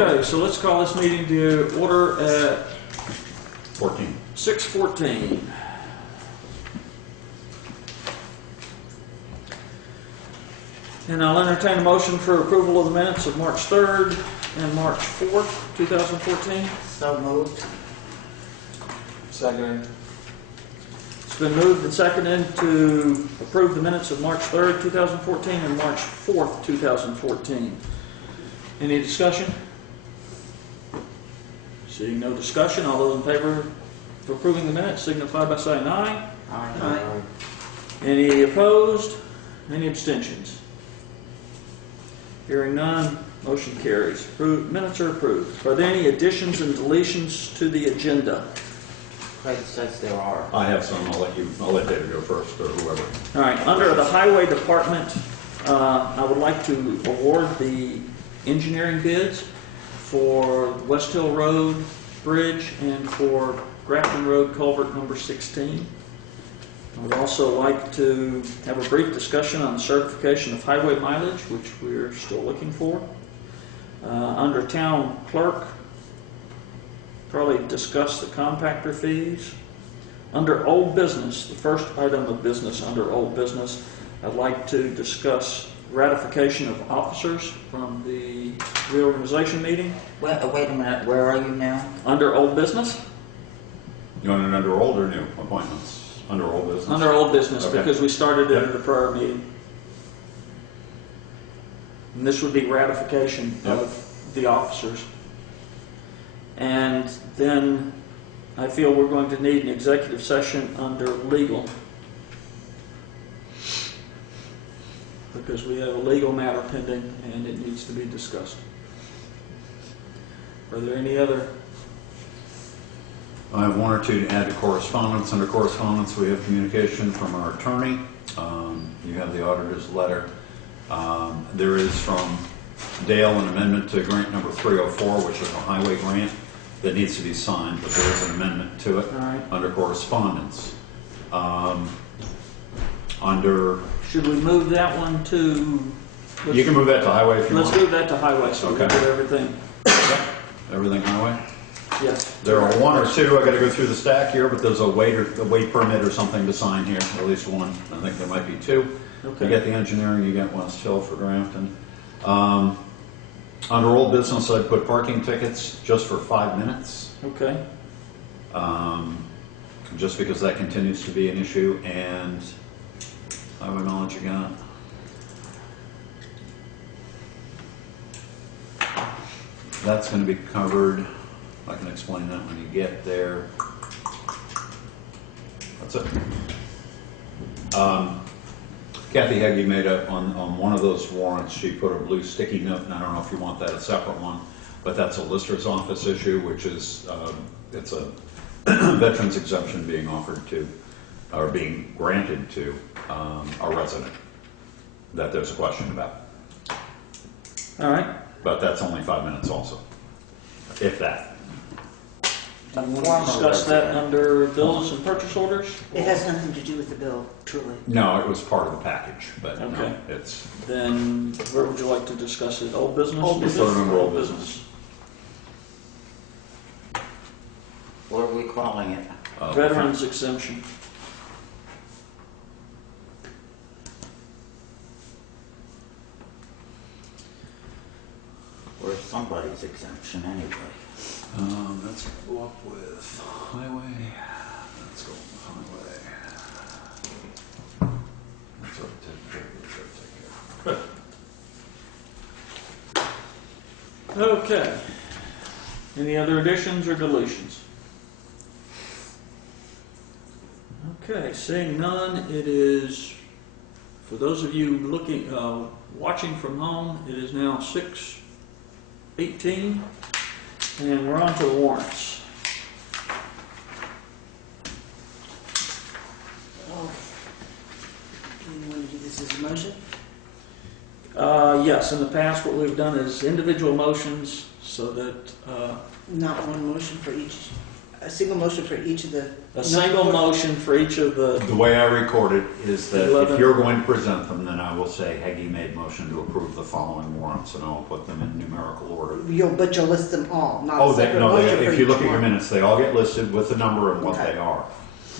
Okay, so let's call this meeting to order at 6:14. And I'll entertain a motion for approval of the minutes of March 3rd and March 4th, 2014. So moved. Second. It's been moved and seconded to approve the minutes of March 3rd, 2014 and March 4th, 2014. Any discussion? Seeing no discussion, all those in favor of approving the minutes signify by saying aye. Aye. Any opposed? Any abstentions? Hearing none, motion carries. Minutes are approved. Are there any additions and deletions to the agenda? Craig says there are. I have some. I'll let David go first, or whoever. All right. Under the Highway Department, I would like to award the engineering bids for West Hill Road Bridge and for Grafton Road Culvert number 16. I would also like to have a brief discussion on the certification of highway mileage, which we're still looking for. Under Town Clerk, probably discuss the compactor fees. Under Old Business, the first item of business under Old Business, I'd like to discuss ratification of officers from the reorganization meeting. Wait a minute, where are you now? Under Old Business? You want it under old or new appointments? Under old business? Under Old Business, Okay. because we started it at the prior meeting. And this would be ratification of the officers. And then I feel we're going to need an executive session under legal, because we have a legal matter pending and it needs to be discussed. Are there any other? I have one or two to add to correspondence. Under correspondence, we have communication from our attorney. You have the auditor's letter. There is from Dale an amendment to grant number 304, which is a highway grant that needs to be signed, but there is an amendment to it. All right. Under correspondence. Under Should we move that one to? you can move that to highway if you Let's want. move that to highway so we Okay. can get everything. Everything highway. Yes. There are one or two. I got to go through the stack here, but there's a weight permit or something to sign here. At least one. I think there might be two. Okay. You get the engineering. You get West Hill for Grafton. Under old business, I put parking tickets just for 5 minutes. Okay. Just because that continues to be an issue, and I would know what you got. That's going to be covered. I can explain that when you get there. That's it. Kathy Heggie made up on one of those warrants. She put a blue sticky note, and I don't know if you want that a separate one, but that's a lister's office issue, which is it's a veterans exemption being offered to, or being granted to a resident that there's a question about. All right. But that's only 5 minutes also, if that. Do you want to discuss that under bills and purchase orders? It has nothing to do with the bill, truly. No, it was part of the package, but Okay. no, it's... Then where would you like to discuss it? Old business? Old business. Put it under old business. What are we calling it? Veterans exemption. Or somebody's exemption anyway. Let's go up with highway. Let's go with highway. That's what it did. Okay. Any other additions or deletions? Okay, seeing none, it is, for those of you looking, watching from home, it is now 6:18, and we're on to the warrants. Oh. Do you want to do this as a motion? Yes, in the past, what we've done is individual motions so that Not one motion for each, a single motion for each of the. a single motion for each of the, The way I record it is that 11. if you're going to present them, then I will say, Heggie made motion to approve the following warrants, and I'll put them in numerical order. But you'll list them all, not Oh, a separate motion for if you each look at your one. minutes, they all get listed with the number and what Okay. they are.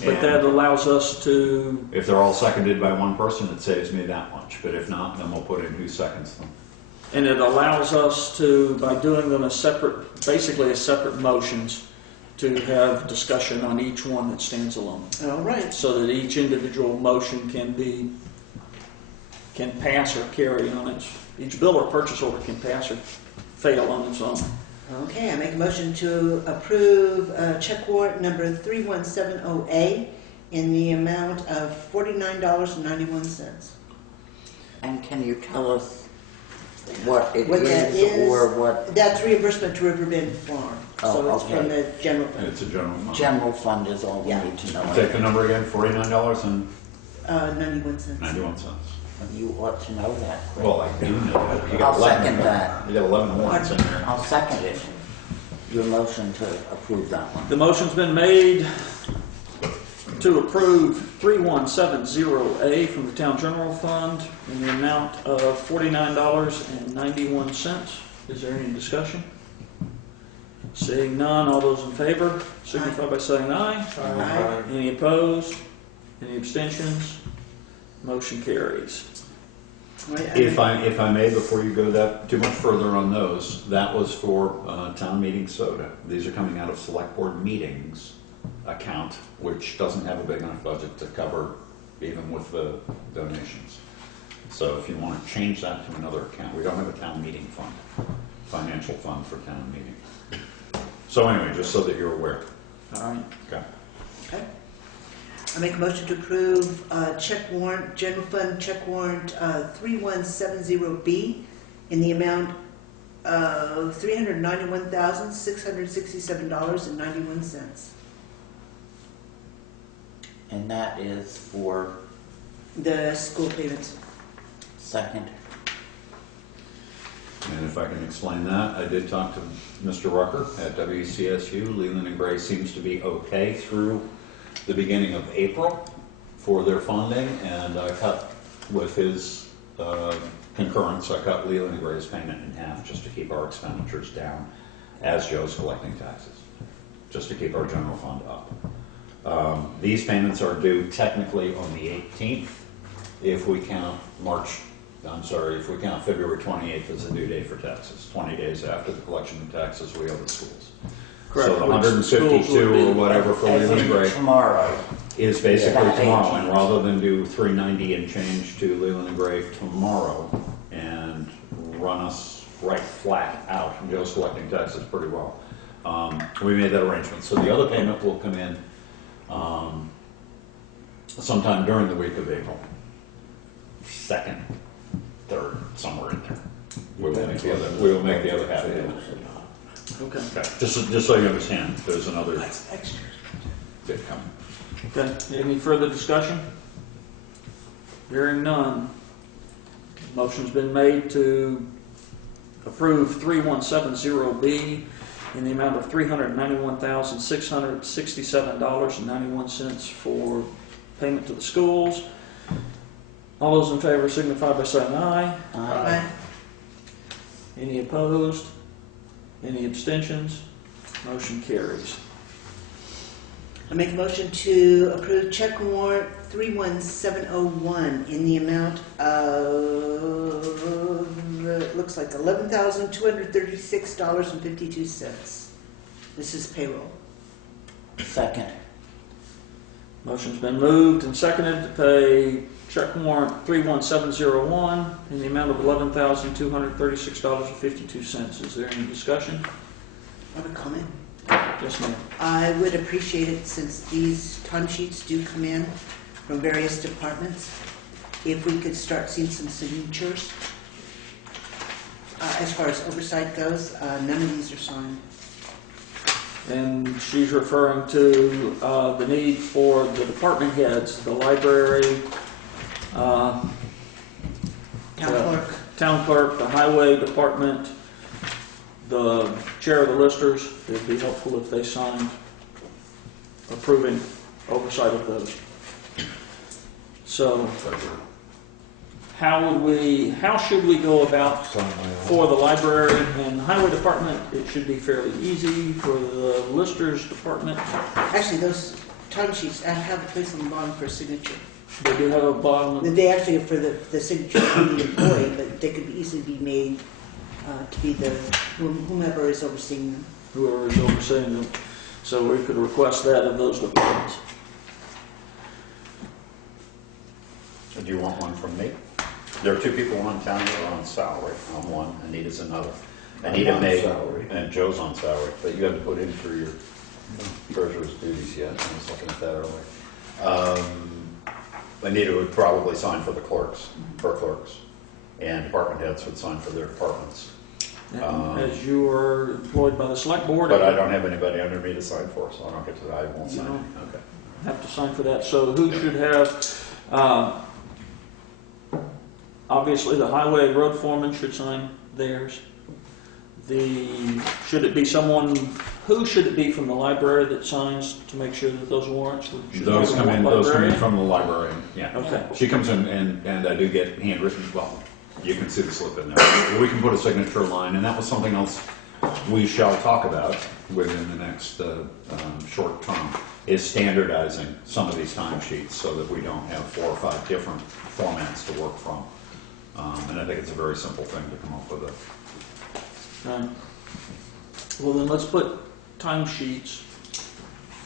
but And that allows us to, if they're all seconded by one person, it saves me that much, but if not, then we'll put in who seconds them. and it allows us to, by doing them as separate, basically as separate motions, to have discussion on each one that stands alone. All right, So that each individual motion can pass or carry on its, each bill or purchase order can pass or fail on its own. okay, I make a motion to approve check warrant number 3170A in the amount of $49.91. And can you tell us what it What that is is? or what That's reimbursement to Riverbend Farm, so Oh, it's from okay. the general fund, It's a general fund. general fund is all we Yeah. need to know? Take the number again, $49.91. 91 cents. You ought to know that. Chris. Well, I do know that. You got I'll 11 second that. You got 11 warrants in there. I'll second it. Your motion to approve that one. The motion's been made to approve 3170A from the Town General Fund in the amount of $49.91. Is there any discussion? Seeing none, all those in favor signify by saying aye. Aye. Any opposed? Any abstentions? Motion carries. Right, If I may, before you go that too much further on those, that was for town meeting soda. These are coming out of select board meetings account, which doesn't have a big enough budget to cover even with the donations. So if you want to change that to another account, we don't have a town meeting fund, financial fund for town meeting. So anyway, just so that you're aware. All right. Okay. Okay. I make a motion to approve check warrant, general fund check warrant 3170B in the amount of $391,667.91. And that is for The school payments. second. And if I can explain that, I did talk to Mr. Rucker at WCSU. Leland and Gray seems to be okay through the beginning of April for their funding, and I cut, with his concurrence, I cut Leland and Gray's payment in half just to keep our expenditures down as Joe's collecting taxes, just to keep our general fund up. These payments are due technically on the 18th, if we count if we count February 28th as the due date for taxes, 20 days after the collection of taxes we owe the schools. Correct. So the Which schools would 152 be- or whatever for I Leland and think Gray tomorrow. is basically Yeah, tomorrow, and 18th. rather than do 390 and change to Leland and Gray tomorrow and run us right flat out, and Joe's collecting taxes pretty well, we made that arrangement. So the other payment will come in sometime during the week of April, 2nd, 3rd, somewhere in there. We will make the other half payment. Okay. Okay, just so you understand, there's another bit coming. Okay. Any further discussion? Hearing none. Motion's been made to approve 3170B in the amount of $391,667.91 for payment to the schools. All those in favor signify by saying aye. Aye. Any opposed? Any abstentions? Motion carries. I make a motion to approve check warrant 31701 in the amount of, it looks like $11,236.52. This is payroll. Second. Motion's been moved and seconded to pay check warrant 31701 in the amount of $11,236.52. Is there any discussion? I have a comment. Yes, ma'am. I would appreciate it, since these timesheets do come in from various departments, if we could start seeing some signatures. As far as oversight goes, none of these are signed. And she's referring to the need for the department heads, the library, Town clerk. town clerk, the highway department, the chair of the listers. It'd be helpful if they signed approving oversight of those. So, how should we go about for the library and highway department? It should be fairly easy. For the listers department, Actually, those timesheets, I have a place on the bottom for a signature. they do have a bottom. They actually are for the signature of the employee, but they could easily be made to be the whomever is overseeing them. Whoever is overseeing them. So we could request that of those departments. Do you want one from me? There are two people on town that are on salary. I'm one, Anita's another. Anita may, and Joe's on salary, but you haven't put in for your treasurer's duties yet. I was looking at that earlier. Anita would probably sign for the clerks, her clerks, and department heads would sign for their departments. And as you are employed by the select board, But I don't have anybody under me to sign for, so I don't get to, I won't sign. No. Okay. have to sign for that. So who should have, obviously the highway road foreman should sign theirs. Should it be someone, who should it be from the library that signs to make sure that those warrants? Those come in from the librarian, yeah. Okay. She comes in and I do get handwritten, well, you can see the slip in there. We can put a signature line, and that was something else we shall talk about within the next short term, is standardizing some of these timesheets so that we don't have 4 or 5 different formats to work from. And I think it's a very simple thing to come up with it. Well, then let's put timesheets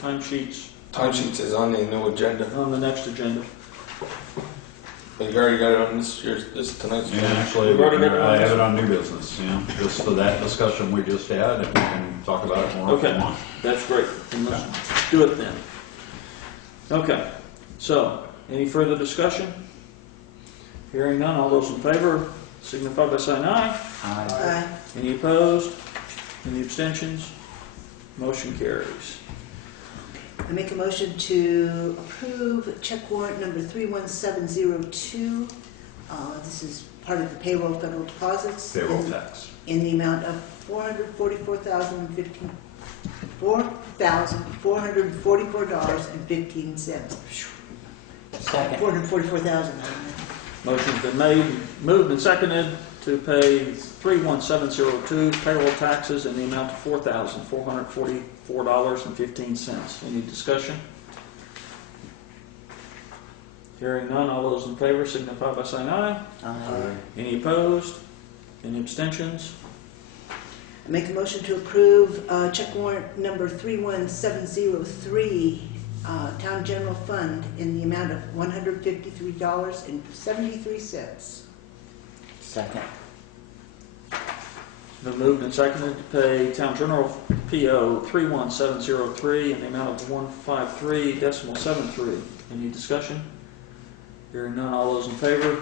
Timesheets is on the new agenda, on the next agenda. but you already got it on this tonight's. Yeah, actually, We've already got it on I have this. it on new business, just for that discussion we just had, and we can talk about it more if Okay. you want. That's great. Then let's do it then. Okay. So, any further discussion? Hearing none, all those in favor signify by saying aye. Aye. Any opposed? Any abstentions? Motion carries. I make a motion to approve check warrant number 31702. This is part of the payroll federal deposits. Payroll tax. In the amount of $444,015. Second. 444,000. Motion's been moved and seconded to pay 31702 payroll taxes in the amount of $4,444.15. Any discussion? Hearing none, all those in favor signify by saying aye. Aye. Any opposed? Any abstentions? I make a motion to approve check warrant number 31703, Town General Fund, in the amount of $153.73. Second. It's been moved and seconded to pay Town General PO 31703 in the amount of 153.73. Any discussion? Hearing none, all those in favor?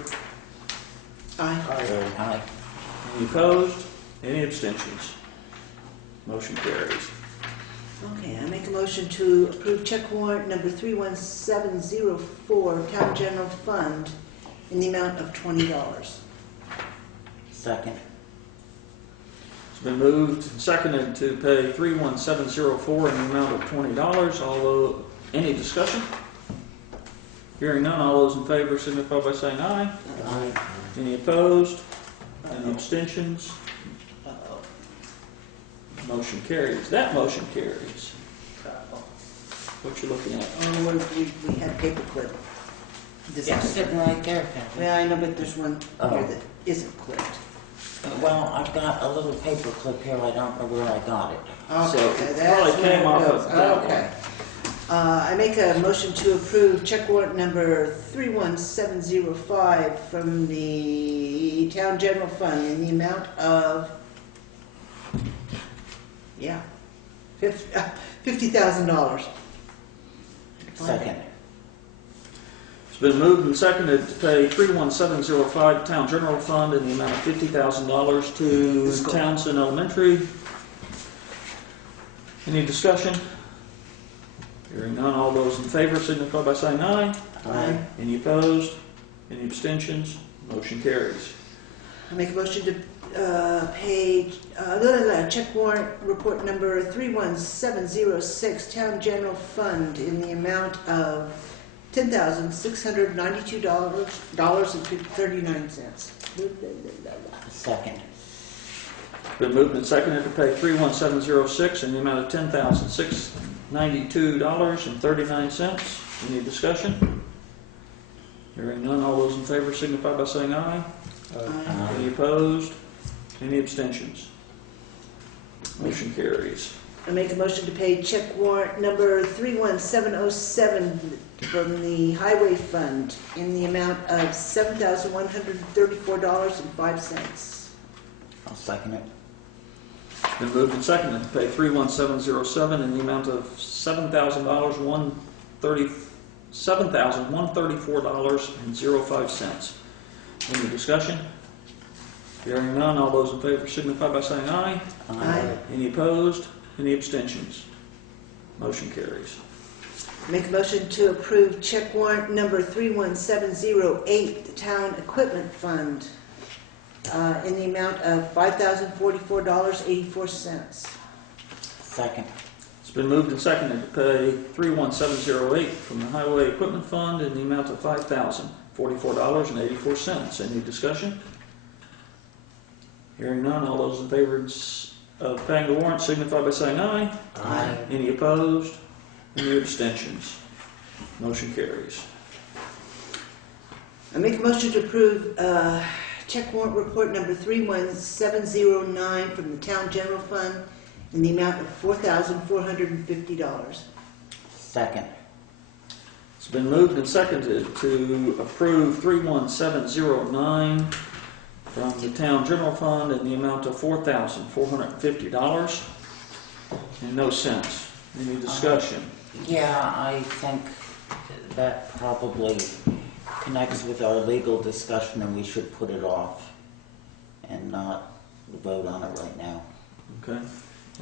Aye. Aye. Any opposed? Any abstentions? Motion carries. Okay, I make a motion to approve check warrant number 31704, Town General Fund, in the amount of $20. Second. It's been moved and seconded to pay 31704 in the amount of $20. Although, any discussion? Hearing none, all those in favor signify by saying aye. Aye. Any opposed? Any abstentions? Motion carries. That motion carries. What you looking at? Oh, we had paperclip. This It's is- sitting right there, Kathy. Yeah, I know, but there's one Oh. here that isn't clipped. Well, I've got a little paper clip here. I don't know where I got it. So, Okay, it that's probably where came it off goes. of that Okay. I make a motion to approve check warrant number 31705 from the Town General Fund in the amount of, $50,000. Second. It's been moved and seconded to pay 31705 Town General Fund in the amount of $50,000 to School. Townshend Elementary. Any discussion? Hearing none, all those in favor signify by saying aye. Aye. Any opposed? Any abstentions? Motion carries. I make a motion to pay check warrant report number 31706 Town General Fund in the amount of $10,692.39. Second. Been moved and seconded to pay 31706 in the amount of $10,692.39. Any discussion? Hearing none, all those in favor signify by saying aye. Any opposed? Any abstentions? Motion carries. I make a motion to pay check warrant number 31707 from the Highway Fund in the amount of $7,134.05. I'll second it. Been moved and seconded to pay 31707 in the amount of $7,134.05. Any discussion? Hearing none, all those in favor signify by saying aye. Aye. Any opposed? Any abstentions? Motion carries. Make a motion to approve check warrant number 31708, the Town Equipment Fund, in the amount of $5,044.84. Second. It's been moved and seconded to pay 31708 from the Highway Equipment Fund in the amount of $5,044.84. Any discussion? Hearing none, all those in favor of paying the warrant signify by saying aye. Aye. Any opposed? Any abstentions? Motion carries. I make a motion to approve check warrant report number 31709 from the Town General Fund in the amount of $4,450. Second. It's been moved and seconded to approve 31709 from the Town General Fund in the amount of $4,450 and no cents. Any discussion? Yeah, I think that probably connects with our legal discussion and we should put it off and not vote on it right now. Okay.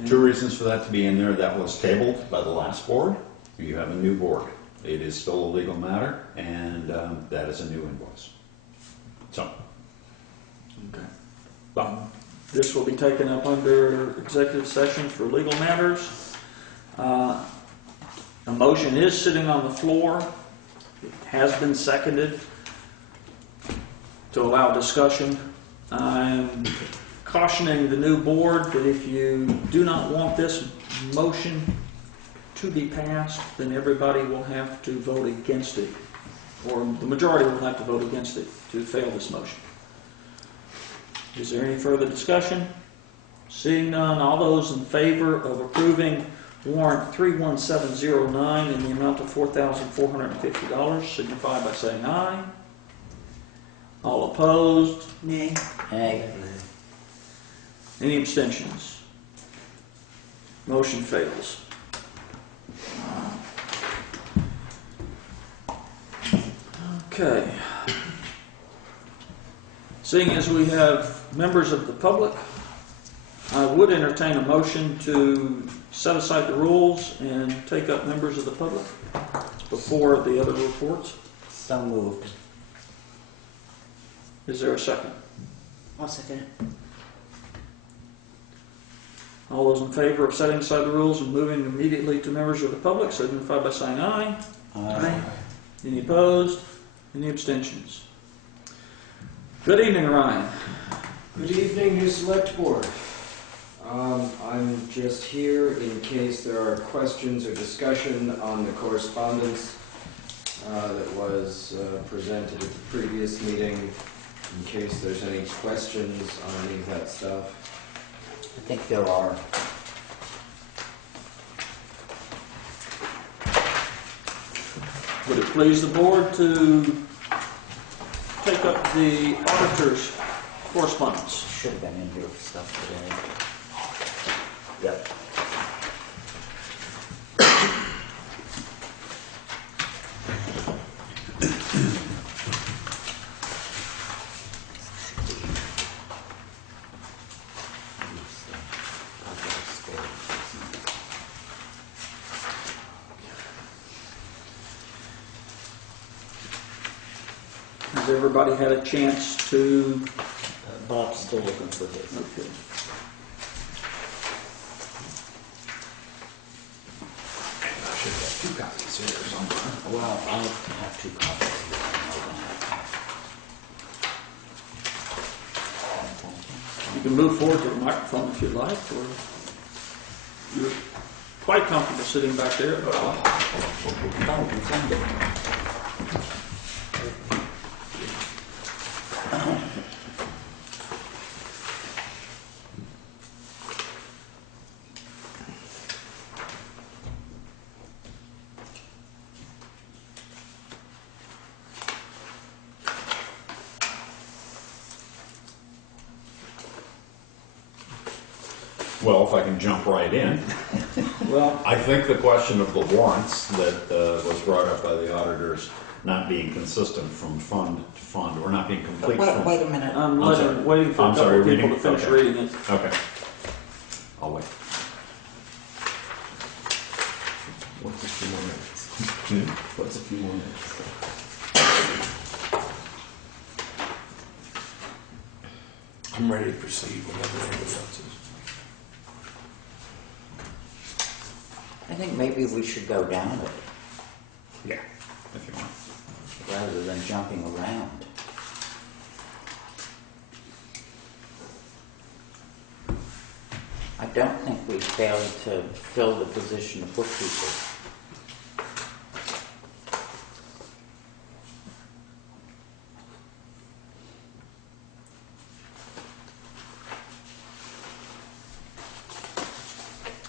Two reasons for that to be in there. That was tabled by the last board. You have a new board. It is still a legal matter, and that is a new invoice. So, Okay. This will be taken up under executive session for legal matters. A motion is sitting on the floor. It has been seconded to allow discussion. I'm cautioning the new board that if you do not want this motion to be passed, then everybody will have to vote against it, or the majority will have to vote against it to fail this motion. Is there any further discussion? Seeing none, all those in favor of approving warrant 31709 in the amount of $4,450 signify by saying aye. All opposed? Nay. Hey. Any abstentions? Motion fails. Okay. Seeing as we have members of the public, I would entertain a motion to set aside the rules and take up members of the public before the other reports. So moved. Is there a second? I'll second it. All those in favor of setting aside the rules and moving immediately to members of the public signify by saying aye. Aye. Any opposed? Any abstentions? Good evening, Ryan. Good evening, new select board. I'm just here in case there are questions or discussion on the correspondence that was presented at the previous meeting, in case there's any questions on any of that stuff. I think there are. Would it please the board to take up the auditor's correspondence? Should have been in here for stuff today. Yep. Has everybody had a chance to? Bob's still looking for this. Okay. I should have 2 copies here somewhere. Well, I have 2 copies. You can move forward to the microphone if you'd like, or you're quite comfortable sitting back there. Well, if I can jump right in, Well, I think the question of the warrants that was brought up by the auditors not being consistent from fund to fund, or not being complete from... Wait a minute. I'm I'm sorry. waiting for a I'm couple sorry, of people reading? to finish Okay. reading it. Okay. I'll wait. What's a few more minutes? What's a few more minutes? I'm ready to proceed whenever everyone else is. I think maybe we should go down it Yeah, if you want. rather than jumping around. I don't think we failed to fill the position of bookkeeper.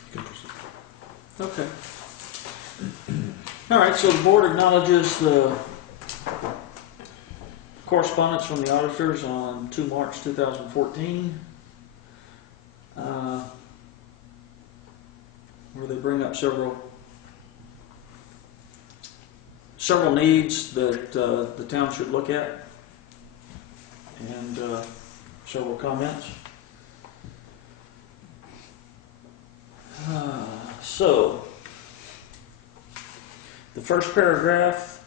You can proceed. Okay. All right, so the board acknowledges the correspondence from the auditors on 2 March 2014, where they bring up several needs that the town should look at, and several comments. So, the first paragraph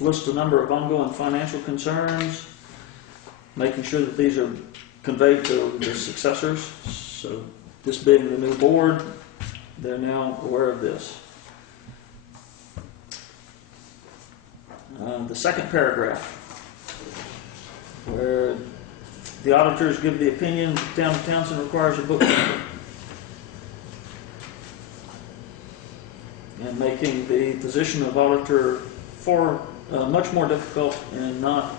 lists a number of ongoing financial concerns, making sure that these are conveyed to the successors. So, this being the new board, they're now aware of this. The second paragraph, where the auditors give the opinion that the town of Townshend requires a bookkeeper, and making the position of auditor much more difficult and not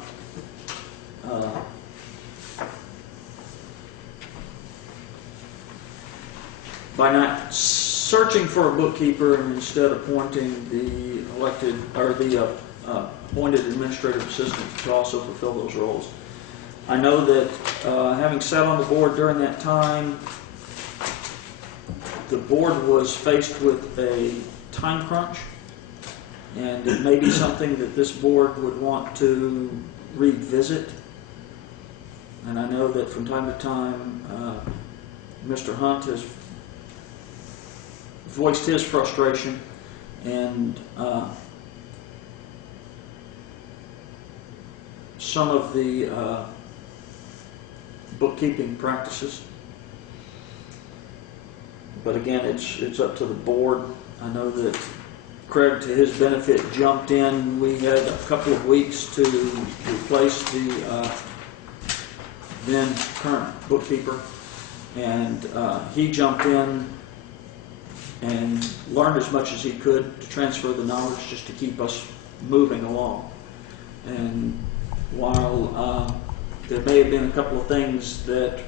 by not searching for a bookkeeper and instead appointing the elected or the appointed administrative assistant to also fulfill those roles. I know that having sat on the board during that time, the board was faced with a time crunch, and it may be something that this board would want to revisit. And I know that from time to time, Mr. Hunt has voiced his frustration and some of the bookkeeping practices. But again, it's up to the board. I know that Craig, to his benefit, jumped in. We had a couple of weeks to replace the then current bookkeeper, and he jumped in and learned as much as he could to transfer the knowledge just to keep us moving along. And while there may have been a couple of things that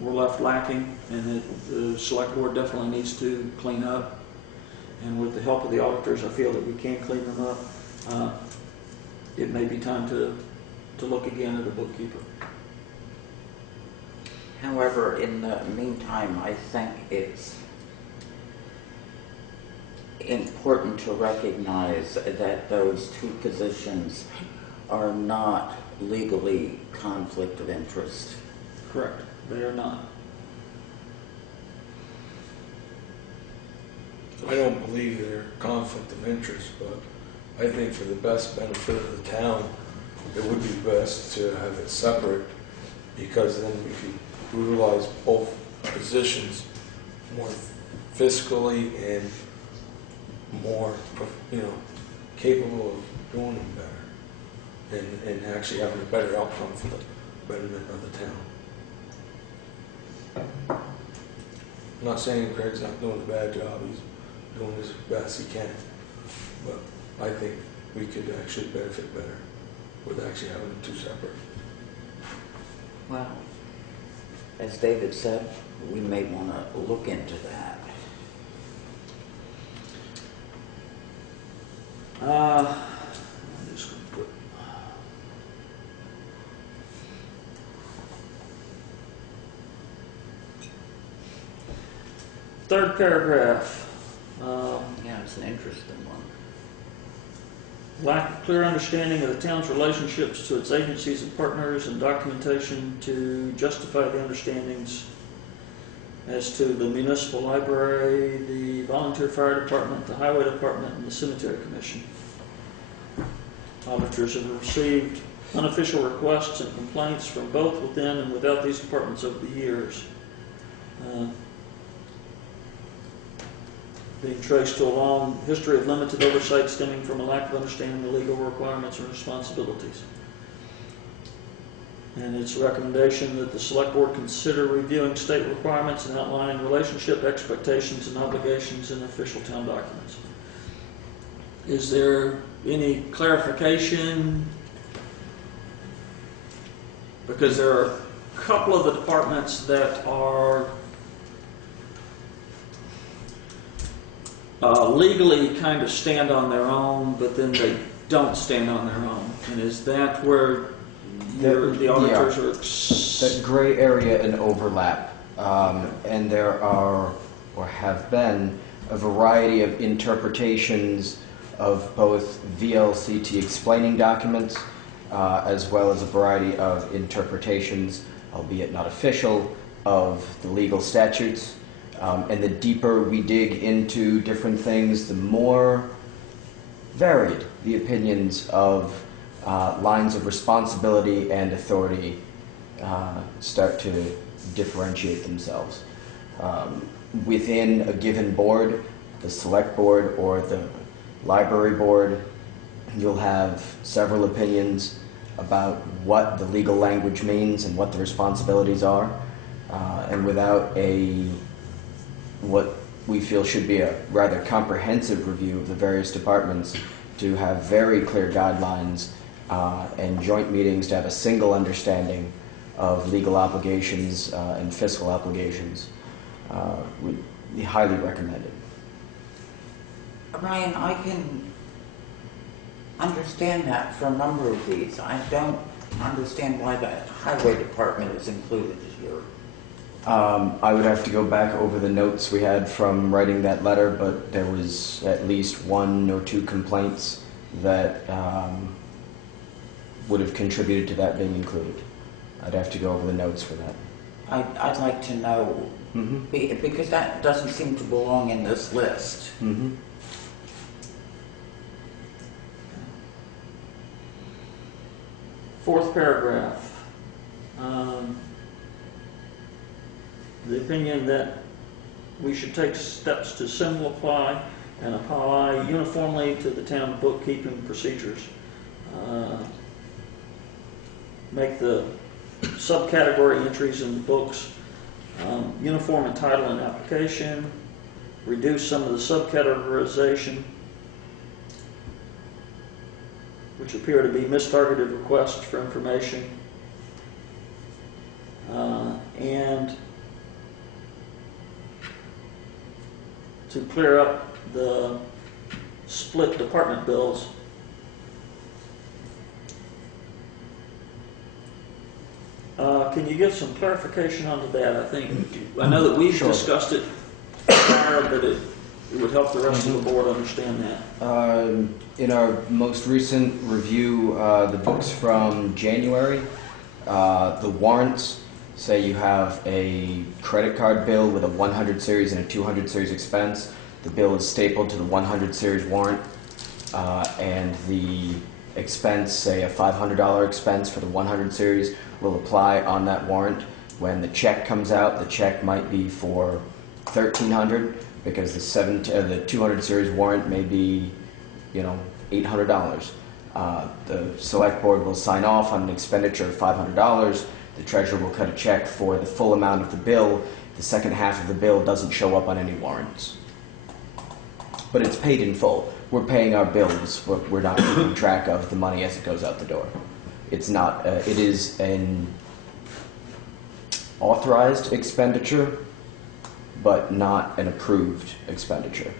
were left lacking, and that the select board definitely needs to clean up. And with the help of the auditors, I feel that we can clean them up. It may be time to look again at a bookkeeper. However, in the meantime, I think it's important to recognize that those two positions are not legally conflict of interest. Correct. They are not. I don't believe they're a conflict of interest, but I think for the best benefit of the town, it would be best to have it separate, because then we could utilize both positions more fiscally and more, capable of doing them better, and actually having a better outcome for the betterment of the town. I'm not saying Craig's not doing a bad job, he's doing as best he can, but I think we could actually benefit better with actually having them two separate. Well, as David said, we may want to look into that. I'm just going to put. Third paragraph. Yeah, it's an interesting one. Lack of clear understanding of the town's relationships to its agencies and partners, and documentation to justify the understandings as to the municipal library, the volunteer fire department, the highway department, and the cemetery commission. Auditors have received unofficial requests and complaints from both within and without these departments over the years, being traced to a long history of limited oversight stemming from a lack of understanding of legal requirements and responsibilities. And it's a recommendation that the select board consider reviewing state requirements and outlining relationship expectations and obligations in official town documents. Is there any clarification? Because there are a couple of the departments that are legally kind of stand on their own, but then they don't stand on their own. And is that where the auditors are? That gray area and overlap, and there are, or have been, a variety of interpretations of both VLCT explaining documents, as well as a variety of interpretations, albeit not official, of the legal statutes. And the deeper we dig into different things, the more varied the opinions of lines of responsibility and authority start to differentiate themselves. Within a given board, the select board or the library board, you'll have several opinions about what the legal language means and what the responsibilities are. And without what we feel should be a rather comprehensive review of the various departments, to have very clear guidelines and joint meetings to have a single understanding of legal obligations and fiscal obligations would be highly recommended. Ryan, I can understand that for a number of these. I don't understand why the highway department is included here. I would have to go back over the notes we had from writing that letter, but there was at least 1 or 2 complaints that would have contributed to that being included. I'd have to go over the notes for that. I'd like to know, because that doesn't seem to belong in this list. Fourth paragraph. The opinion that we should take steps to simplify and apply uniformly to the town bookkeeping procedures. Make the subcategory entries in the books uniform in title and application. Reduce some of the subcategorization, which appear to be mistargeted requests for information. And to clear up the split department bills. Can you give some clarification onto that? I know that we've Sure. discussed it prior, but it would help the rest of the board understand that. In our most recent review, the books from January, the warrants say you have a credit card bill with a 100 series and a 200 series expense. The bill is stapled to the 100 series warrant, and the expense, say a $500 expense for the 100 series, will apply on that warrant. When the check comes out, the check might be for $1,300 because the 200 series warrant may be, $800. The select board will sign off on an expenditure of $500. The treasurer will cut a check for the full amount of the bill. The second half of the bill doesn't show up on any warrants, but it's paid in full. We're paying our bills. We're not keeping track of the money as it goes out the door. It's not. It is an authorized expenditure, but not an approved expenditure.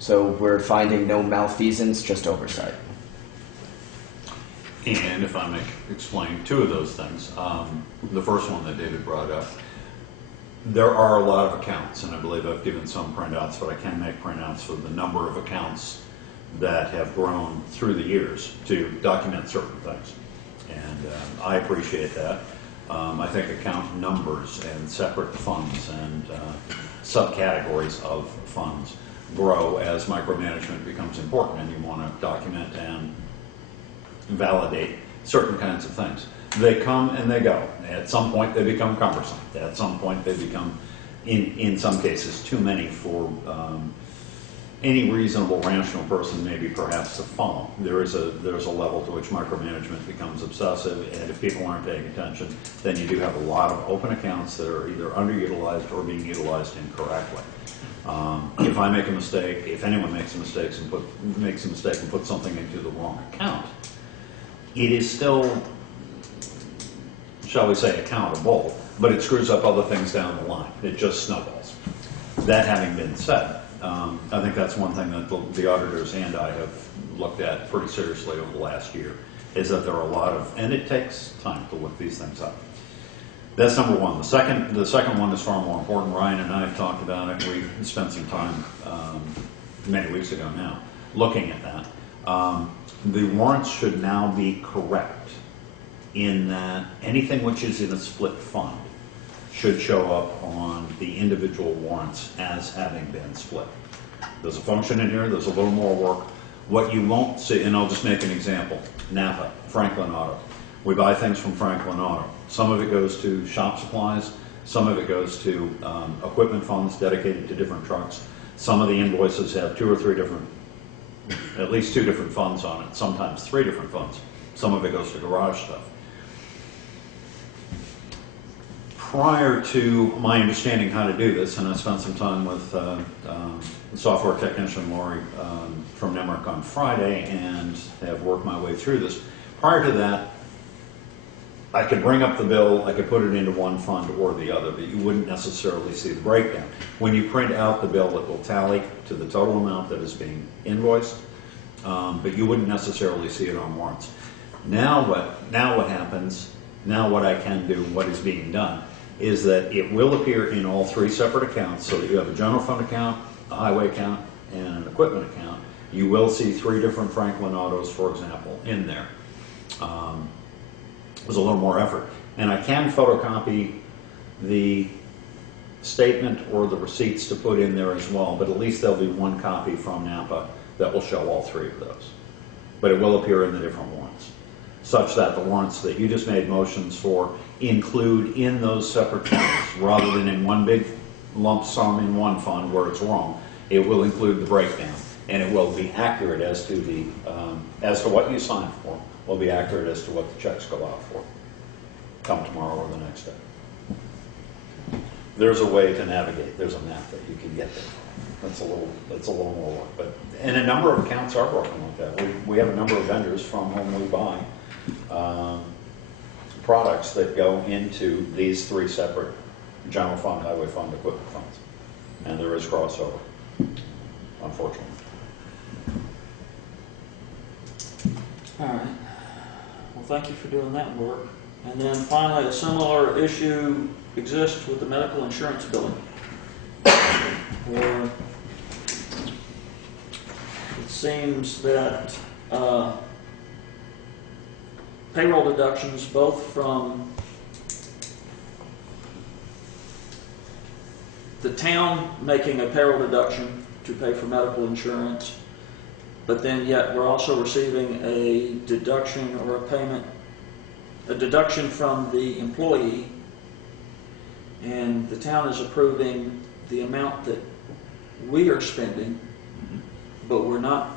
So we're finding no malfeasance, just oversight. And if I may explain two of those things. The first one that David brought up, there are a lot of accounts, and I believe I've given some printouts, but I can make printouts for the number of accounts that have grown through the years to document certain things. And I appreciate that. I think account numbers and separate funds and subcategories of funds grow as micromanagement becomes important, and you want to document and validate certain kinds of things. They come and they go. At some point they become cumbersome. At some point they become, in some cases, too many for any reasonable, rational person maybe perhaps to follow. There's a level to which micromanagement becomes obsessive, and if people aren't paying attention, then you do have a lot of open accounts that are either underutilized or being utilized incorrectly. If I make a mistake, if anyone makes a mistake and puts something into the wrong account, it is still, shall we say, accountable, but it screws up other things down the line. It just snowballs. That having been said, I think that's one thing that the auditors and I have looked at pretty seriously over the last year, is that there are a lot of, and it takes time to look these things up. That's number one. The second one is far more important. Ryan and I have talked about it. We spent some time many weeks ago now looking at that. The warrants should now be correct in that anything which is in a split fund should show up on the individual warrants as having been split. There's a function in here, there's a little more work. What you won't see, and I'll just make an example, Napa, Franklin Auto. We buy things from Franklin Auto. Some of it goes to shop supplies, some of it goes to equipment funds dedicated to different trucks. Some of the invoices have at least two different funds on it, sometimes three different funds. Some of it goes to garage stuff. Prior to my understanding how to do this, and I spent some time with software technician Lori from Nemrick on Friday and have worked my way through this. Prior to that, I could bring up the bill, I could put it into one fund or the other, but you wouldn't necessarily see the breakdown. When you print out the bill, it will tally to the total amount that is being invoiced, but you wouldn't necessarily see it on warrants. Now what happens, now what I can do, what is being done, is that it will appear in all three separate accounts, so that you have a general fund account, a highway account, and an equipment account. You will see three different Franklin Autos, for example, in there. There's a little more effort. And I can photocopy the statement or the receipts to put in there as well, but at least there'll be one copy from Napa that will show all three of those. But it will appear in the different warrants, such that the warrants that you just made motions for include in those separate funds, rather than in one big lump sum in one fund where it's wrong. It will include the breakdown, and it will be accurate as to the as to what you signed for. Will be accurate as to what the checks go out for. Come tomorrow or the next day. There's a way to navigate. There's a map that you can get there. That's a little more work, but and a number of accounts are broken like that. We have a number of vendors from whom we buy products that go into these three separate general fund, highway fund, equipment funds, and there is crossover. unfortunately. All right. Well, thank you for doing that work. And then finally, a similar issue exists with the medical insurance billing. Where it seems that payroll deductions, both from the town making a payroll deduction to pay for medical insurance, but then yet we're also receiving a deduction or a payment, a deduction from the employee, and the town is approving the amount that we are spending, but we're not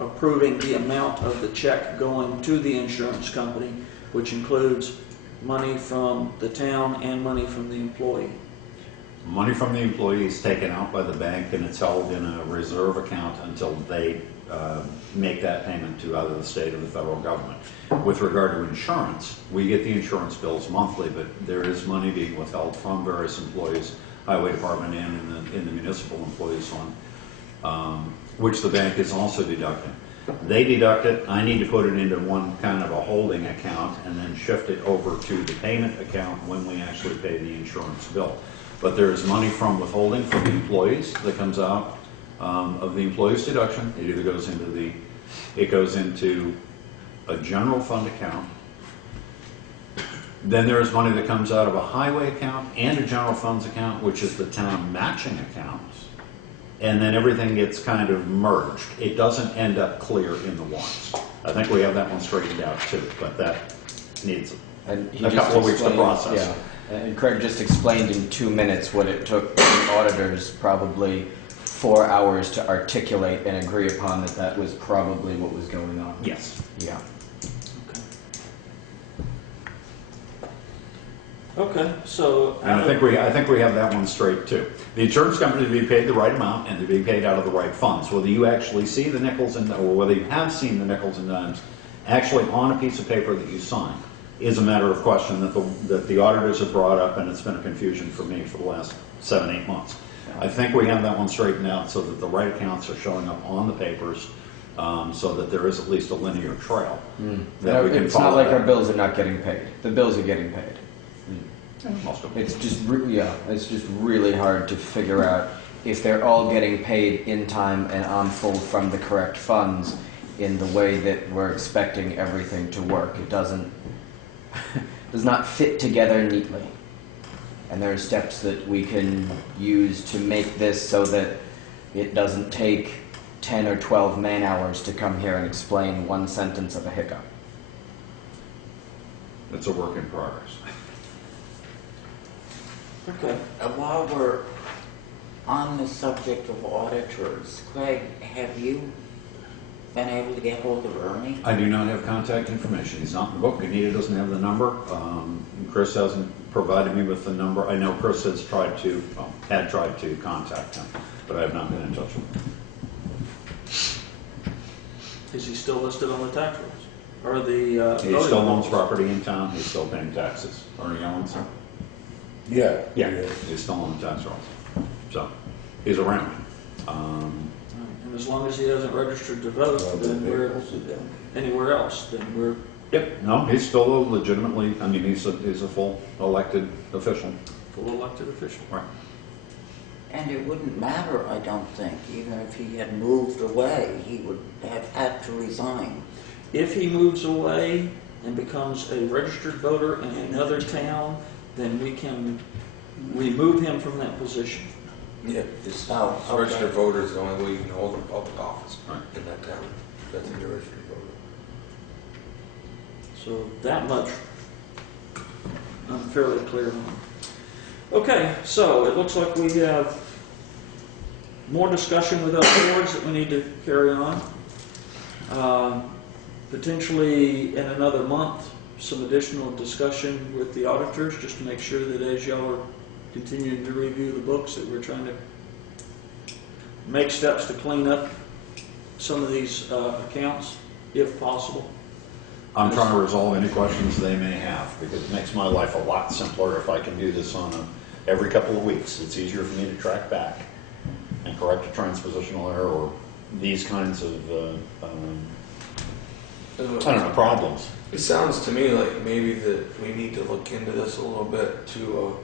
approving the amount of the check going to the insurance company, which includes money from the town and money from the employee. Money from the employee is taken out by the bank and it's held in a reserve account until they make that payment to either the state or the federal government. With regard to insurance, we get the insurance bills monthly, but there is money being withheld from various employees, highway department and in the municipal employees fund, which the bank is also deducting. They deduct it, I need to put it into one kind of a holding account and then shift it over to the payment account when we actually pay the insurance bill. But there is money from withholding from the employees that comes out of the employee's deduction. It either goes into a general fund account. Then there is money that comes out of a highway account and a general funds account, which is the town matching account. And then everything gets kind of merged. It doesn't end up clear in the warrants. I think we have that one straightened out too, but that needs And he a just couple of weeks to explained- process. Yeah. And Craig just explained in 2 minutes what it took the auditors probably 4 hours to articulate and agree upon that that was probably what was going on. Yes. Yeah. Okay, so And I think we have that one straight too. The insurance company is being paid the right amount and they're being paid out of the right funds. Whether you actually see the nickels and, or whether you have seen the nickels and dimes actually on a piece of paper that you sign is a matter of question that the auditors have brought up, and it's been a confusion for me for the last 7-8 months. I think we have that one straightened out so that the right accounts are showing up on the papers, so that there is at least a linear trail that we can It's follow. not like our bills are not getting paid. The bills are getting paid. Most of them. It's just it's just really hard to figure out if they're all getting paid in time and on full from the correct funds in the way that we're expecting everything to work. It does not fit together neatly. And there are steps that we can use to make this so that it doesn't take 10 or 12 man hours to come here and explain one sentence of a hiccup. It's a work in progress. okay. While we're on the subject of auditors, Craig, have you been able to get hold of Ernie? I do not have contact information. He's not in the book. Anita doesn't have the number. Chris hasn't provided me with the number. I know Chris has had tried to contact him, but I have not been in touch with him. Is he still listed on the tax rolls? Or the He still owns property in town. He's still paying taxes. Ernie owns it. Yeah. Yeah, he's still on the tax rolls. So he's around. And as long as he hasn't registered to vote, then we're anywhere else, then we're Yep. No, he's still a legitimately. I mean, he's a full elected official. full elected official. Right. And it wouldn't matter, I don't think, even if he had moved away, he would have had to resign. If he moves away and becomes a registered voter in another town, then we can remove him from that position. Yeah, this Oh, okay. registered voter is the only way you can hold a public office Right. in that town. That's a registered voter. So that much I'm fairly clear on. Okay, so it looks like we have more discussion with other boards that we need to carry on. Potentially in another month, some additional discussion with the auditors, just to make sure that as y'all are continuing to review the books, that we're trying to make steps to clean up some of these accounts, if possible. I'm trying to resolve any questions they may have, because it makes my life a lot simpler if I can do this on every couple of weeks. It's easier for me to track back. and correct a transpositional error or these kinds of, I don't know, problems. It sounds to me like maybe that we need to look into this a little bit to,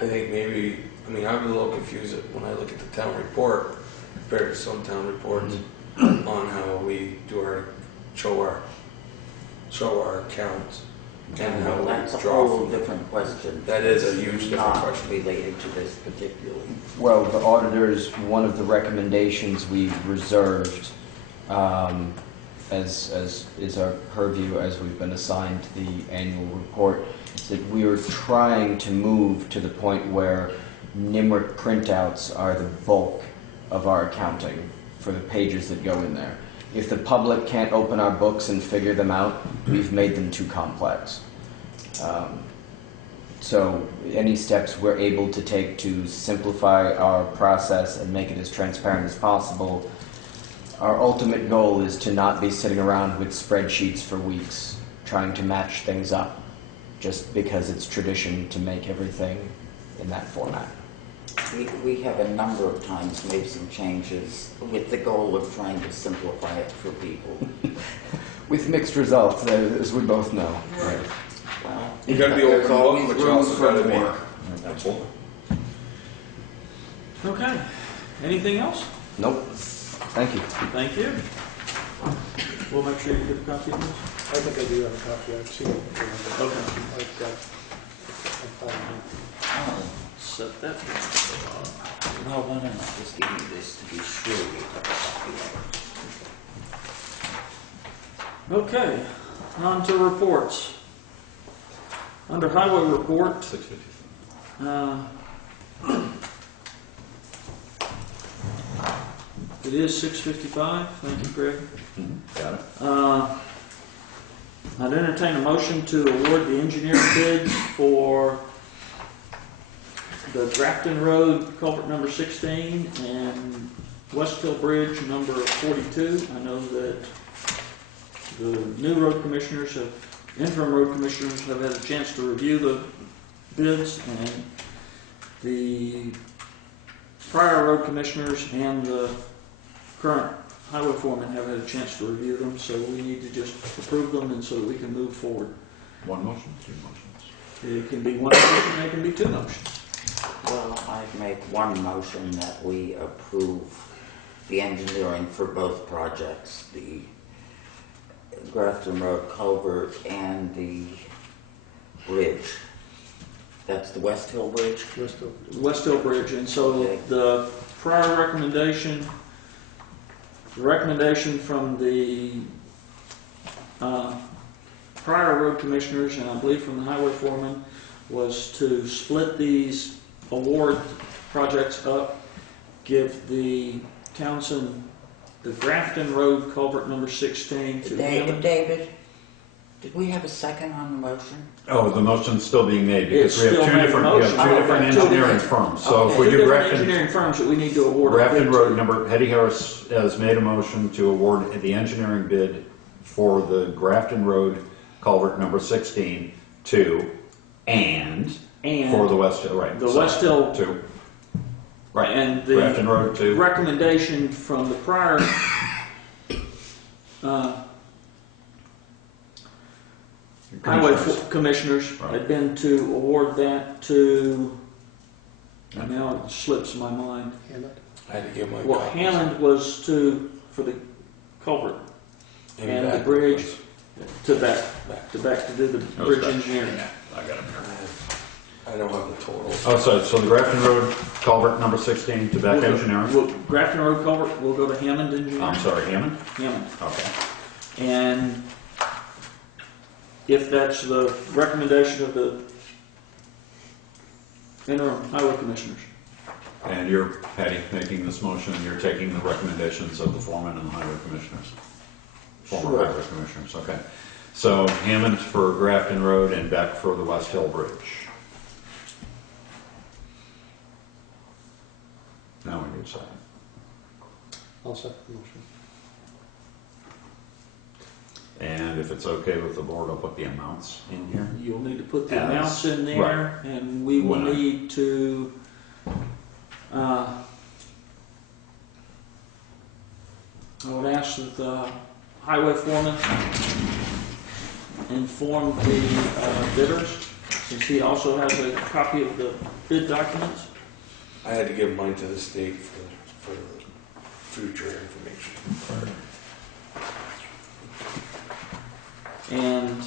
I think maybe, I mean, I'm a little confused when I look at the town report compared to some town reports on how we do show our accounts and how That's a we draw whole from them. different question. That is a huge different Not question. related to this particularly. Well, the auditors, one of the recommendations we reserved, as is our purview as we've been assigned the annual report, is that we are trying to move to the point where NIMRIC printouts are the bulk of our accounting for the pages that go in there. If the public can't open our books and figure them out, we've made them too complex. So any steps we're able to take to simplify our process and make it as transparent as possible, our ultimate goal is to not be sitting around with spreadsheets for weeks trying to match things up just because it's tradition to make everything in that format. We have a number of times made some changes with the goal of trying to simplify it for people. With mixed results, as we both know. Right. Well, You gotta be there's open book, always but you room also for gotta be. more. Absolutely. Okay. Anything else? Nope. Thank you. Thank you. We'll make sure you get a copy of this. I think I do have a copy. I've seen it. Okay. I've got, I'm fine. Oh, Set that. well, why don't I just give you this to be sure we have a copy of it. Okay, on to reports. Under highway report, 655. it is 6:55. Thank you, Greg. Got it. I'd entertain a motion to award the engineering bids for the Grafton Road culvert number 16 and West Hill Bridge number 42. I know that the new road commissioners interim road commissioners have had a chance to review the bids, and the prior road commissioners and the current highway foreman have had a chance to review them, so we need to just approve them and so that we can move forward. One motion, two motions. It can be one motion, it can be two motions. Well, I'd make one motion that we approve the engineering for both projects, the Grafton Road culvert and the bridge. That's the West Hill Bridge? West Hill Bridge, and so Okay. the prior recommendation from the prior road commissioners, and I believe from the highway foreman, was to split these award projects up, give the Townshend, the Grafton Road culvert number 16 to him. David, did we have a second on the motion? Oh, the motion's still being made because It's we have still two made different, motion. two different Oh, two engineering different- firms. So if Okay, we two do different Grafton, engineering firms that we need to award. a Grafton bid Road to. number, Hetty Harris has made a motion to award the engineering bid for the Grafton Road culvert number 16 to, and for the West Hill, right. The so, West Hill- to, right, And Grafton the Road to, recommendation from the prior highway Commissioners. commissioners Right. had been to award that to, and now it slips my mind. I had to give my Well, copies. Hammond was for the culvert Maybe and the back. bridge to back Back. to do the That was bridge back. engineering. Yeah, I got it here. I don't have the total. Oh, so the Grafton Road culvert number 16 to Beck Engineering. Grafton Road culvert will go to Hammond Engineering. I'm sorry, Hammond? Hammond. Okay. And if that's the recommendation of the interim highway commissioners. And you're, Patty, making this motion, and you're taking the recommendations of the foreman and the highway commissioners? Former Sure. highway commissioners, okay. So Hammond for Grafton Road and Beck for the West Hill Bridge. Now we need a second. I'll second the motion. And if it's okay with the board, I'll put the amounts in here. You'll need to put the As- amounts in there, and we will When I- need to I would ask that the highway foreman inform the bidders, since he also has a copy of the bid documents. I had to give mine to the state for future information. And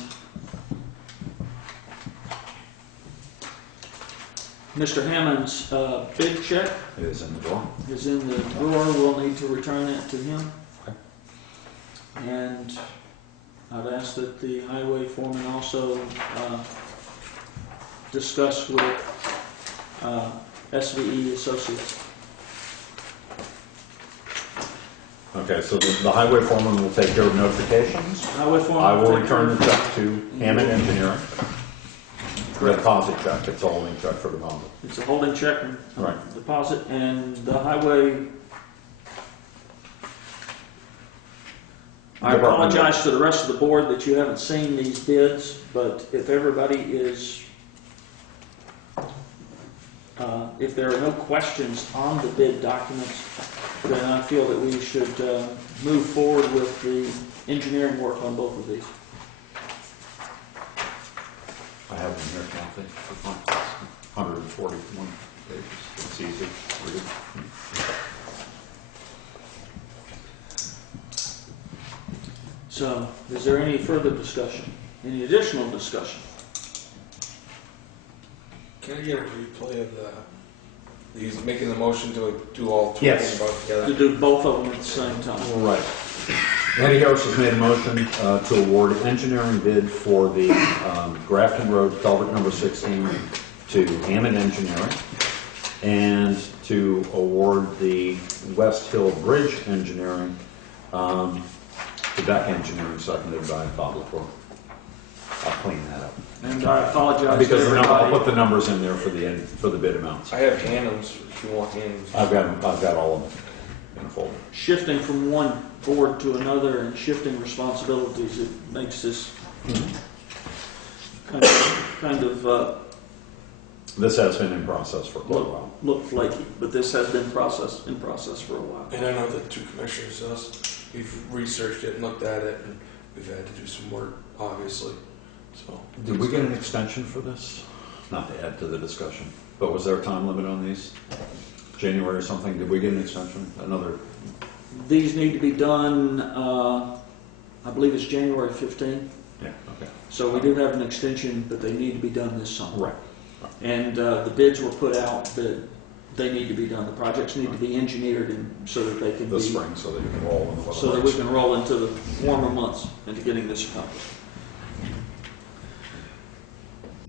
Mr. Hammond's bid check It is in the drawer. is in the drawer. We'll need to return it to him. Okay. And I'd ask that the highway foreman also discuss with SVE Associates. Okay, so the highway foreman will take care of notifications. Highway foreman. I will take care return of- the check to Hammond Engineering. The deposit check, it's a holding check for deposit. It's a holding check and Right. deposit, and the highway. I apologize to the rest of the board that you haven't seen these bids, but if everybody is, if there are no questions on the bid documents, then I feel that we should move forward with the engineering work on both of these. I have them here, Kathy, for fun. 141 pages. It's easy to read. So, is there any further discussion? Any additional discussion? Can I get a replay of he's making the motion to do all two Yes. of them both together? To do both of them at the same time. Right. Eddie Harris has made a motion to award engineering bid for the Grafton Road culvert number 16 to Hammond Engineering, and to award the West Hill Bridge Engineering to Beck Engineering, seconded by Bob LaFleur. I'll clean that up. And I apologize to Because I'll everybody. put the numbers in there for the bid amounts. I have Hannums, if you want Hannums. I've got all of them in a folder. Shifting from one board to another and shifting responsibilities, it makes this kind of This has been in process for quite a while. look flaky, but this has been in process for a while. And I know the two commissioners, we've researched it and looked at it, and we've had to do some work, obviously, so. Did we get an extension for this? Not to add to the discussion, but was there a time limit on these? January or something? Did we get an extension? Another? These need to be done, I believe it's January 15th. Yeah, okay. So we do have an extension, but they need to be done this summer. Right. And the bids were put out that they need to be done. The projects need to be engineered and so that they can be. This spring, so that you can roll in the weather. So that we can roll into the warmer months into getting this accomplished.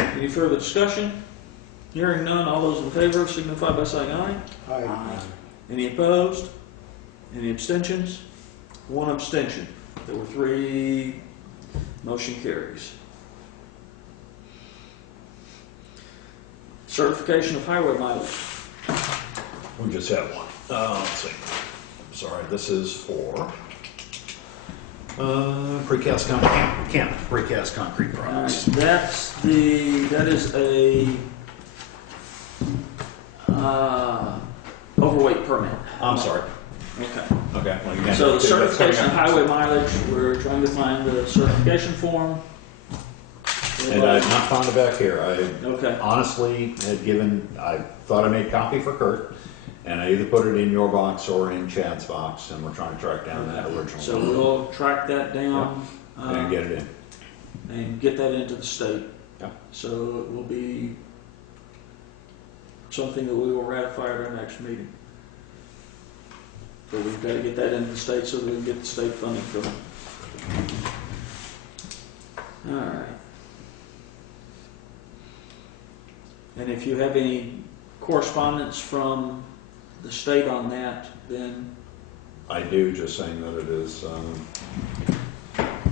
Any further discussion? Hearing none, all those in favor signify by saying aye. Aye. Any opposed? Any abstentions? One abstention. There were 3. Motion carries. Certification of highway mileage. We just had one. Let's see. Sorry, this is for precast concrete, precast concrete products. That is a overweight permit. I'm sorry. Okay. Okay. Well, you So the that's certification of coming up. highway mileage, we're trying to find the certification form. And I've not found it back here. I Okay. honestly I thought I made a copy for Kurt, and I either put it in your box or in Chad's box, and we're trying to track down that original. So we'll track that down And get it in. and get that into the state. Yeah. So it will be something that we will ratify at our next meeting. But we've got to get that into the state so that we can get the state funding for it. All right. And if you have any correspondence from the state on that, then I do, just saying that it is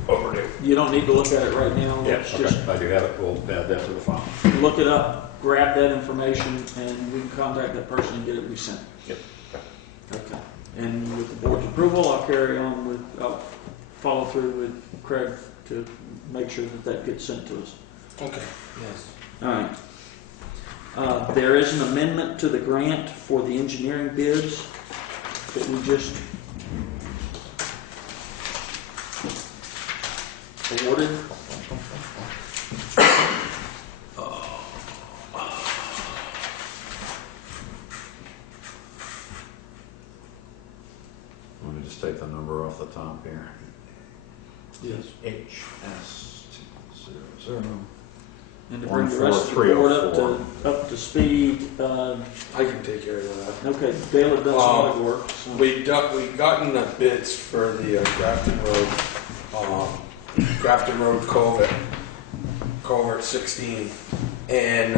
overdue. you don't need to look at it right now. Yes, Let's okay. I do have it. We'll add that to the file. just look it up, grab that information, and we can contact that person and get it resent. Yep. Okay. And with the board's approval, I'll follow through with Craig to make sure that that gets sent to us. Okay, yes. All right. There is an amendment to the grant for the engineering bids that we just awarded. Let me just take the number off the top here. Yes. HS 200. And to bring the rest of the board up to speed, I can take care of that. okay, Dale had done some of the work. So. We gotten the bids for the Grafton Road culvert 16, and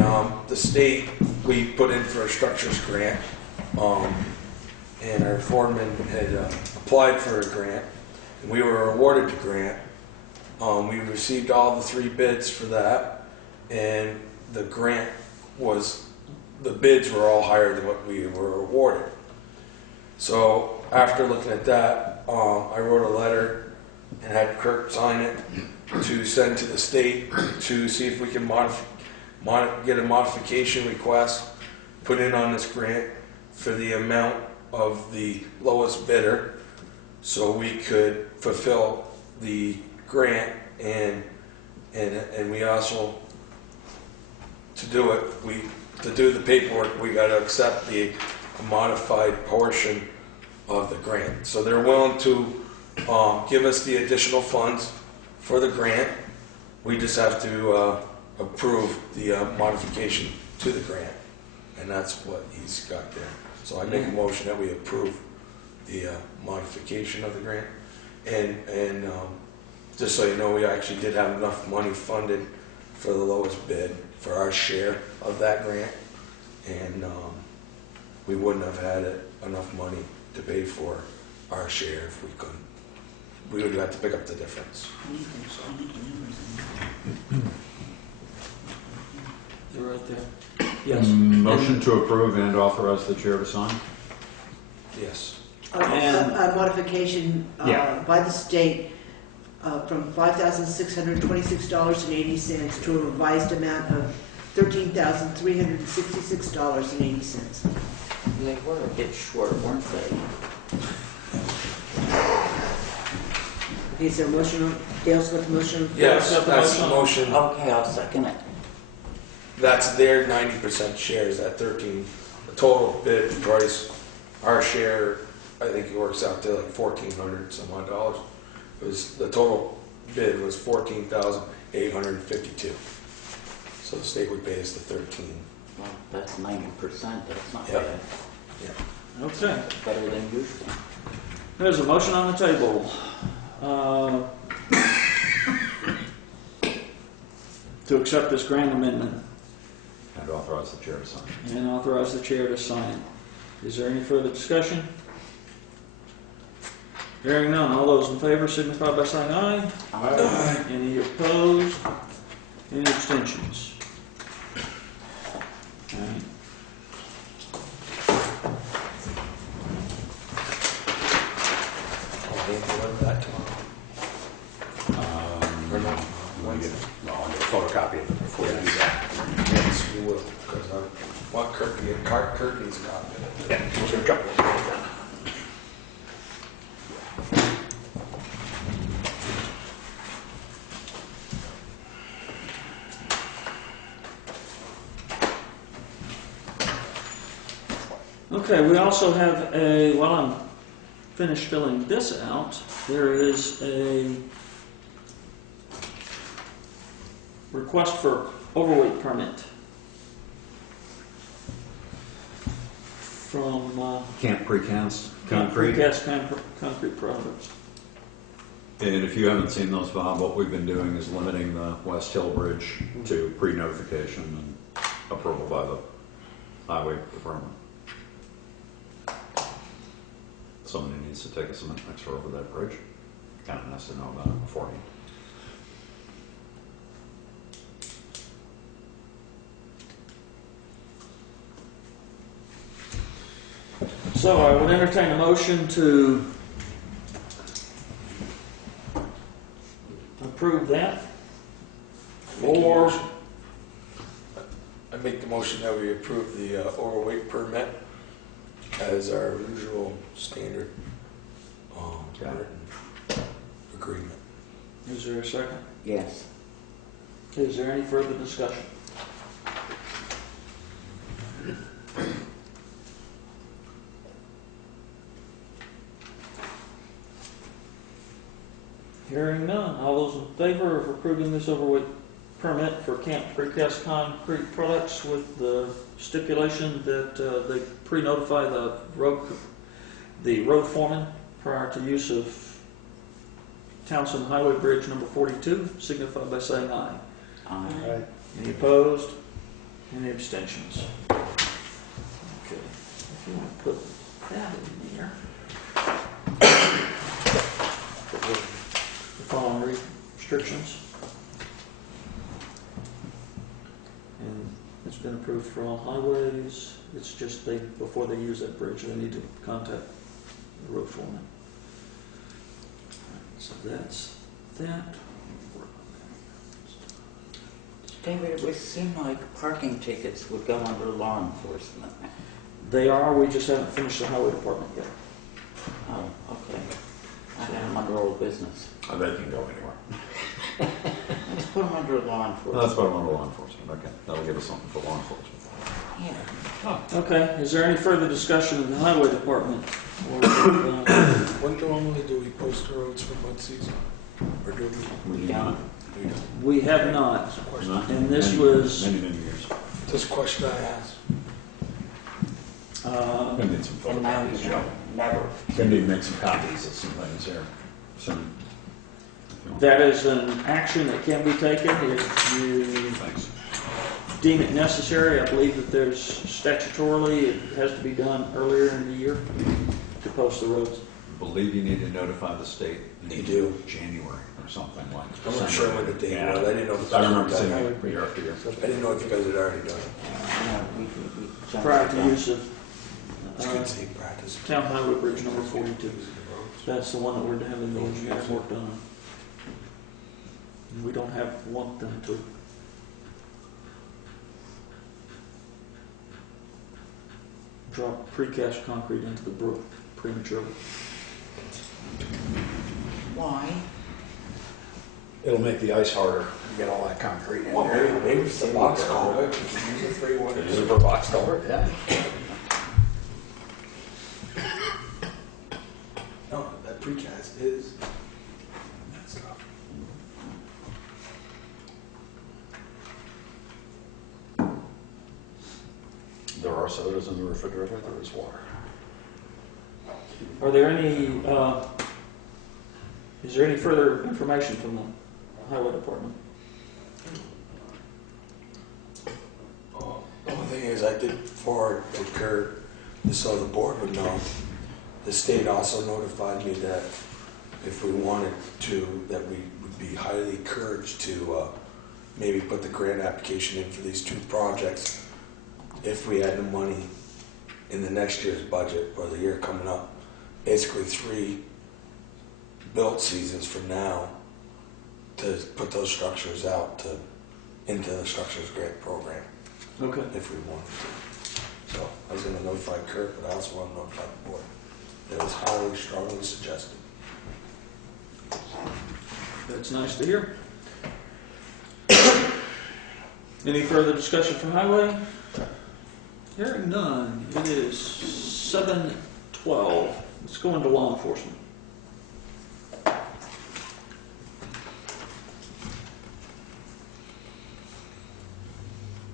the state, we put in for a structures grant, and our foreman had applied for a grant, and we were awarded the grant. We received all the 3 bids for that, and the grant the bids were all higher than what we were awarded. So after looking at that, I wrote a letter and had Kirk sign it to send to the state to see if we can get a modification request put in on this grant for the amount of the lowest bidder, so we could fulfill the grant, and we also, to do the paperwork, we got to accept the modified portion of the grant. So they're willing to give us the additional funds for the grant. We just have to approve the modification to the grant, and that's what he's got there. So I make a motion that we approve the modification of the grant, and just so you know, we actually did have enough money funded for the lowest bid for our share of that grant, and we wouldn't have had enough money to pay for our share if we couldn't. We would have to pick up the difference. You're right there. Yes. Motion to approve and authorize the chair to sign? Yes. A modification Yeah. by the state from $5,626.80 to a revised amount of $13,366.80. They were a bit short, weren't they? Okay, is there a motion? Dale's got the motion? Yes, Accept the that's the motion. motion. Okay, I'll second it. That's their 90% shares at 13. The total bid price, our share, I think it works out to like $1,400 some odd dollars. The total bid was $14,852. So the state would pay us the 13. Well, that's 90%, that's not Yep. bad. Yeah. Okay. Better than usual. There's a motion on the table to accept this grant amendment And authorize the chair to sign. and authorize the chair to sign. Is there any further discussion? Hearing none, all those in favor signify by saying aye. Aye. Any opposed? Any abstentions? All right. I'll be able to look at that tomorrow. Or not? I'll get a photocopy of it before you do that. Yes, we will, because I want Kirk to get Kirk's copy. Yeah, sure, jump. Okay, we also have while I'm finished filling this out, there is a request for overweight permit from Can't precast concrete. Precast concrete products. And if you haven't seen those, Bob, what we've been doing is limiting the West Hill Bridge to pre-notification and approval by the highway department. Somebody needs to take a cement mixer over that bridge. Kind of nice to know about it beforehand. So I would entertain a motion to approve that. Or I make the motion that we approve the overweight permit as our usual standard written agreement. Is there a second? Yes. Okay, is there any further discussion? Hearing none, all those in favor of approving this overweight permit for Camp Precast Concrete Products with the stipulation that they pre-notify the road foreman prior to use of Townshend Highway Bridge number 42, signify by saying aye. Aye. Any opposed? Any abstentions? Okay, if you want to put that in there. The following restrictions. And it's been approved for all highways. It's just before they use that bridge, they need to contact the road foreman. So that's that. David, it would seem like parking tickets would go under law enforcement. They are, we just haven't finished the highway department yet. Oh, okay. I have them under old business. Oh, they can go anywhere. Let's put them under law enforcement. That's what I want law enforcement. Okay, that'll give us something for law enforcement. Yeah. Okay, is there any further discussion in the highway department? Or, When normally do we post the roads for mud season? Or do we? We don't. We don't. we have not. Not And this many, was- many years. This question I asked. Gonna need some And now photocopies, you Joe. never. Gonna need to make some copies of some things here soon. That is an action that can be taken if you Thanks. deem it necessary. I believe that there's statutorily, it has to be done earlier in the year to post the roads. Believe you need to notify the state. You do. January or something like. I'm not sure when the date Yeah. was. I didn't know if I remember it was seeing done. it year after year. I didn't know if you guys had already done it. No, we jumped Prior the to gun. use of It's good safe practice. Town Highway Bridge number 42. That's the one that we're having the engineering work done on. And we don't have one done to drop precast concrete into the brook prematurely. Why? It'll make the ice harder. Get all that concrete in Well, there. maybe it's the box culvert. Use it for you want Use it for box culvert, yeah. No, that precast is that stuff. There are sodas in the refrigerator, there is water. Are there any, is there any further information from the highway department? The only thing is, I did forward to Kurt, just so the board would know, the state also notified me that if we wanted to, that we would be highly encouraged to maybe put the grant application in for these two projects if we had the money in the next year's budget or the year coming up. Basically 3 built seasons from now to put those structures out into the structures grant program. Okay. If we wanted to. So I was going to notify Kurt, but I also want to notify the board. That was highly, strongly suggested. That's nice to hear. Any further discussion from highway? Hearing none. It is 7:12. Let's go into law enforcement.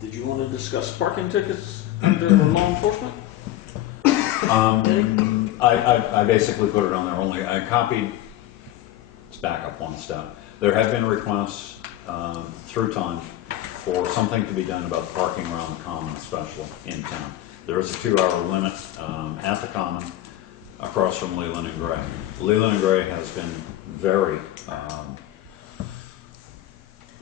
Did you want to discuss parking tickets under law enforcement? I basically put it on there only. I copied, let's back up one step. There have been requests through time for something to be done about the parking around the common, especially in town. There is a 2-hour limit at the common across from Leland and Gray. Leland and Gray has been very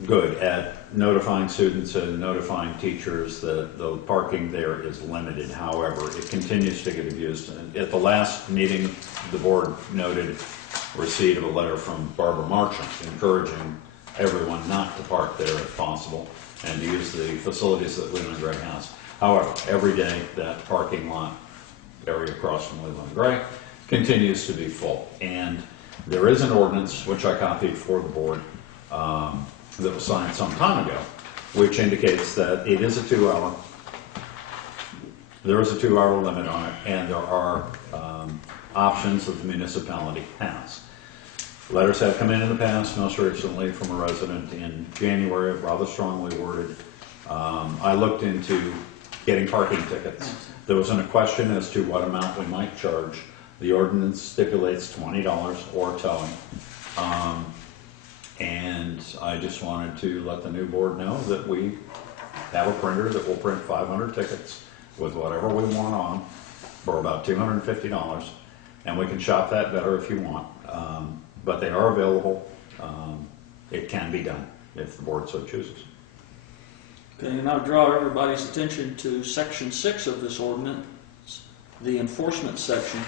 good at notifying students and notifying teachers that the parking there is limited. However, it continues to get abused. And at the last meeting, the board noted receipt of a letter from Barbara Marchant encouraging everyone not to park there if possible and to use the facilities that Leland and Gray has. However, every day that parking lot area across from Leland and Gray continues to be full. And There is an ordinance, which I copied for the board, that was signed some time ago, which indicates that it is a 2-hour, there is a 2-hour limit on it, and there are options that the municipality has. Letters have come in the past, most recently from a resident in January, rather strongly worded. I looked into getting parking tickets. There wasn't a question as to what amount we might charge. The ordinance stipulates $20 or towing. And I just wanted to let the new board know that we have a printer that will print 500 tickets with whatever we want on for about $250. And we can shop that better if you want. But they are available. It can be done if the board so chooses. Okay, and I'll draw everybody's attention to section 6 of this ordinance, the enforcement section,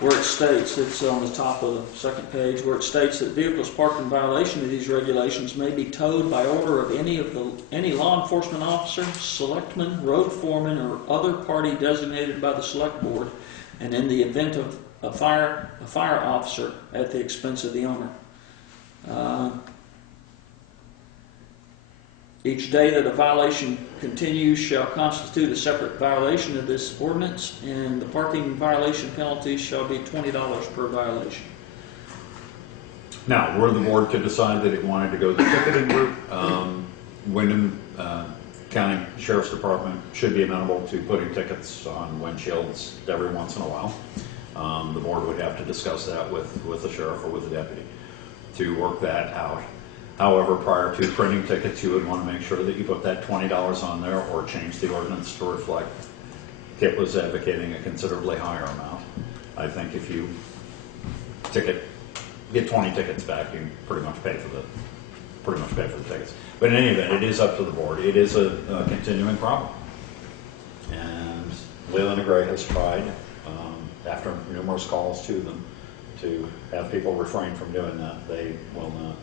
where it states, it's on the top of the second page, where it states that vehicles parked in violation of these regulations may be towed by order of any law enforcement officer, selectman, road foreman, or other party designated by the select board, and in the event of a fire officer at the expense of the owner. Each day that a violation continues shall constitute a separate violation of this ordinance, and the parking violation penalties shall be $20 per violation. Now, were the board to decide that it wanted to go the ticketing route, Wyndham County Sheriff's Department should be amenable to putting tickets on windshields every once in a while. The board would have to discuss that with the sheriff or with the deputy to work that out. However, prior to printing tickets, you would want to make sure that you put that $20 on there or change the ordinance to reflect Kip was advocating a considerably higher amount. I think if you get 20 tickets back, you pretty much pay for the tickets. But in any event, it is up to the board. It is a continuing problem. And Leland and Gray has tried, after numerous calls to them, to have people refrain from doing that. They will not.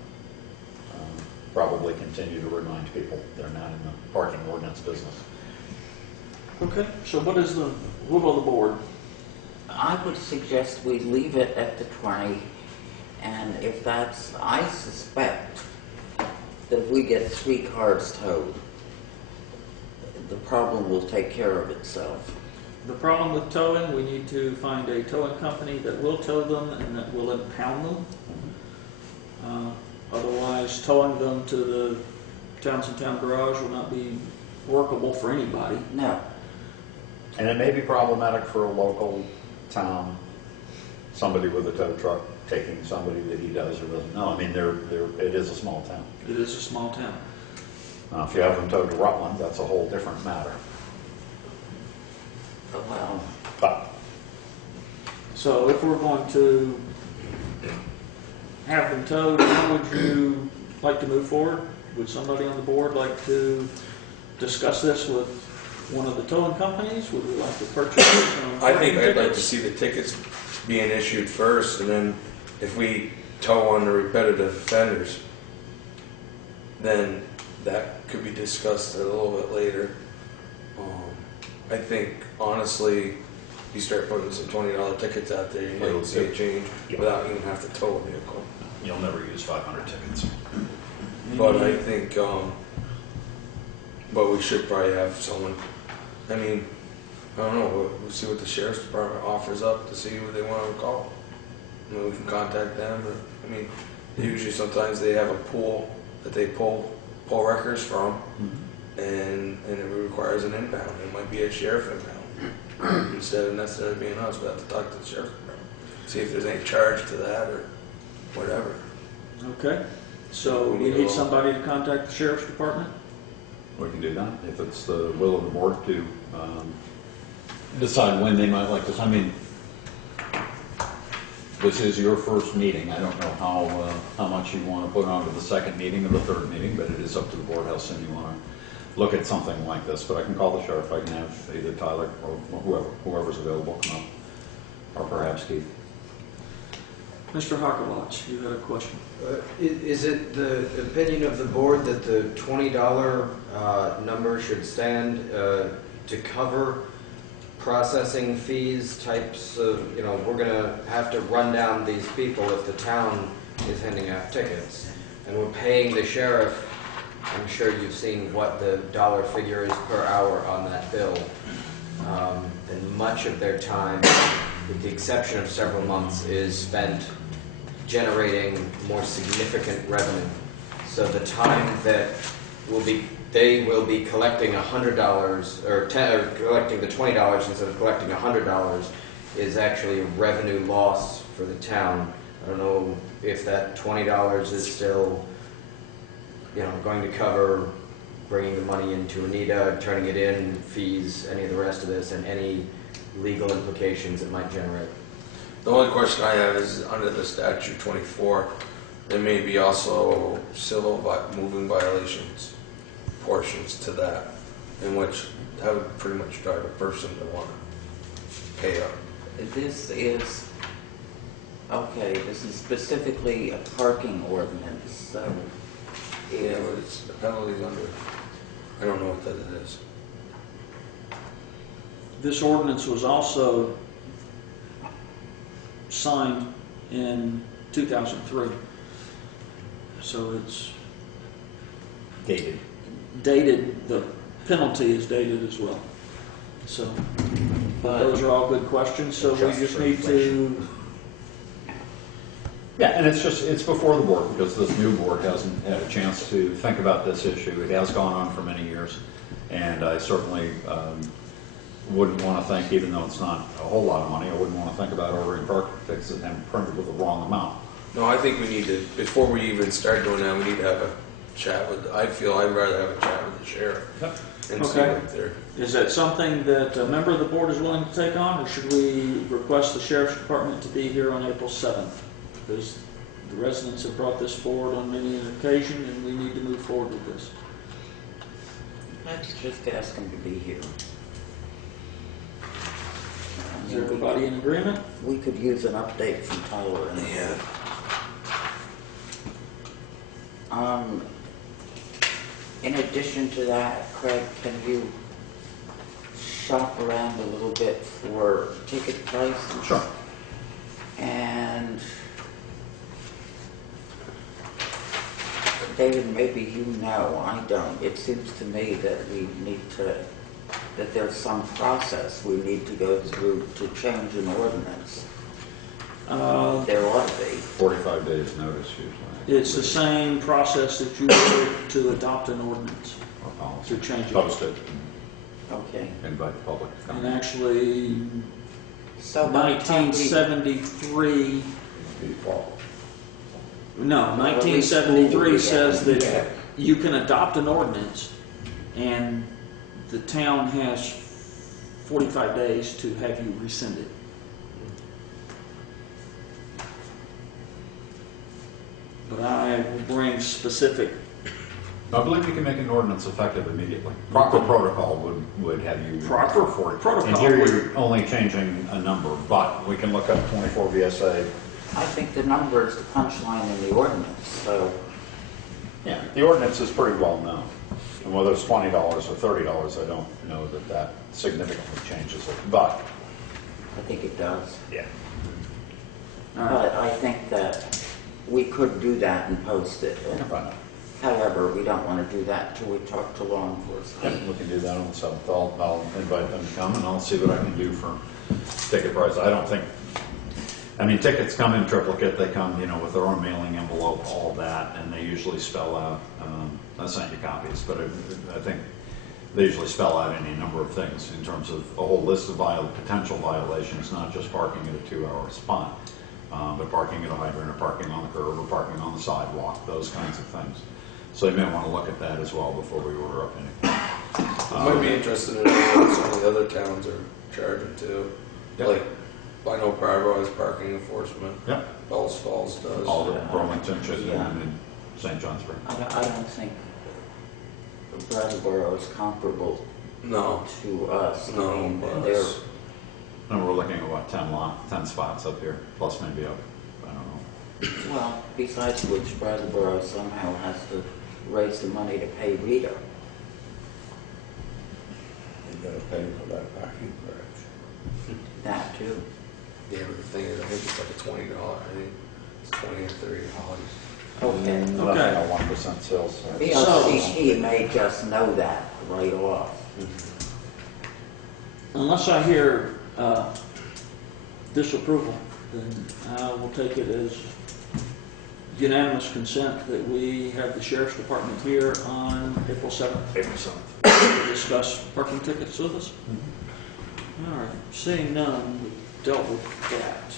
Probably continue to remind people they're not in the parking ordinance business. Okay, so what is the will of the board? I would suggest we leave it at the 20, and if that's, I suspect that if we get 3 cars towed, the problem will take care of itself. The problem with towing, we need to find a towing company that will tow them and that will impound them. Otherwise, towing them to the Townshend Town Garage will not be workable for anybody. No. And it may be problematic for a local town, somebody with a tow truck taking somebody that he does or doesn't know. I mean, it is a small town. It is a small town. Now, if you have them towed to Rutland, that's a whole different matter. Well, But So if we're going to have them towed, how would you like to move forward? Would somebody on the board like to discuss this with one of the towing companies? Would we like to purchase it? I think I'd like to see the tickets being issued first, and then if we tow on the repetitive offenders, then that could be discussed a little bit later. I think, honestly, you start putting some $20 tickets out there, you might see a change without even have to tow a vehicle. you'll never use 500 tickets. But I think, but we should probably have someone, I mean, I don't know, we'll see what the sheriff's department offers up to see who they want to call. I mean, we can contact them, or, I mean, usually sometimes they have a pool that they pull records from, and it requires an impound. It might be a sheriff impound. Instead of necessarily being us, we have to talk to the sheriff's department, see if there's any charge to that or whatever. Okay, so we need somebody to contact the sheriff's department? We can do that if it's the will of the board to decide when they might like this. I mean, this is your first meeting. I don't know how much you want to put on to the second meeting or the third meeting, but it is up to the board how soon you want to look at something like this. But I can call the sheriff. I can have either Tyler or whoever's available come up, or perhaps Keith. Mr. Hockerwatch, you had a question. Is it the opinion of the board that the $20 number should stand to cover processing fees types of, we're gonna have to run down these people if the town is handing out tickets. And we're paying the sheriff, I'm sure you've seen what the dollar figure is per hour on that bill. And much of their time, with the exception of several months, is spent generating more significant revenue. So the time that they will be collecting $100 or collecting the $20 instead of collecting $100 is actually a revenue loss for the town. I don't know if that $20 is still, going to cover bringing the money into Anita, turning it in, fees, any of the rest of this, and any legal implications it might generate. The only question I have is, under the statute 24, there may be also civil moving violations portions to that, in which that would pretty much drive a person to want to pay up. This is, okay, this is specifically a parking ordinance, so Yeah, but it's the penalties under, I don't know what that is. This ordinance was also signed in 2003. So it's Dated. dated, the penalty is dated as well. So, but those are all good questions, so we Adjust just for need to, Yeah, and it's before the board, because this new board hasn't had a chance to think about this issue. It has gone on for many years, and I certainly wouldn't want to think, even though it's not a whole lot of money, I wouldn't want to think about ordering parking tickets and printed with the wrong amount. No, I think we need to, before we even start doing that, we need to have a chat with, I'd rather have a chat with the sheriff and see Okay. what they're, is that something that a member of the board is willing to take on, or should we request the sheriff's department to be here on April 7th? Because the residents have brought this forward on many an occasion, and we need to move forward with this. let's just ask them to be here. Is everybody in agreement? We could use an update from Tyler. In addition to that, Craig, can you shop around a little bit for ticket prices? Sure. And David, maybe you know, I don't. It seems to me that we need to, that there's some process we need to go through to change an ordinance. There ought to be. 45 days notice usually. It's the same process that you would to adopt an ordinance, Or policy. to change it. Post it, Okay. invite the public to come. And actually, So by the time we- 1973, Default. no, Well, at least 1973 we says have- that you can adopt an ordinance, and the town has 45 days to have you rescind it. But I will bring specific, I believe you can make an ordinance effective immediately. Proper protocol would have you. Proper for it. protocol And here would- you're only changing a number, but we can look up 24 VSA. I think the number is the punchline in the ordinance, so Yeah. The ordinance is pretty well known. And whether it's $20 or $30, I don't know that significantly changes it, but. I think it does. Yeah. But I think that we could do that and post it. However, we don't want to do that till we talk to law enforcement. Yeah, we can do that on the 7th. I'll invite them to come and I'll see what I can do for ticket price. I don't think, tickets come in triplicate. They come, with their own mailing envelope, all that, and they usually spell out, I sent you copies, but I think they usually spell out any number of things in terms of a whole list of potential violations, not just parking at a 2-hour spot, but parking at a hydrant, or parking on the curb, or parking on the sidewalk, those kinds of things. So they may want to look at that as well before we order up anything. I might be interested in what some of the other towns are charging too. Yep. Like, I know Brattleboro has parking enforcement. Yep. Bells Falls does. All of Burlington, Chisholm, Yeah. and St. Johnsbury. I don't think Brattleboro is comparable No, to us. I no, mean, but they're, And we're looking at what, 10 spots up here, plus maybe up, I don't know. well, besides which Brattleboro somehow has to raise the money to pay Rita. You gotta pay for that parking garage. That too. Yeah, but the thing is, I think it's like a $20. I think it's $20 or $30. Okay. Less than a 1% sales tax. You know, he may just know that right off. Unless I hear disapproval, then I will take it as unanimous consent that we have the sheriff's department here on April 7th. April 7th. To discuss parking tickets with us. All right, seeing none, we dealt with that.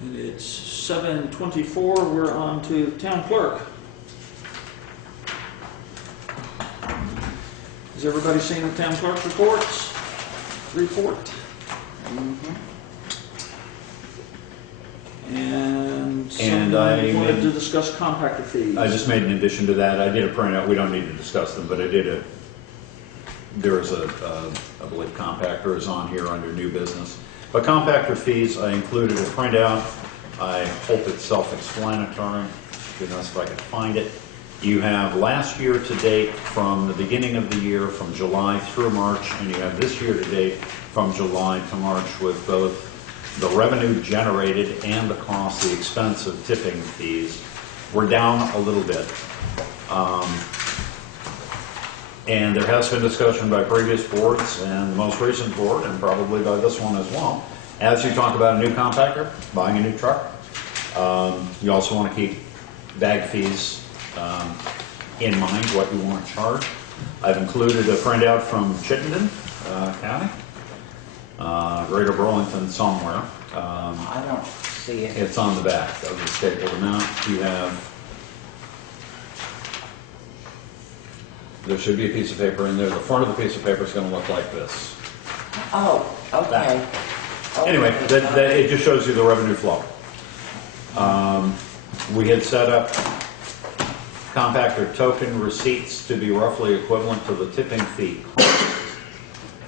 And it's 7:24, we're on to town clerk. Has everybody seen the town clerk's report? And I someone wanted made- to discuss compactor fees. I just made an addition to that. I did a printout. We don't need to discuss them, but there is I believe compactor is on here under new business. But compactor fees, I included a printout. I hope it's self-explanatory. Goodness, if I could find it. You have last year to date from the beginning of the year, from July through March, and you have this year to date from July to March with both the revenue generated and the cost, the expense of tipping fees. We're down a little bit. And there has been discussion by previous boards and the most recent board, and probably by this one as well. As you talk about a new compactor, buying a new truck, you also want to keep bag fees in mind, what you want to charge. I've included a printout from Chittenden County, Greater Burlington somewhere. I don't see it. It's on the back of the stapled amount. You have, there should be a piece of paper in there. The front of the piece of paper is going to look like this. Oh, okay. Anyway, it just shows you the revenue flow. We had set up compactor token receipts to be roughly equivalent to the tipping fee cost,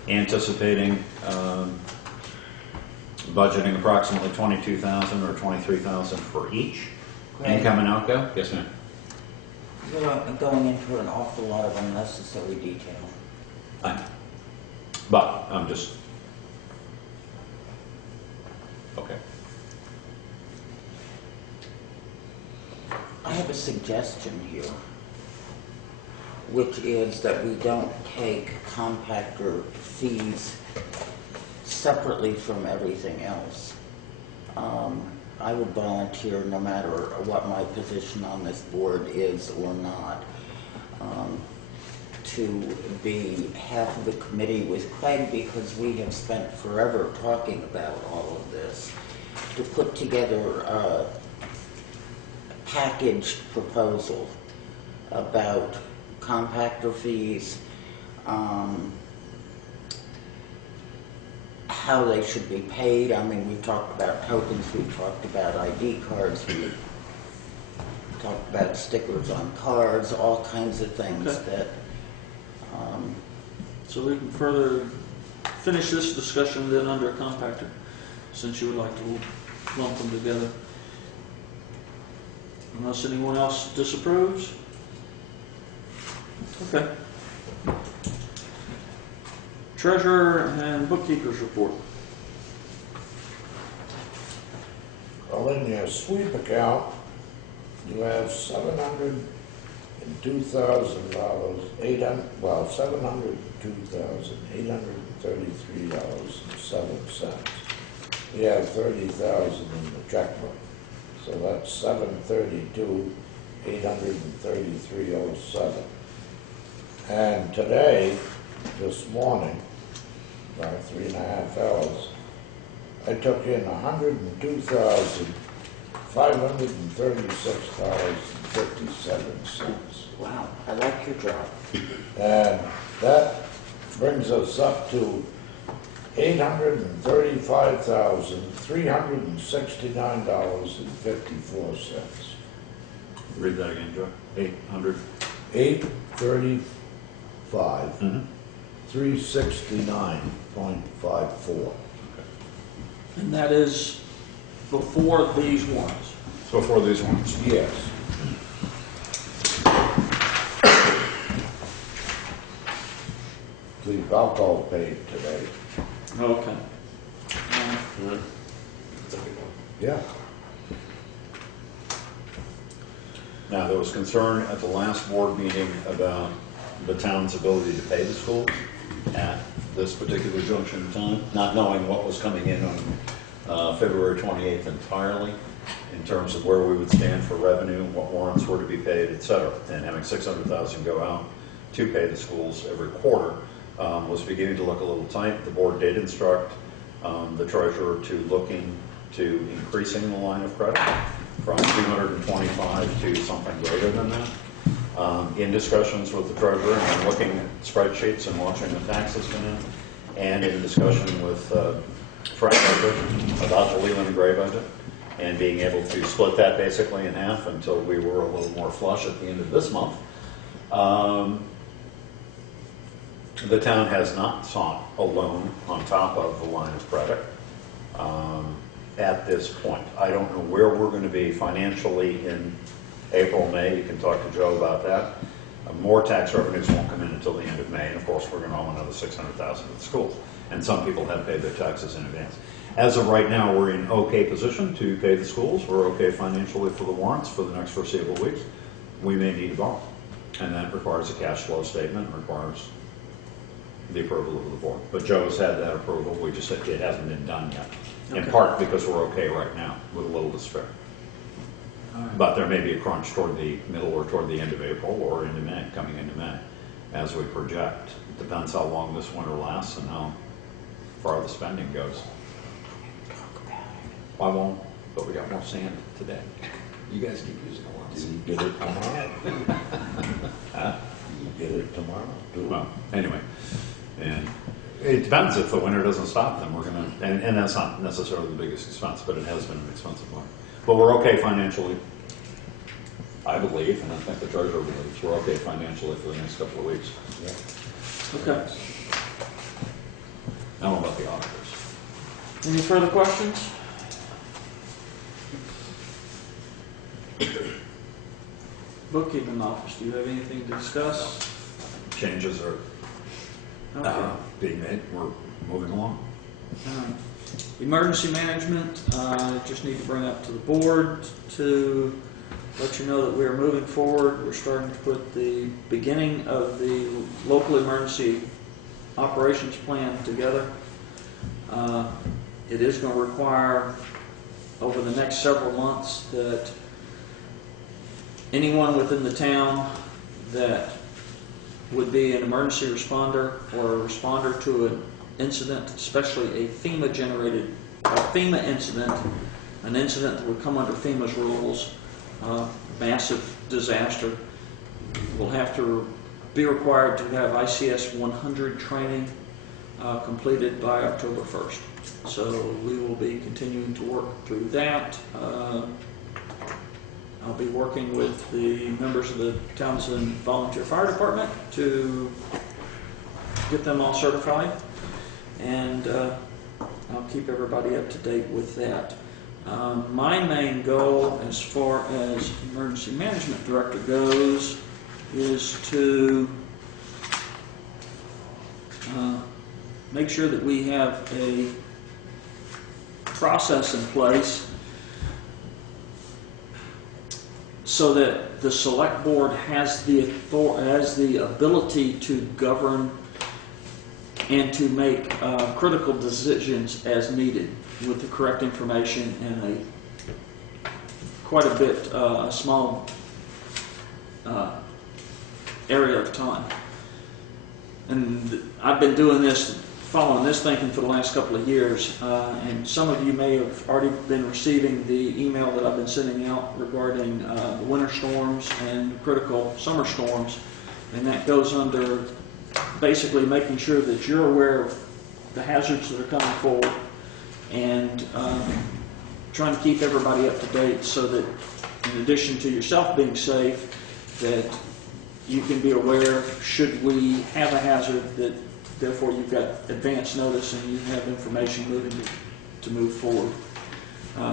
anticipating budgeting approximately $22,000 or $23,000 for each. Great. Income and outgo? Yes, ma'am. You're going into an awful lot of unnecessary detail. I know. But I'm just, okay. I have a suggestion here, which is that we don't take compactor fees separately from everything else. I would volunteer, no matter what my position on this board is or not, to be half of the committee with Craig, because we have spent forever talking about all of this, to put together a packaged proposal about compactor fees, how they should be paid. I mean, we've talked about tokens, we've talked about ID cards, we've talked about stickers on cars, all kinds of things Okay. that, So we can further finish this discussion then under compactor, since you would like to lump them together. Unless anyone else disapproves? Okay. Treasurer and bookkeeper's report. Well, in your sweep account, you have $702,000, $702,833.07. You have $30,000 in the checkbook, so that's $732,833.07. And today, this morning, about 3.5 hours, I took in $102,536.57. wow, I like your job. And that brings us up to $835,369.54. Read that again, Joe. 800. 835, 369.54. And that is before these warrants. So for these ones. Yes. We've alcohol paid today. Okay. That's a good one. Yeah. Now, there was concern at the last board meeting about the town's ability to pay the schools at this particular junction in time, not knowing what was coming in on February 28th entirely, in terms of where we would stand for revenue, what warrants were to be paid, et cetera. And having $600,000 go out to pay the schools every quarter was beginning to look a little tight. The board did instruct the treasurer to looking to increasing the line of credit from 225 to something greater than that. In discussions with the treasurer and looking at spreadsheets and watching the taxes come in, and in discussion with Frank Becker about the Leland and Gray budget, and being able to split that basically in half until we were a little more flush at the end of this month. The town has not sought a loan on top of the line of credit at this point. I don't know where we're going to be financially in April, May. You can talk to Joe about that. More tax revenues won't come in until the end of May, and of course we're going to owe another $600,000 to the schools. And some people have paid their taxes in advance. As of right now, we're in okay position to pay the schools. We're okay financially for the warrants for the next foreseeable weeks. We may need to borrow, and that requires a cash flow statement, requires the approval of the board. But Joe's had that approval. We just said it hasn't been done yet. In part because we're okay right now with a little despair. But there may be a crunch toward the middle or toward the end of April or into May, coming into May, as we project. It depends how long this winter lasts and how far the spending goes. I won't, but we got more sand today. You guys keep using a lot of Do sand. you get it tomorrow? Huh? You get it tomorrow, too? Well, anyway, and it depends. If the winter doesn't stop, then we're gonna, and that's not necessarily the biggest expense, but it has been an expensive one. But we're okay financially, I believe, and I think the treasurer believes we're okay financially for the next couple of weeks. Yeah. Okay. I don't know about the auditors. Any further questions? Bookkeeping office, do you have anything to discuss? Changes are Okay. being made. We're moving along. Emergency management, just need to bring up to the board to let you know that we are moving forward. We're starting to put the beginning of the local emergency operations plan together. It is going to require over the next several months that anyone within the town that would be an emergency responder or a responder to an incident, especially a FEMA incident, an incident that would come under FEMA's rules, massive disaster, will have to be required to have ICS 100 training completed by October 1st. So we will be continuing to work through that. I'll be working with the members of the Townshend Volunteer Fire Department to get them all certified, and I'll keep everybody up to date with that. My main goal as far as emergency management director goes is to make sure that we have a process in place so that the select board has the ability to govern and to make critical decisions as needed with the correct information in quite a bit small area of time. And I've been doing this, following this thinking for the last couple of years, and some of you may have already been receiving the email that I've been sending out regarding the winter storms and critical summer storms, and that goes under basically making sure that you're aware of the hazards that are coming forward and trying to keep everybody up to date so that in addition to yourself being safe, that you can be aware should we have a hazard, that therefore you've got advance notice and you have information moving to move forward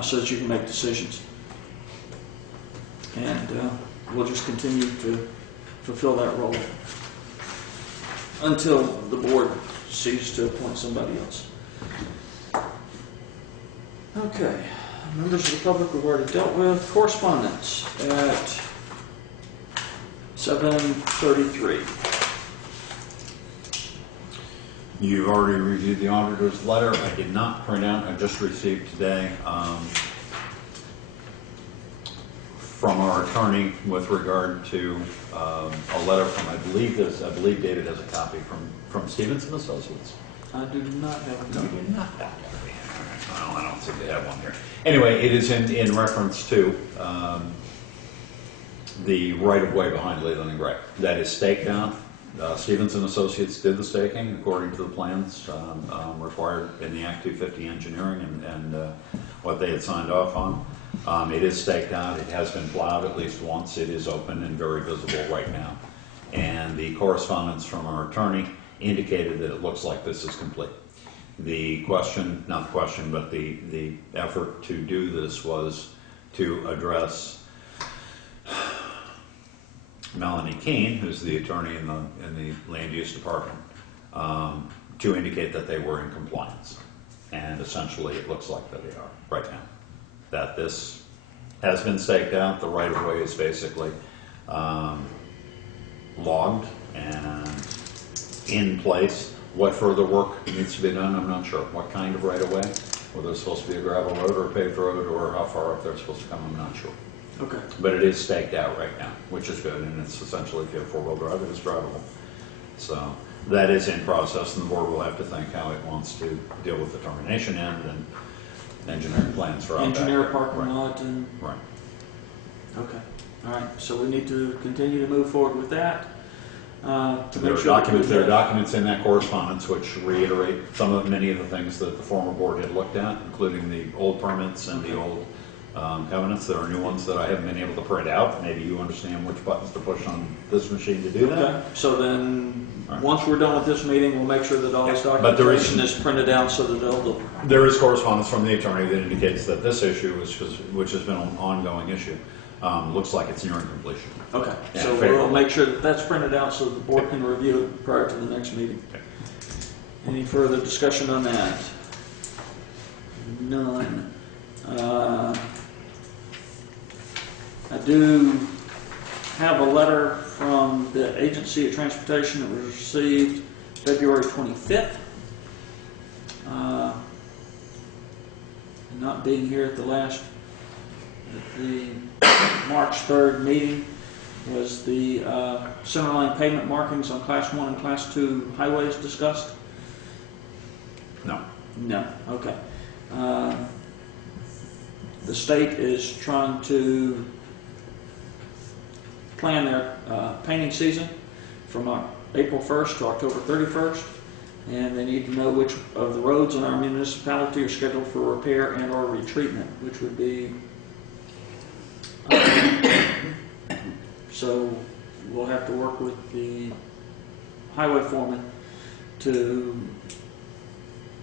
so that you can make decisions. And we'll just continue to fulfill that role. until the board sees to appoint somebody else. Okay, members of the public we've already dealt with. Correspondence at 7:33. You've already reviewed the auditor's letter. I did not print out, I just received today from our attorney with regard to a letter from, I believe David has a copy from Stevens and Associates. I do not have a No, copy. you did not have one. Well, I don't think they have one here. Anyway, it is in reference to the right-of-way behind Leland and Gray. That is staked out. Stevens and Associates did the staking according to the plans required in the Act 250 engineering and what they had signed off on. It is staked out. It has been plowed at least once. It is open and very visible right now. And the correspondence from our attorney indicated that it looks like this is complete. The question, not the question, but the effort to do this was to address Melanie Keene, who's the attorney in the land use department, to indicate that they were in compliance. And essentially it looks like that they are right now. That this has been staked out, the right of way is basically logged and in place. What further work needs to be done, I'm not sure. What kind of right of way? Whether it's supposed to be a gravel road or a paved road, or how far up they're supposed to come, I'm not sure. Okay. But it is staked out right now, which is good, and it's essentially, if you have four-wheel drive, it is drivable. So that is in process, and the board will have to think how it wants to deal with the termination end and engineering plans for out back. Engineer parking Right. lot and, Right. okay. All right, so we need to continue to move forward with that. To There make are sure documents, there are documents in that correspondence which reiterate many of the things that the former board had looked at, including the old permits and the old covenants. There are new ones that I haven't been able to print out. Maybe you understand which buttons to push on this machine to do that. Okay, so then, All right. once we're done with this meeting, we'll make sure that all this Yeah, but there is- documentation is printed out so that they'll, There is correspondence from the attorney that indicates that this issue, which has been an ongoing issue, looks like it's nearing completion. okay. Yeah, So we'll favorable. make sure that that's printed out so the board can review it prior to the next meeting. Okay. Any further discussion on that? None. I do have a letter from the Agency of Transportation that was received February 25th. Not being here at the March 3rd meeting was the centerline pavement markings on Class 1 and Class 2 highways discussed? No. No, okay. The state is trying to plan their painting season from April 1st to October 31st, and they need to know which of the roads in our municipality are scheduled for repair and or retreatment, which would be so we'll have to work with the highway foreman to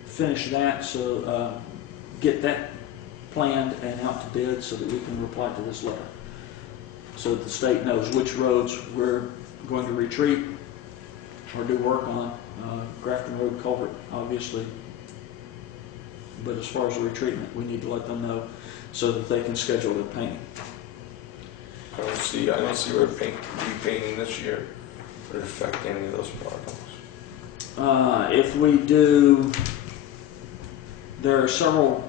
finish that, so get that planned and out to bid so that we can reply to this letter. So that the state knows which roads we're going to retreat or do work on. Grafton Road culvert, obviously. But as far as the retreatment, we need to let them know so that they can schedule their painting. I don't see where repainting this year would affect any of those problems. If we do, there are several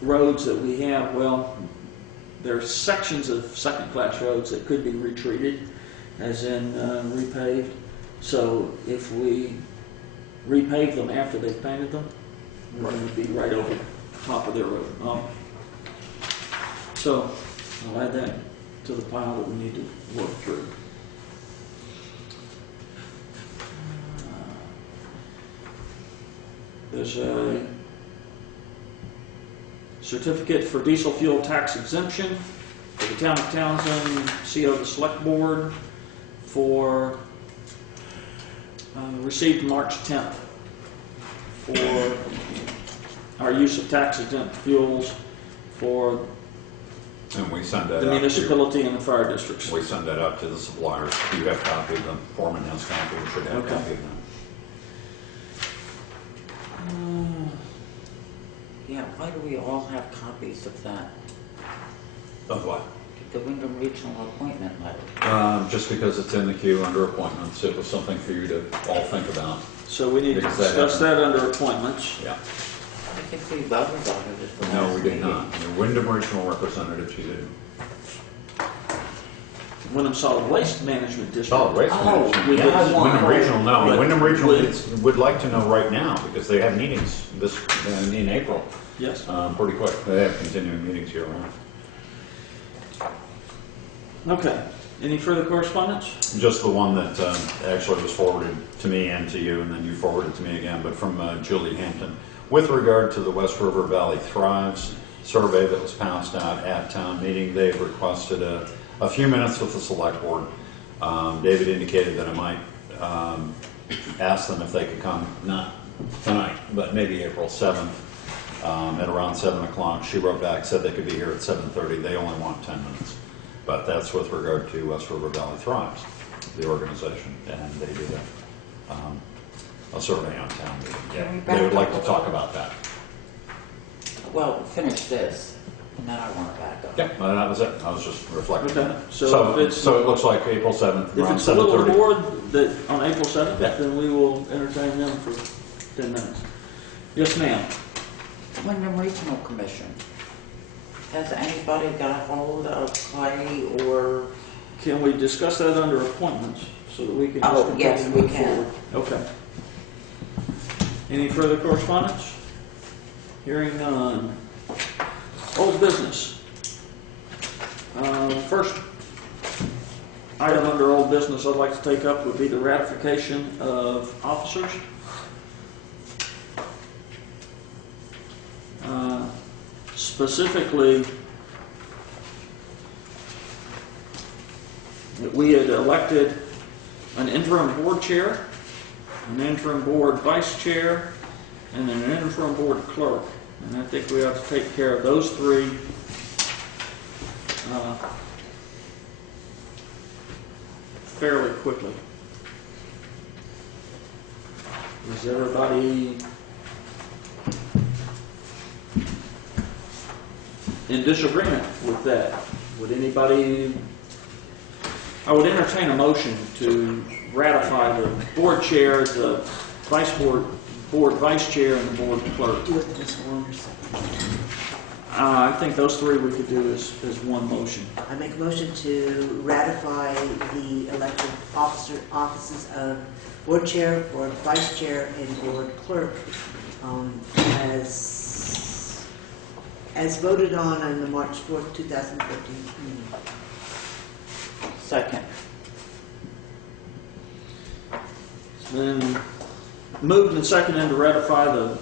roads that we have, well, there are sections of second-class roads that could be retreated, as in repaved. So if we repave them after they've painted them, we're going to be right over the top of their road. So I'll add that to the pile that we need to work through. There's a certificate for diesel fuel tax exemption for the town of Townshend, CO the Select Board, for received March 10th for our use of tax exempt fuels for And we send that the out municipality and the fire districts. we send that out to the suppliers. You have copy of them, foreman has copy, we should have Okay. copy of them. Yeah, why do we all have copies of that? Of what? The Wyndham Regional appointment letter. Just because it's in the queue under appointments, it was something for you to all think about. So we need to Because that discuss that under appointments. Yeah. I think we voted on it at the No, last we did meeting. not. The Wyndham Regional Representatives, you did. Wyndham Solid Waste Management District. Solid Waste Oh, Management, we yes. did one. Wyndham Regional, no. But Wyndham Regional would- would like to know right now, because they have meetings in April, Yes. pretty quick. They have continuing meetings year round. Okay. Any further correspondence? Just the one that actually was forwarded to me and to you, and then you forwarded to me again, but from Julie Hampton. With regard to the West River Valley Thrives survey that was passed out at town meeting, they've requested a few minutes with the select board. David indicated that I might ask them if they could come, not tonight, but maybe April 7th at around 7 o'clock. She wrote back, said they could be here at 7:30. They only want 10 minutes. But that's with regard to West River Valley Thrives, the organization, and they did a survey on town meeting. Can we They would back like up to a talk little? about that. Well, finish this, and then I want to back up. Yeah, that was it. I was just reflecting Okay. on it. So if it's- So it looks like April 7th, If around it's a little 7:30. board that on April 7th, Yeah. then we will entertain them for 10 minutes. Yes, ma'am. Wyndham Regional Commission. Has anybody got a hold of Clay or? Can we discuss that under appointments so that we can just Oh, continue yes, to we move can. forward? Okay. Any further correspondence? Hearing none. Old business. First item under old business I'd like to take up would be the ratification of officers. Specifically, that we had elected an interim board chair, an interim board vice chair, and an interim board clerk. And I think we have to take care of those three fairly quickly. Is everybody in disagreement with that? Would anybody, I would entertain a motion to ratify the board chair, the board vice chair, and the board clerk. Do it this one or something. I think those three we could do as one motion. I make a motion to ratify the elected offices of board chair, board vice chair, and board clerk as voted on the March 4th, 2015 meeting. Second. Then moved and seconded to ratify the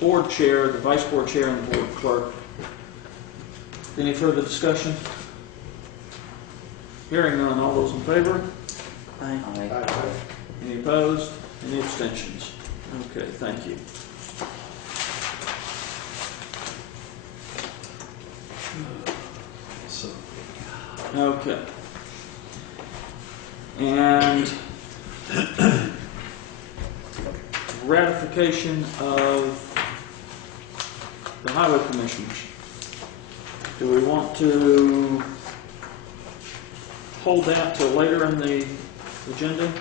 board chair, the vice board chair, and the board clerk. Any further discussion? Hearing none, all those in favor? Aye. Aye. Any opposed? Any abstentions? Okay, thank you. Okay. And ratification of the highway commissioners. Do we want to hold that till later in the agenda?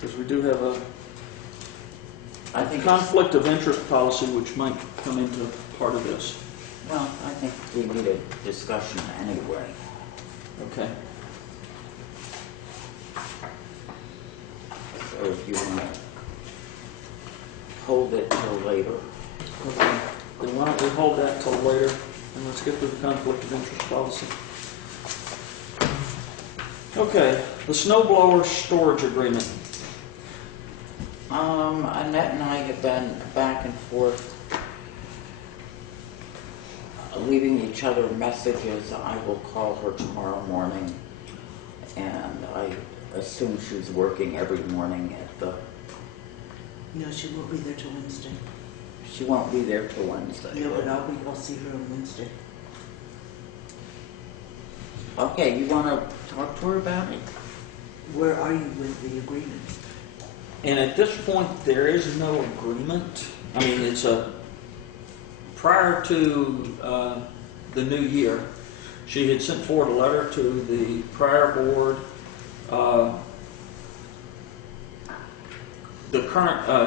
Because we do have I a think, conflict of interest policy which might come into part of this. well, I think we need a discussion anyway. Okay. So if you want to hold it till later. Okay. Then why don't we hold that till later, and let's get to the conflict of interest policy. Okay, the snow blower storage agreement. Annette and I have been back and forth, leaving each other messages. I will call her tomorrow morning, and I assume she's working every morning at the, No, she won't be there till Wednesday. she won't be there till Wednesday. No, but I'll see her on Wednesday. Okay, you wanna talk to her about it? Where are you with the agreement? And at this point, there is no agreement. I mean, it's prior to the new year, she had sent forward a letter to the prior board.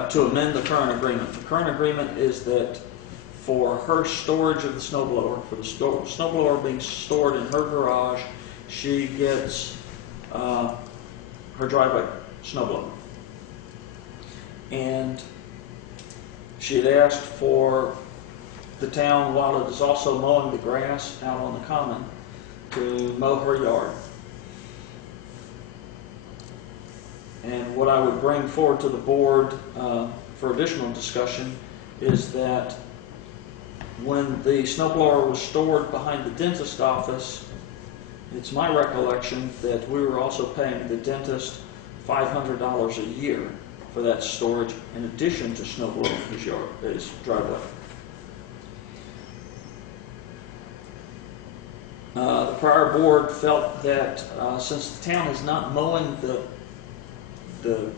To amend the current agreement. The current agreement is that for her storage of the snow blower, for the snow blower being stored in her garage, she gets her driveway snow blower. And she had asked for the town, while it is also mowing the grass out on the common, to mow her yard. And what I would bring forward to the board for additional discussion is that when the snowblower was stored behind the dentist office, it's my recollection that we were also paying the dentist $500 a year for that storage in addition to snowblowing his driveway. The prior board felt that since the town is not mowing the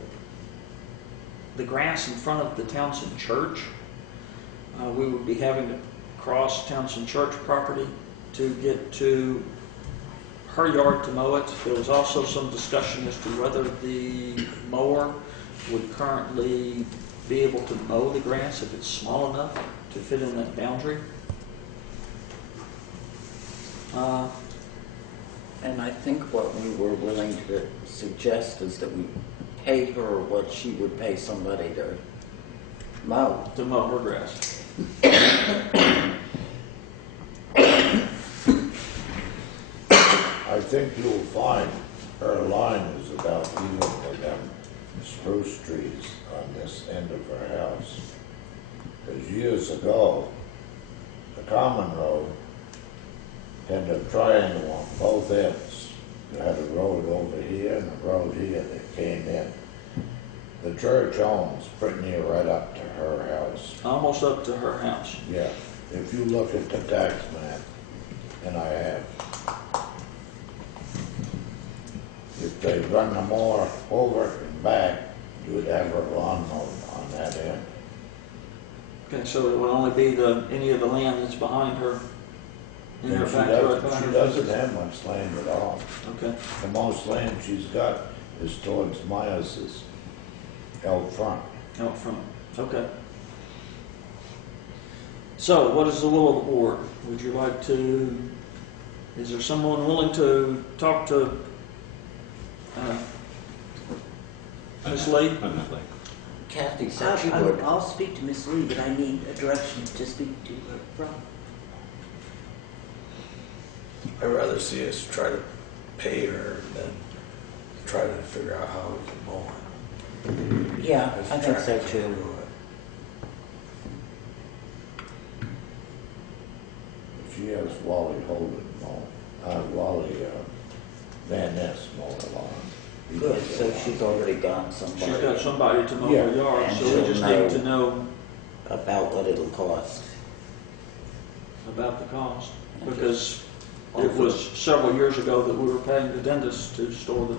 grass in front of the Townshend Church, we would be having to cross Townshend Church property to get to her yard to mow it. There was also some discussion as to whether the mower would currently be able to mow the grass if it's small enough to fit in that boundary. And I think what we were willing to suggest is that we paid her what she would pay somebody to mow. To mow her grass. I think you'll find her line is about even with them spruce trees on this end of her house. Because years ago, the common road had a triangle on both ends. You had a road over here and a road here that came in. The church owns pretty near right up to her house. Almost up to her house. Yeah, if you look at the tax map, and I have, if they run the mower over and back, you would have her lawn mowed on that end. Okay, so it would only be any of the land that's behind her in her And she backyard. doesn't have much land at all. Okay. The most land she's got is towards Myers' out front. Out front. Okay. So, what is the will of the board? Would you like to, is there someone willing to talk to Ms. Lee? I'm not like, Kathy said she would. I'll speak to Miss Lee, but I need a direction to speak to her from. I'd rather see us try to pay her than try to figure out how we can mow it. Yeah, If I think so tractor can too. do it. She has Wally Holden mow, Van Ness mow the lawn. He Good, does the so lawn. she's already got somebody. She's got somebody to mow Yeah. her yard, And so we she'll just know. need to know About what it'll cost. about the cost. Because it was several years ago that we were paying the dentist to store the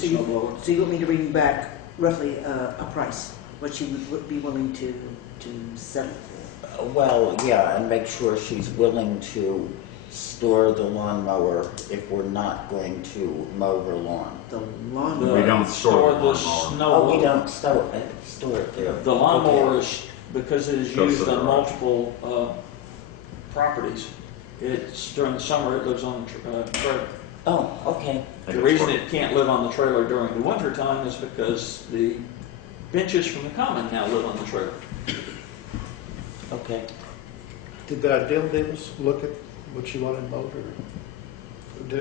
So snow blower. So you want me to bring back roughly a price, what she would be willing to settle for? Well, yeah, and make sure she's willing to store the lawnmower if we're not going to mow her lawn. The lawn. The- We don't store the the lawnmower. snow Oh, we blower. don't store it there. The lawnmower Okay. is, because it is Goes used to the on garage. multiple properties, it's, during the summer, it lives on the trailer. Oh, okay, I think The it's reason worth- it can't live on the trailer during the winter time is because the benches from the common now live on the trailer. okay. Did Dale Davis look at what she wanted mowed, or did,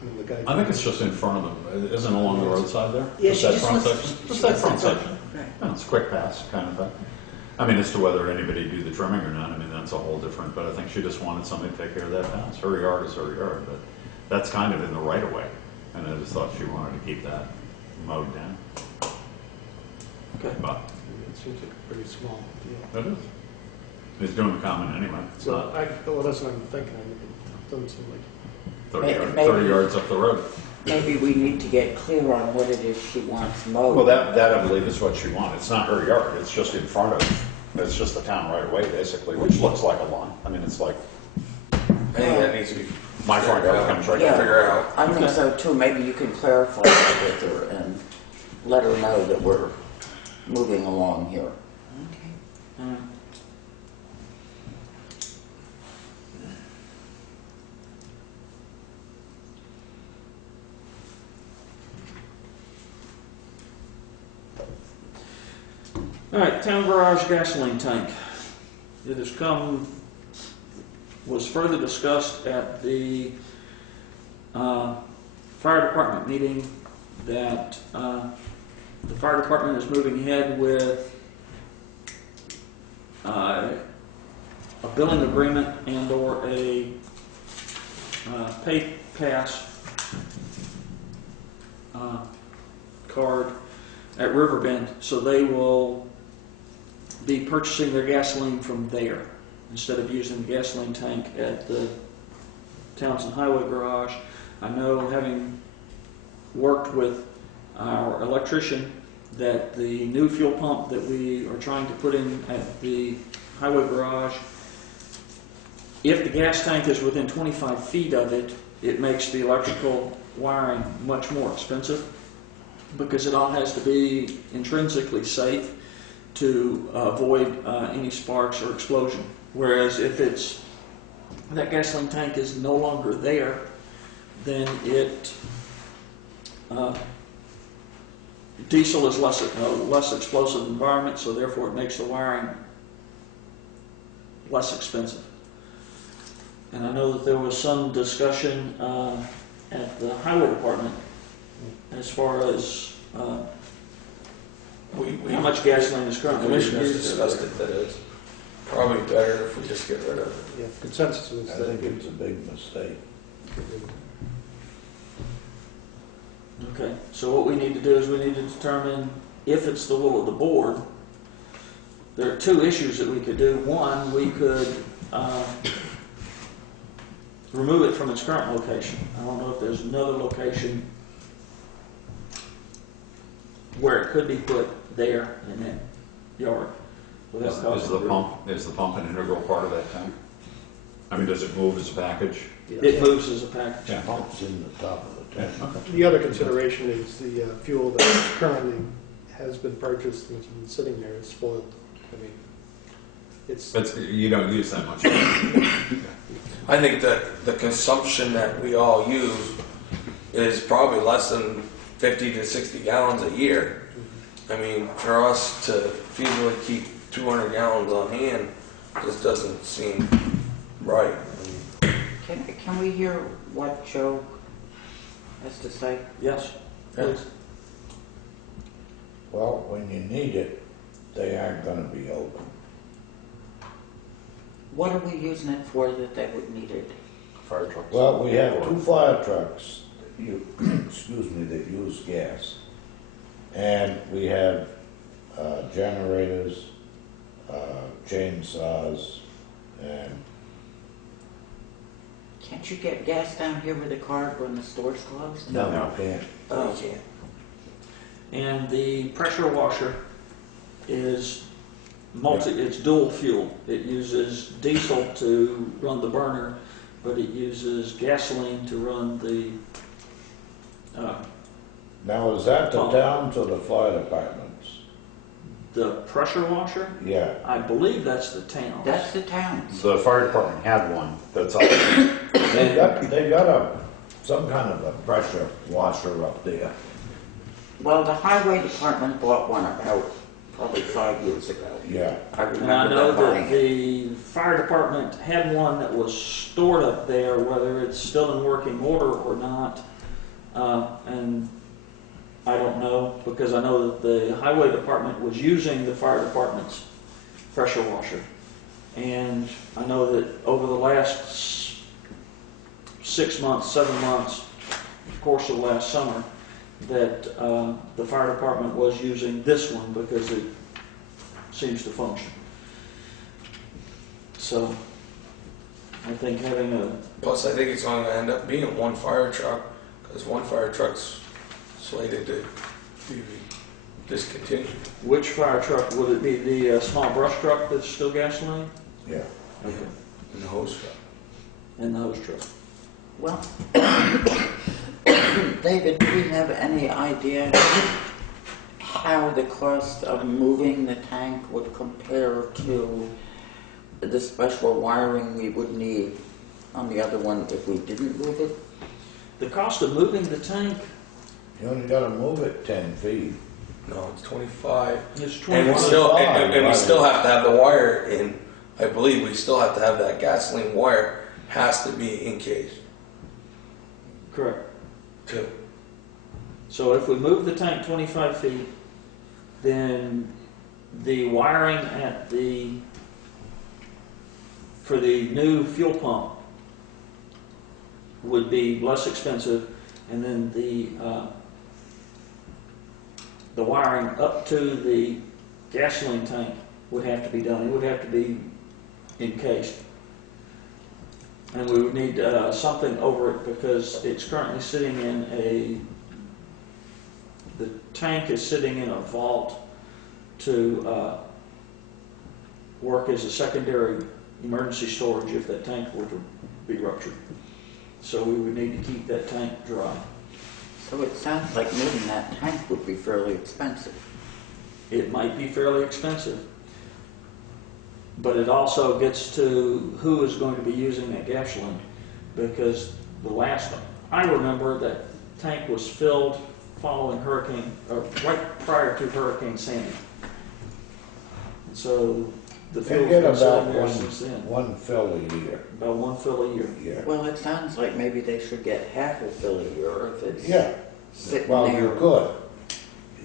I mean, the guy? I think it's just in front of them. Isn't it along the roadside there? Yeah, Just she that just front wants- section? she Just that wants front that section. Right. Yeah, it's a quick pass kind of thing. I mean, as to whether anybody do the trimming or not, I mean, that's a whole different, but I think she just wanted somebody to take care of that house. Her yard is her yard, but that's kind of in the right of way. And I just thought she wanted to keep that mowed down. Okay. But It seems like a pretty small deal. it is. He's doing the common anyway. It's Well, not, well, that's what I'm thinking. I mean, doesn't seem like. 30 yards up the road. Maybe we need to get clear on what it is she wants mowed. Well, that I believe is what she wants. It's not her yard, it's just in front of, it's just the town right away, basically, which looks like a lawn. I mean, it's like, I think that needs to be. my front yard comes right Yeah. Figure out. I think so too. Maybe you can clarify that with her and let her know that we're moving along here. Uh, All right, town garage gasoline tank. It has was further discussed at the fire department meeting that the fire department is moving ahead with a billing agreement and or a pay pass card at Riverbend, so they will be purchasing their gasoline from there instead of using the gasoline tank at the Townshend Highway garage. I know, having worked with our electrician, that the new fuel pump that we are trying to put in at the highway garage, if the gas tank is within 25 feet of it, it makes the electrical wiring much more expensive because it all has to be intrinsically safe to avoid any sparks or explosion. Whereas if that gasoline tank is no longer there, then diesel is less explosive environment, so therefore it makes the wiring less expensive. And I know that there was some discussion at the highway department as far as how much gasoline is The currently commissioners used. discussed it, that it's probably better if we just get rid of it. Yeah, consensus was I that. think it's a big mistake. Okay, so what we need to do is we need to determine if it's the will of the board. There are two issues that we could do. One, we could remove it from its current location. I don't know if there's another location where it could be put there in that yard. without is causing the ruin. is the pump an integral part of that tank? I mean, does it move as a package? It moves as a package. Yeah. Pump's in the top of the tank. The other consideration is the fuel that currently has been purchased and has been sitting there is spoiled. I mean, it's, But you don't use that much. I think that the consumption that we all use is probably less than 50 to 60 gallons a year. I mean, for us to feasibly keep 200 gallons on hand just doesn't seem right. Can we hear what Joe has to say? Yes, Yeah. please. Well, when you need it, they aren't gonna be open. What are we using it for that they would need it? Fire trucks. Well, we have 2 fire trucks, excuse me, that use gas. And we have generators, chainsaws, and Can't you get gas down here with a card when the store's closed? no, we can't. Oh, You can't. And the pressure washer is it's dual fuel. It uses diesel to run the burner, but it uses gasoline to run the Now, is that the Pump. towns or the fire departments? pressure washer. Yeah, I believe that's the town. that's the town's. The fire department had one that's up. they got some kind of a pressure washer up there. Well, the highway department bought one about probably 5 years ago. Yeah, I And I remember know them buying that it. the fire department had one that was stored up there, whether it's still in working order or not. And I don't know, because I know that the highway department was using the fire department's pressure washer. And I know that over the last 6 months, 7 months, of course of last summer, that the fire department was using this one because it seems to function. So I think having a, Plus, I think it's going to end up being one fire truck, because one fire truck's slated to be discontinued. which fire truck, would it be the small brush truck that's still gasoline? Yeah. Okay. And the hose truck. And the hose truck. Well, David, do we have any idea how the cost of moving the tank would compare to the special wiring we would need on the other one if we didn't move it? The cost of moving the tank You only gotta move it 10 feet. No, it's 25. is And we 21. still, and we still have to have the wire in, I believe we still have to have that gasoline wire, has to be encased Correct. too. So if we move the tank 25 feet, then the wiring at for the new fuel pump would be less expensive, and then the wiring up to the gasoline tank would have to be done. It would have to be encased. And we would need something over it because it's currently sitting in the tank is sitting in a vault to work as a secondary emergency storage if that tank were to be ruptured. So we would need to keep that tank dry. So it sounds like moving that tank would be fairly expensive. It might be fairly expensive, but it also gets to who is going to be using that gasoline, because the last I remember, that tank was filled following right prior to Hurricane Sandy. And so the They field's get been sitting about there since then, one fill a year. about one fill a year. Yeah. Well, it sounds like maybe they should get half a fill a year if it's Yeah. sitting Well, there you could.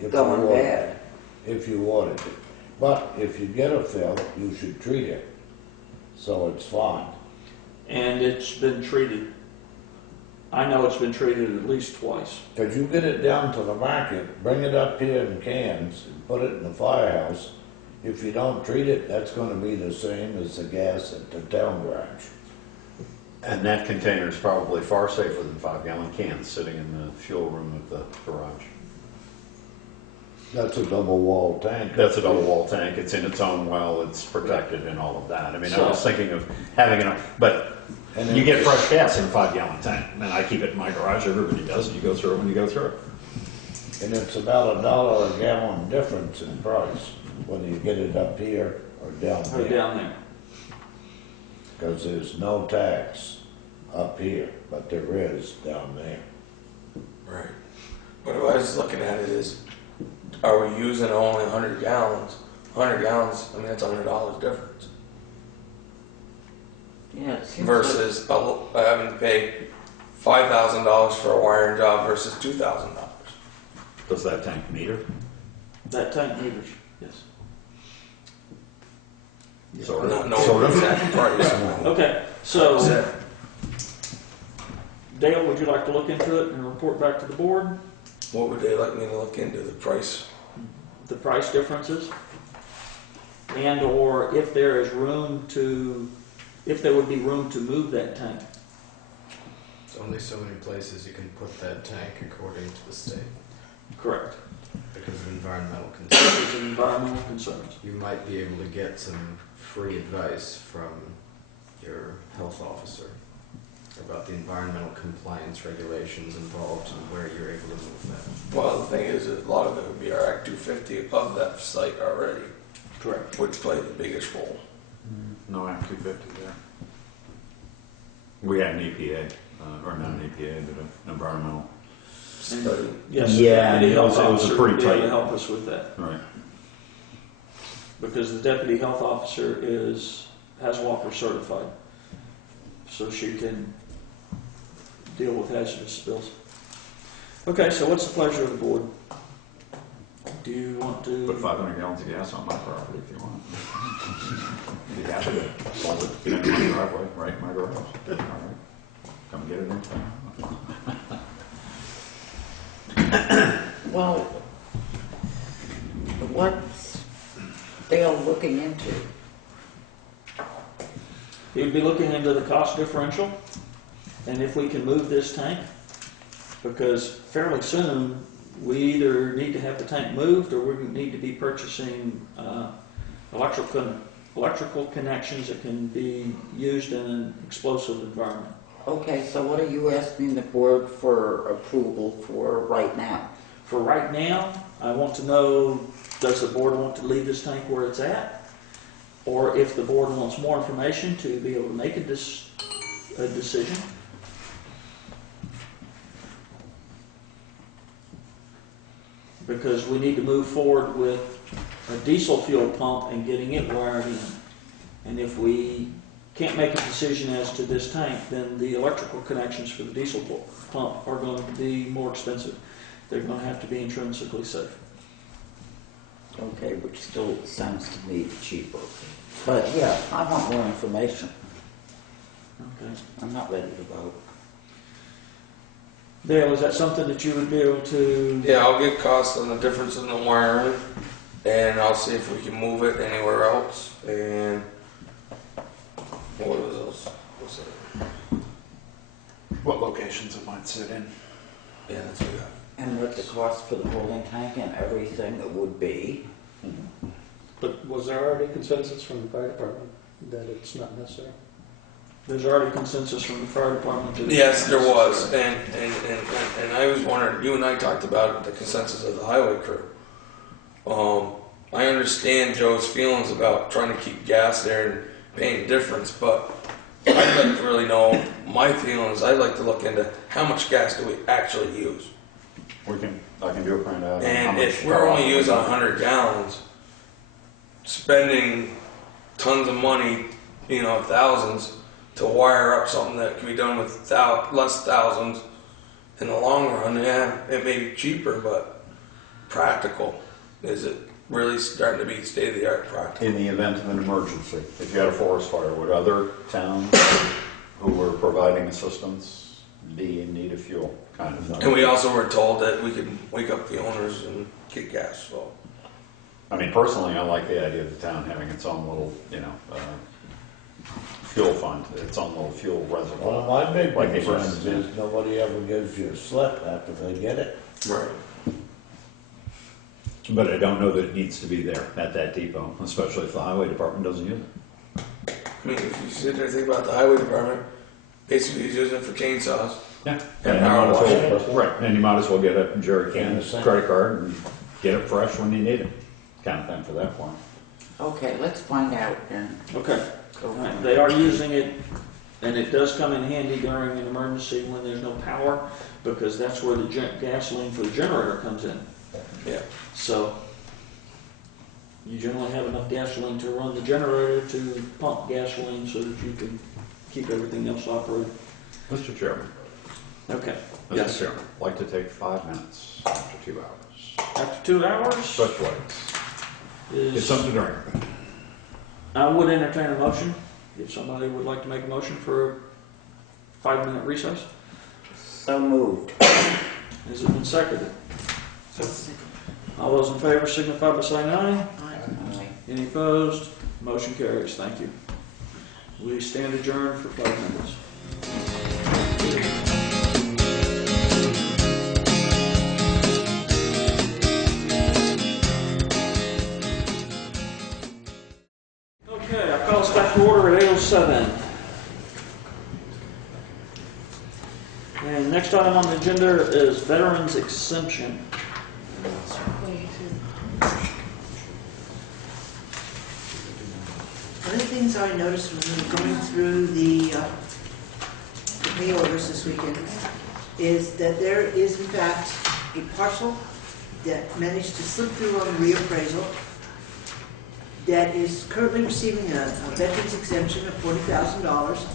If going you wanted- bad. If you wanted it. But if you get a fill, you should treat it. So it's fine. And it's been treated. I know it's been treated at least twice. Cause you get it down to the market, bring it up here in cans and put it in the firehouse. If you don't treat it, that's gonna be the same as the gas at the town garage. And that container is probably far safer than 5-gallon cans sitting in the fuel room of the garage. That's a double wall tank. That's a double wall tank, it's in its own well, it's protected and all of that. I mean, I was So- thinking of having it, but And you get it's- fresh gas in a 5-gallon tank. And I keep it in my garage, everybody does, and you go through it when you go through it. And it's about $1 a gallon difference in price, whether you get it up here or down Or there. down there. Cause there's no tax up here, but there is down there. Right. But if I was looking at it is, are we using only 100 gallons? 100 gallons, I mean, that's $100 difference. Yeah, it seems like- Versus having to pay $5,000 for a wiring job versus $2,000. Does that tank meter? That tank meters, yes. Sort of. Not knowing Sort the of. exact price. Okay, so Dale, would you like to look into it and report back to the board? What would they like me to look into, the price? The price differences? And or if there is room if there would be room to move that tank? There's only so many places you can put that tank according to the state Correct. because of environmental concerns. Because of environmental concerns. You might be able to get some free advice from your health officer about the environmental compliance regulations involved and where you're able to move that. Well, the thing is, a lot of it would be our Act 250 above that site already, Correct. which played the biggest role. No Act 250 there. We had an EPA, or not an EPA, but an environmental. Study. Yes. Yeah, the deputy it was- health it was a officer pretty would be able to tight- help us with that. Right. Because the deputy health officer has Walker certified. So she can deal with hazardous spills. Okay, so what's the pleasure of the board? Do you want to? Put 500 gallons of gas on my property if you want. Be happy to hold it behind my driveway, right in my garage. All right. Come get it anytime. Well, what's Dale looking into? He would be looking into the cost differential and if we can move this tank, because fairly soon, we either need to have the tank moved or we need to be purchasing electrical connections that can be used in an explosive environment. Okay, so what are you asking the board for approval for right now? For right now, I want to know, does the board want to leave this tank where it's at? Or if the board wants more information to be able to make a decision. Because we need to move forward with a diesel fuel pump and getting it wired in. And if we can't make a decision as to this tank, then the electrical connections for the diesel pump are going to be more expensive. They're going to have to be intrinsically safe. Okay, which still sounds to me cheaper. But yeah, I want more information. Okay. I'm not ready to vote. Dale, is that something that you would be able to? Yeah, I'll get costs on the difference in the wiring, and I'll see if we can move it anywhere else. And what was else? What's it? What locations it might sit in. Yeah, that's what we got. And what the cost for the holding tank and everything would be. But was there already consensus from the fire department that it's not necessary? There's already consensus from the fire department. That Yes, there was, and I was wondering. You and I talked about the consensus of the highway crew. I understand Joe's feelings about trying to keep gas there and paying the difference, but I'd like to really know my feelings. I'd like to look into how much gas do we actually use, I can do a printout. on how and much if we're power only we using got. 100 gallons, spending tons of money, thousands, to wire up something that can be done with less thousands in the long run, yeah, it may be cheaper, but practical. Is it really starting to be state-of-the-art practical? In the event of an emergency, if you had a forest fire, would other towns who were providing assistance be in need of fuel, kind of thing? And we also were told that we could wake up the owners and get gas, so. I mean, personally, I like the idea of the town having its own little, fuel fund, its own little fuel One reservoir. of my big Like they concerns were- is nobody ever gives you a slip after they get it. Right. But I don't know that it needs to be there at that depot, especially if the highway department doesn't use it. I mean, if you sit there and think about the highway department, basically he's using it for chainsaws. Yeah. And you power might as washing. well- Right, and you might as well get a jerry can, And the same. credit card, and get it fresh when you need it, kind of thing for that point. Okay, let's find out and Okay. go from They there. are using it, and it does come in handy during an emergency when there's no power, because that's where the gasoline for the generator comes in. Yeah. So you generally have enough gasoline to run the generator to pump gasoline so that you can keep everything else operating. Mr. Chairman. Okay. Mr. Yes. Chairman, I'd like to take 5 minutes after 2 hours. After 2 hours Such ways. Get is, something to drink. I would entertain a motion, if somebody would like to make a motion for a 5-minute recess. So moved. Has it been seconded? All those in favor signify by saying aye. Aye. Any opposed? Motion carries. Thank you. We stand adjourned for 5 minutes. Okay, I call us back to order at 8:07. And next item on the agenda is Veterans Exemption. One of the things I noticed when we were going through the pay orders this weekend is that there is in fact a parcel that managed to slip through on the reappraisal that is currently receiving a veterans exemption of $40,000.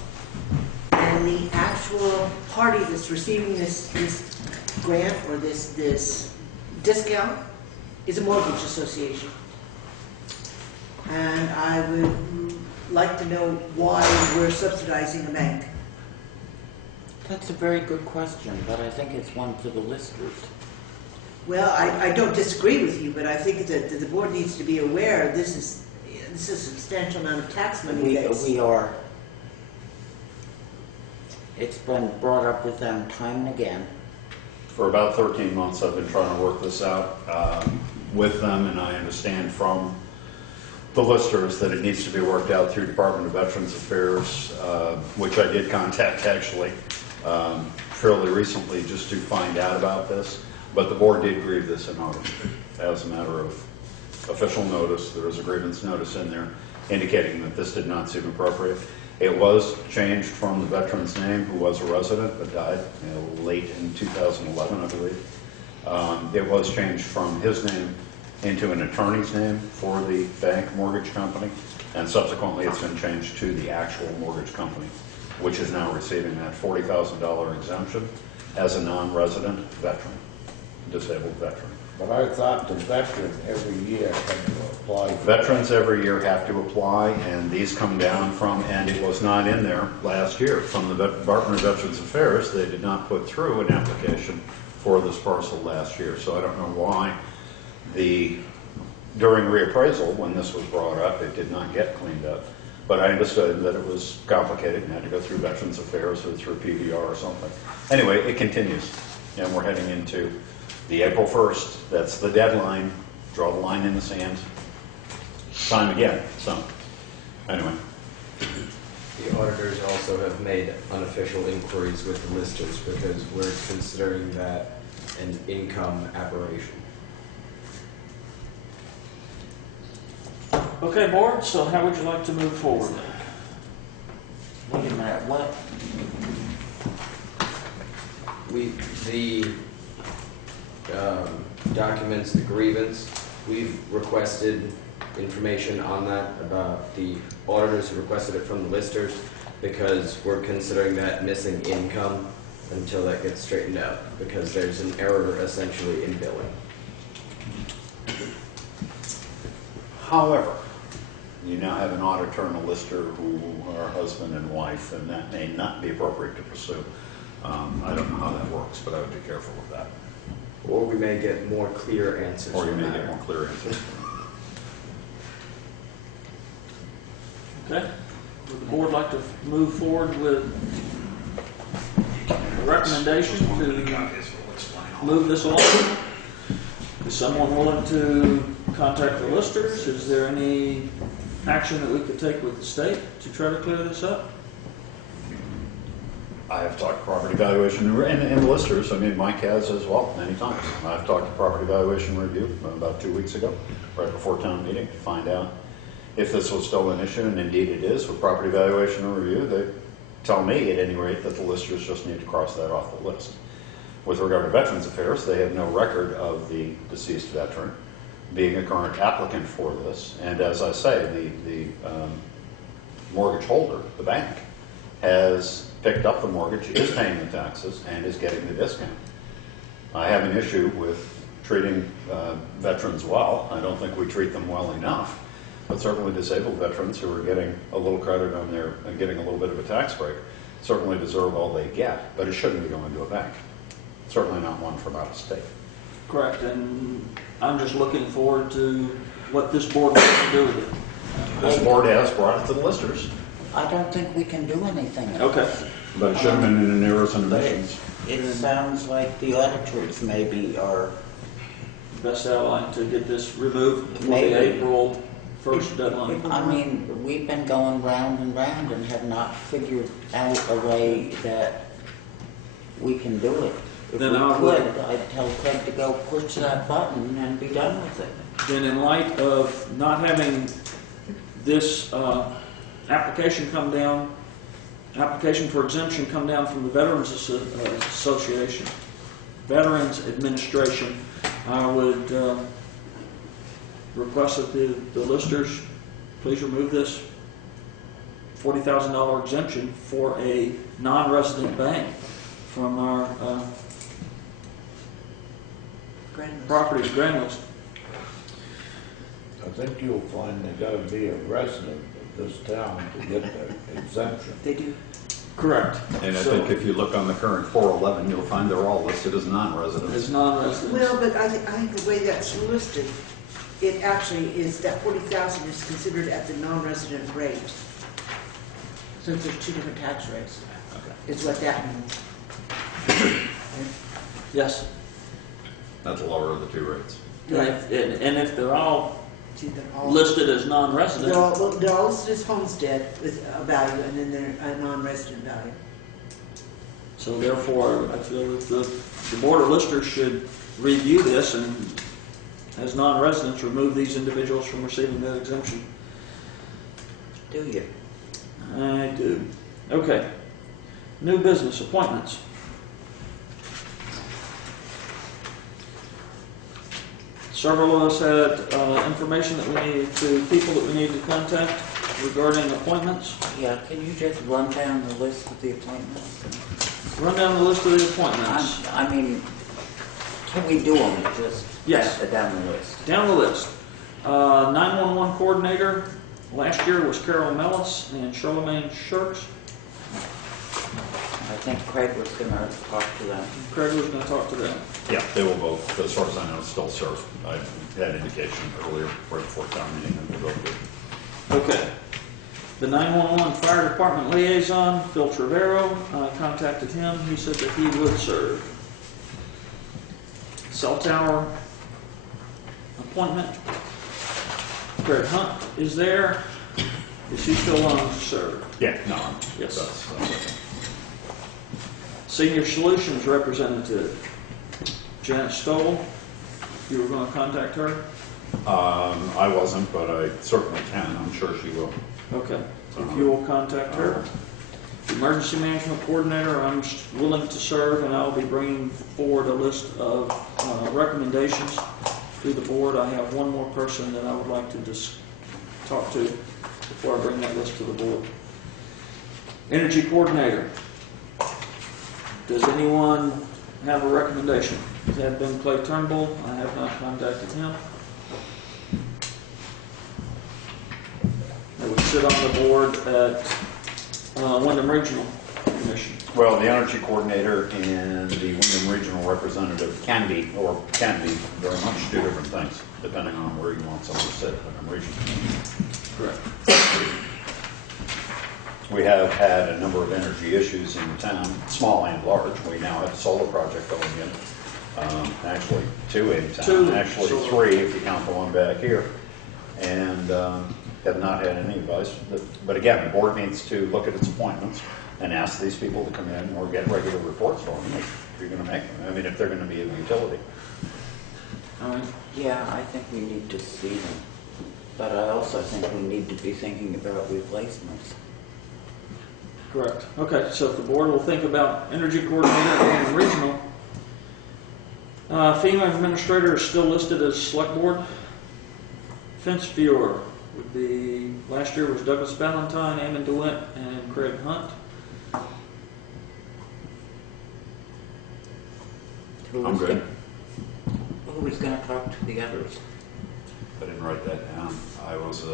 And the actual party that's receiving this grant or this discount is a mortgage association. And I would like to know why we're subsidizing a bank. That's a very good question, but I think it's one for the listers. Well, I don't disagree with you, but I think that the board needs to be aware this is a substantial amount of tax money that's... We are. It's been brought up with them time and again. For about 13 months, I've been trying to work this out with them, and I understand from the listers that it needs to be worked out through Department of Veterans Affairs, which I did contact actually fairly recently just to find out about this. But the board did grieve this in August. As a matter of official notice, there was a grievance notice in there indicating that this did not seem appropriate. It was changed from the veteran's name, who was a resident but died late in 2011, I believe. It was changed from his name into an attorney's name for the bank mortgage company, and subsequently it's been changed to the actual mortgage company, which is now receiving that $40,000 exemption as a non-resident veteran, disabled veteran. But I thought the veteran every year had to apply. Veterans every year have to apply, and these come down from, and it was not in there last year, from the Department of Veterans Affairs. They did not put through an application for this parcel last year, so I don't know why during reappraisal, when this was brought up, it did not get cleaned up. But I understood that it was complicated and had to go through Veterans Affairs or through PVR or something. Anyway, it continues, and we're heading into the April 1st. That's the deadline. Draw the line in the sand. Time again. So, anyway. The auditors also have made unofficial inquiries with the listers because we're considering that an income aberration. Okay, board, so how would you like to move forward? Wait a minute, what? The documents, the grievance, we've requested information on that about the auditors who requested it from the listers because we're considering that missing income until that gets straightened out because there's an error essentially in billing. However, you now have an auditor and a lister who are husband and wife, and that may not be appropriate to pursue. I don't know how that works, but I would be careful with that. Or we may get more clear answers. Or you from may that. get more clear answers. Okay, would the board like to move forward with a recommendation to move this along? Is someone willing to contact the listers? Is there any action that we could take with the state to try to clear this up? I have talked to property valuation and listers. I mean, Mike has as well, many times. I've talked to property valuation review about 2 weeks ago, right before town meeting, to find out if this was still an issue, and indeed it is with property valuation review. They tell me, at any rate, that the listers just need to cross that off the list. With regard to Veterans Affairs, they have no record of the deceased veteran being a current applicant for this. And as I say, the mortgage holder, the bank, has picked up the mortgage, is paying the taxes, and is getting the discount. I have an issue with treating veterans well. I don't think we treat them well enough. But certainly disabled veterans who are getting a little credit on their, and getting a little bit of a tax break, certainly deserve all they get. But it shouldn't be going to a bank. Certainly not one from out of state. Correct, and I'm just looking forward to what this board wants to do with it. This board has brought it to the listers. I don't think we can do anything. Okay. But it should have been in errors and But omissions. it sounds like the auditors maybe are, Best outline to get this removed before Maybe. the April 1st deadline. I mean, we've been going round and round and have not figured out a way that we can do it. If Then we I would- could, I'd tell Craig to go push that button and be done with it. Then in light of not having this application come down, application for exemption come down from the Veterans Association, Veterans Administration, I would request that the listers please remove this $40,000 exemption for a non-resident bank from our properties grand list. I think you'll find they gotta be a resident of this town to get the exemption. They do. Correct. And I So, think if you look on the current 411, you'll find they're all listed as as non-residents. non-residents. Well, but I think the way that's listed, it actually is that 40,000 is considered at the non-resident rate. Since there's two different tax rates. is what that means. Yes. That's the lower of the two rates. And if they're all See, they're all- listed as non-resident, They're all listed as homestead with a value, and then they're a non-resident value. so therefore, I feel that the Board of Listers should review this and, as non-residents, remove these individuals from receiving that exemption. Do you? I do. Okay. New business appointments. Several of us had information that we needed to, people that we need to contact regarding appointments. Yeah, can you just run down the list of the appointments? Run down the list of the appointments. I mean, can we do them, just Yes. down the list? Down the list. 911 coordinator, last year was Carol Mellis and Charlemagne Shirks. I think Craig was gonna talk to them. Craig was going to talk to them. Yeah, they will both, as far as I know, still serve. I had indication earlier before town meeting that they both do. Okay. The 911 fire department liaison, Phil Trevero, I contacted him. He said that he would serve. Cell tower appointment, Craig Hunt is there. Is he still on to serve? Yeah, no. Yes. That's okay. Senior Solutions representative, Janet Stoll. You were going to contact her? I wasn't, but I certainly can. I'm sure she will. Okay. If you will contact her. Emergency Management Coordinator, I'm willing to serve, and I'll be bringing forward a list of recommendations to the board. I have one more person that I would like to just talk to before I bring that list to the board. Energy Coordinator. Does anyone have a recommendation? It had been Clay Turnbull. I have not contacted him. I would sit on the board at Wyndham Regional Commission. Well, the energy coordinator and the Wyndham Regional representative can be very much two different things, depending on where you want someone to sit in Wyndham Regional. Correct. We have had a number of energy issues in town, small and large. We now have a solar project going in. Actually, two in town. Two Actually, solar. three if you count the one back here. And have not had any advice. But again, the board needs to look at its appointments and ask these people to come in or get regular reports from them if you're going to make them. I mean, if they're going to be a utility. All right. Yeah, I think we need to see them, but I also think we need to be thinking about replacements. Correct. Okay, so if the board will think about energy coordinator and regional. FEMA administrator is still listed as select board. Fence viewer would be, last year was Douglas Valentine, Eamon DeWitt, and Craig Hunt. I'm good. Who was gonna talk to the others? I didn't write that down. I was,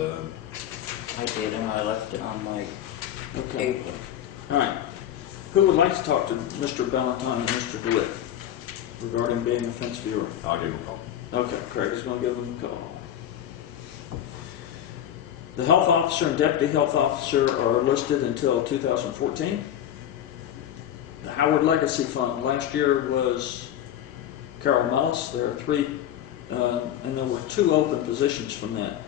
I did, and I left it on my Okay. table. All right. Who would like to talk to Mr. Valentine and Mr. DeWitt regarding being a fence viewer? I'll give him a call. Okay, Craig is going to give them a call. The health officer and deputy health officer are listed until 2014. The Howard Legacy Fund, last year was Carol Mellis. There are three, and there were two open positions from that.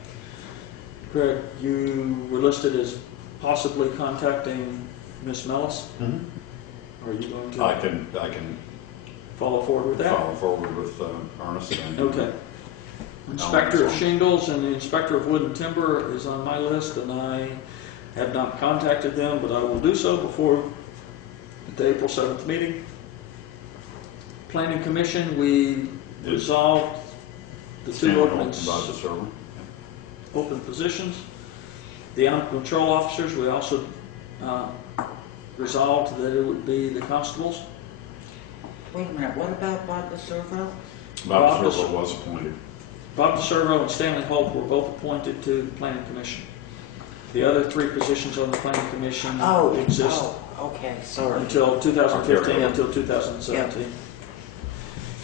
Craig, you were listed as possibly contacting Miss Mellis. Mm-hmm. Are you going to I can follow forward with that? follow forward with Ernest. And Okay. Inspector of Shingles and the Inspector of Wood and Timber is on my list, and I have not contacted them, but I will do so before the April 7th meeting. Planning Commission, we resolved the two openings, About the server. open positions. The animal control officers, we also resolved that it would be the constables. Wait a minute, what about Bob the Servo? Bob the server was appointed. Bob DeServo and Stanley Holt were both appointed to the Planning Commission. The other three positions on the Planning Commission exist Okay, sorry. until 2015, Okay. until 2017.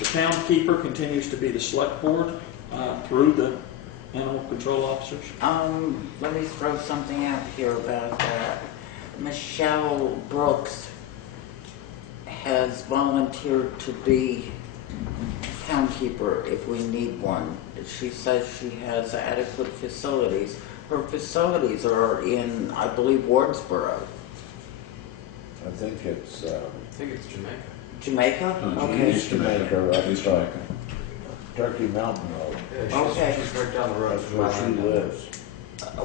The town keeper continues to be the select board through the animal control officers. Let me throw something out here about that. Michelle Brooks has volunteered to be townkeeper if we need one. She says she has adequate facilities. Her facilities are in, I believe, Wardsboro. I think it's, I think it's Jamaica. Jamaica? No, Okay. East Jamaica, right East by Jamaica. Turkey Mountain Road. Yeah, Okay. she's right down the road. That's where she lives.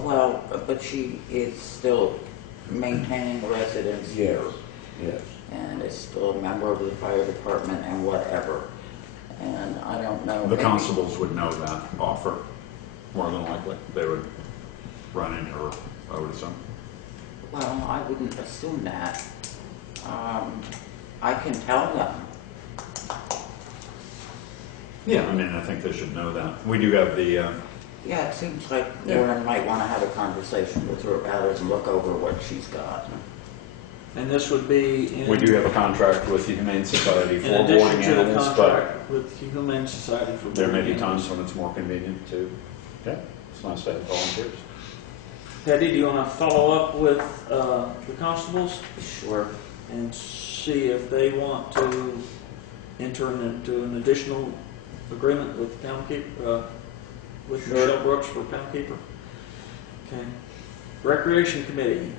Well, but she is still maintaining residence here. Yes. And is still a member of the fire department and whatever. And I don't know. The maybe- constables would know that offer, more than likely. They would run into her, I would assume. Well, I wouldn't assume that. I can tell them. Yeah, I mean, I think they should know that. We do have the, Yeah, it seems like Yeah. Lauren might want to have a conversation with her about it and look over what she's got. And this would be in... we do have a contract with the Humane Society for In addition boarding to the animals, but contract with the Humane Society for there may be boarding times animals. when it's more convenient to, yeah, it's nice to have volunteers. Patty, do you want to follow up with the constables Sure. and see if they want to enter into an additional agreement with townkeeper, with Sure. Michelle Brooks for townkeeper? Okay. Recreation Committee.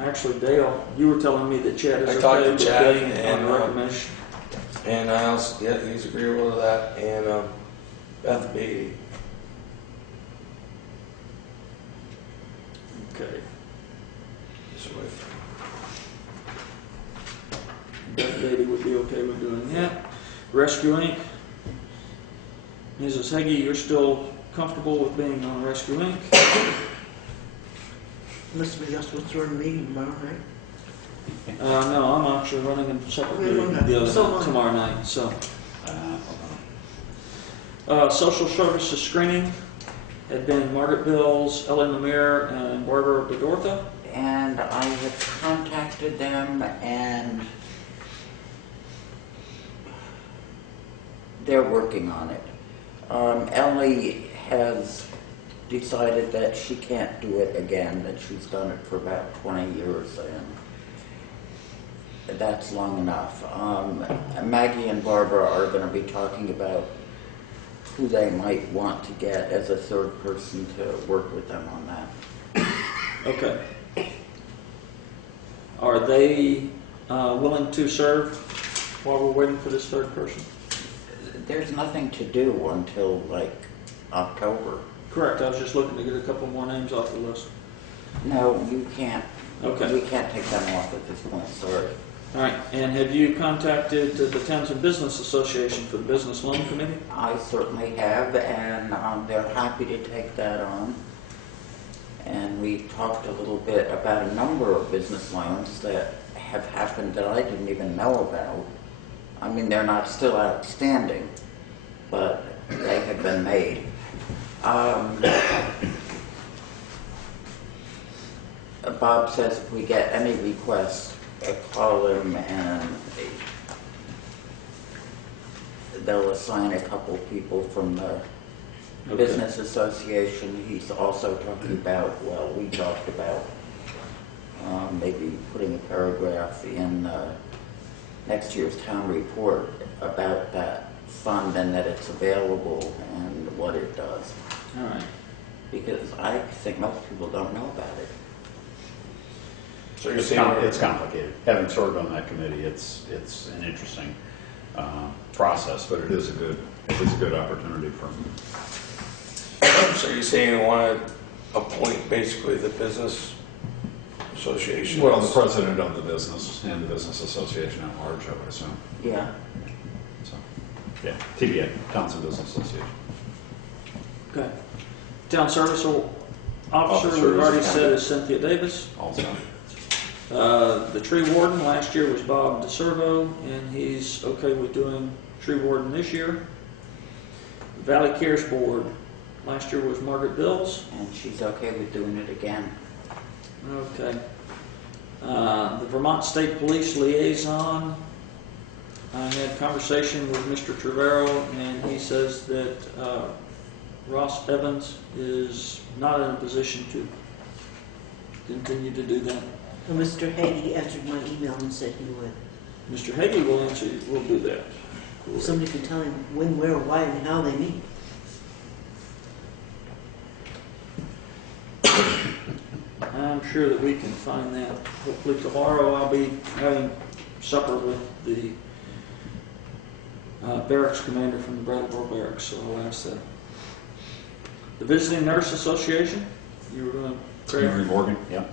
Actually, Dale, you were telling me that Chad is I okay talked to with Chad being on and, the recommendation. And I also, yeah, he's agreeable to that, and Beth Beatty. Okay. His wife. That lady would be okay with doing that. Rescue Inc. Mrs. Heggie, you're still comfortable with being on Rescue Inc.? Unless somebody else wants to run a meeting tomorrow night. No, I'm actually running a separate Okay, meeting well, the other so night, am I. tomorrow night, so. Social services screening had been Margaret Bills, Ellen Lemire, and Barbara Bedortha. And I have contacted them and they're working on it. Ellie has decided that she can't do it again, that she's done it for about 20 years and that's long enough. Maggie and Barbara are going to be talking about who they might want to get as a third person to work with them on that. Okay. Are they willing to serve while we're waiting for this third person? There's nothing to do until like October. Correct, I was just looking to get a couple more names off the list. No, you can't. Okay. We can't take them off at this point, sorry. All right, and have you contacted the Townshend Business Association for the Business Loan Committee? I certainly have, and they're happy to take that on. And we talked a little bit about a number of business loans that have happened that I didn't even know about. I mean, they're not still outstanding, but they have been made. Bob says if we get any requests, call him and they'll assign a couple people from the Okay. business association. He's also talking about, well, we talked about maybe putting a paragraph in next year's town report about that fund and that it's available and what it does. All right. Because I think most people don't know about it. So you're It's saying it's complicated. Having served on that committee, it's an interesting process, but it is a good opportunity for them. So you're saying you want to appoint basically the business association? Well, the president of the business and the business association at large, I would assume. Yeah. So, yeah, TBA, Townshend Business Association. Okay. Town Service Officer, Officer we've is already a said is Cynthia Davis. Also, The tree warden last year was Bob DeServo, and he's okay with doing tree warden this year. Valley Cares Board last year was Margaret Bills. And she's okay with doing it again. Okay. The Vermont State Police Liaison, I had a conversation with Mr. Trevero, and he says that Ross Evans is not in a position to continue to do that. Well, Mr. Hagee answered my email and said he would. Mr. Hagee will answer, will do that. Somebody can tell him when, where, why, and how they meet. I'm sure that we can find that. Hopefully tomorrow I'll be having supper with the barracks commander from the Brattleboro Barracks, so I'll ask that. The Visiting Nurse Association, you were going to... Mary Morgan, yeah.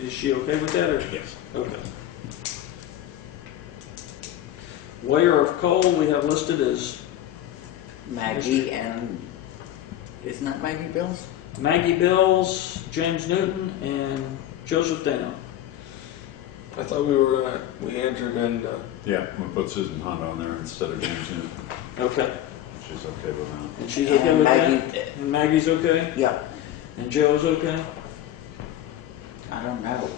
Is she okay with that, or? Yes. Okay. Weigher of coal we have listed as Maggie and, isn't that Maggie Bills? Maggie Bills, James Newton, and Joseph Dano. I thought we entered in, Yeah, we put Susan Hunt on there instead of James Newton. Okay. She's okay with that. And she's okay with that? And Maggie's okay? Yeah, And Joe's okay? I don't know.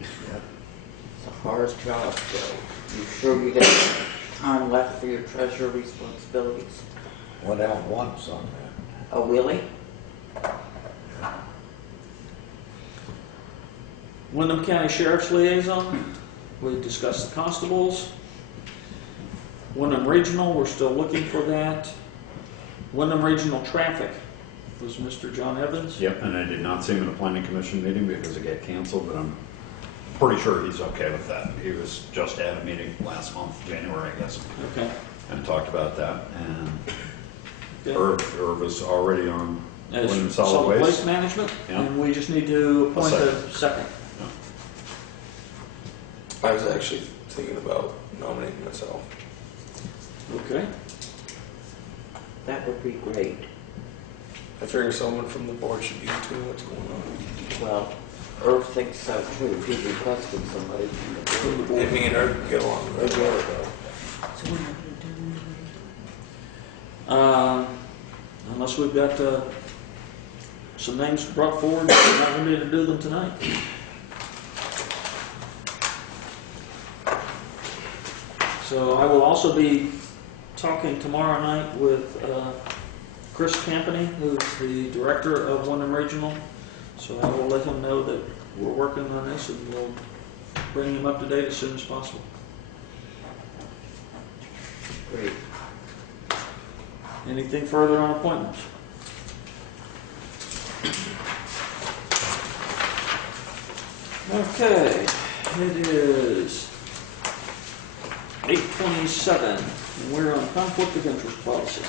It's a hard job, Joe. You sure you got time left for your treasurer responsibilities? Went out once on that. Oh, really? Wyndham County Sheriff's Liaison, we discussed the constables. Wyndham Regional, we're still looking for that. Wyndham Regional Traffic was Mr. John Evans. Yep, and I did not see him in a planning commission meeting because it got canceled, but I'm pretty sure he's okay with that. He was just at a meeting last month, January, I guess, Okay. and talked about that. And Okay. Irv was already on As Wyndham Solid Waste. Management, Yeah. and we just need to appoint a second. I was actually thinking about nominating myself. Okay. That would be great. I figure someone from the board should be in tune what's going on. Well, Irv thinks so too. He requested somebody from the board. And me and her can get along very well. So we're not gonna do Unless we've got some names brought forward, we're not going to be able to do them tonight. So I will also be talking tomorrow night with Chris Campany, who's the director of Wyndham Regional. So I will let him know that we're working on this, and we'll bring him up to date as soon as possible. Great. Anything further on appointments? Okay, it is 8:27, and we're on conflict of interest policy.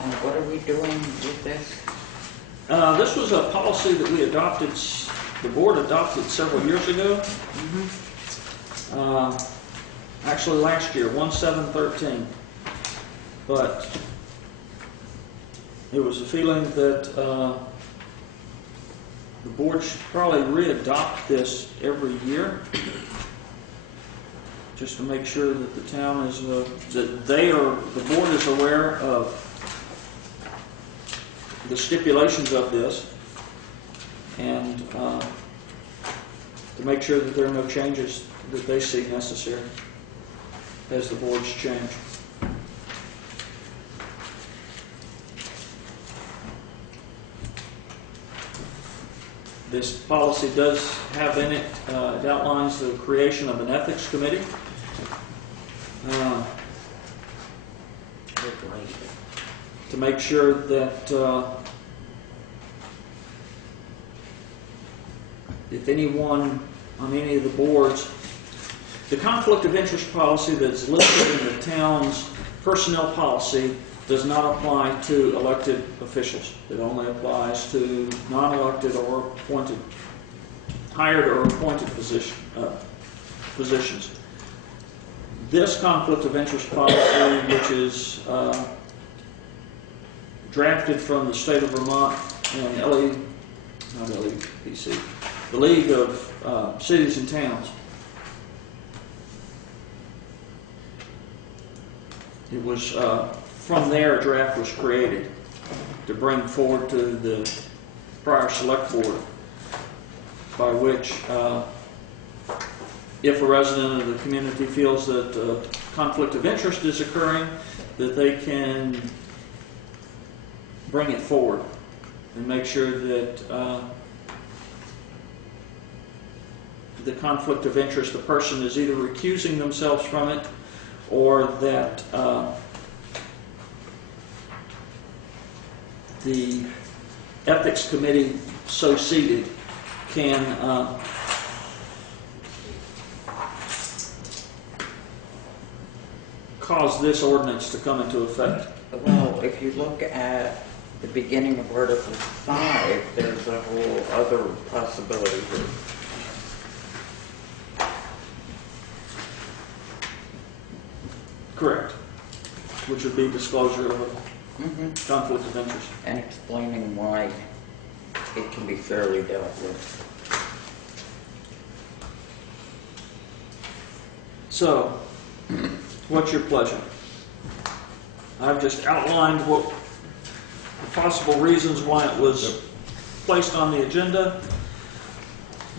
And what are we doing with this? This was a policy that we adopted, the board adopted several years ago. Actually last year, 1/7/13. But it was a feeling that the board should probably re-adopt this every year, just to make sure that the town is, that the board is aware of the stipulations of this, and to make sure that there are no changes that they see necessary as the boards change. This policy does have in it, it outlines the creation of an ethics committee. To make sure that if anyone on any of the boards, the conflict of interest policy that's listed in the town's personnel policy does not apply to elected officials. It only applies to non-elected or appointed, hired or appointed positions. This conflict of interest policy, which is drafted from the state of Vermont and LEPC, the League of Cities and Towns. It was from there a draft was created to bring forward to the prior select board, by which if a resident of the community feels that conflict of interest is occurring, that they can bring it forward and make sure that the conflict of interest, the person is either recusing themselves from it or that the ethics committee so seated can cause this ordinance to come into effect. Well, if you look at the beginning of Article 5, there's a whole other possibility here. Correct. Which would be disclosure of a conflict of interest. And explaining why it can be fairly dealt with. So, what's your pleasure? I've just outlined what the possible reasons why it was placed on the agenda.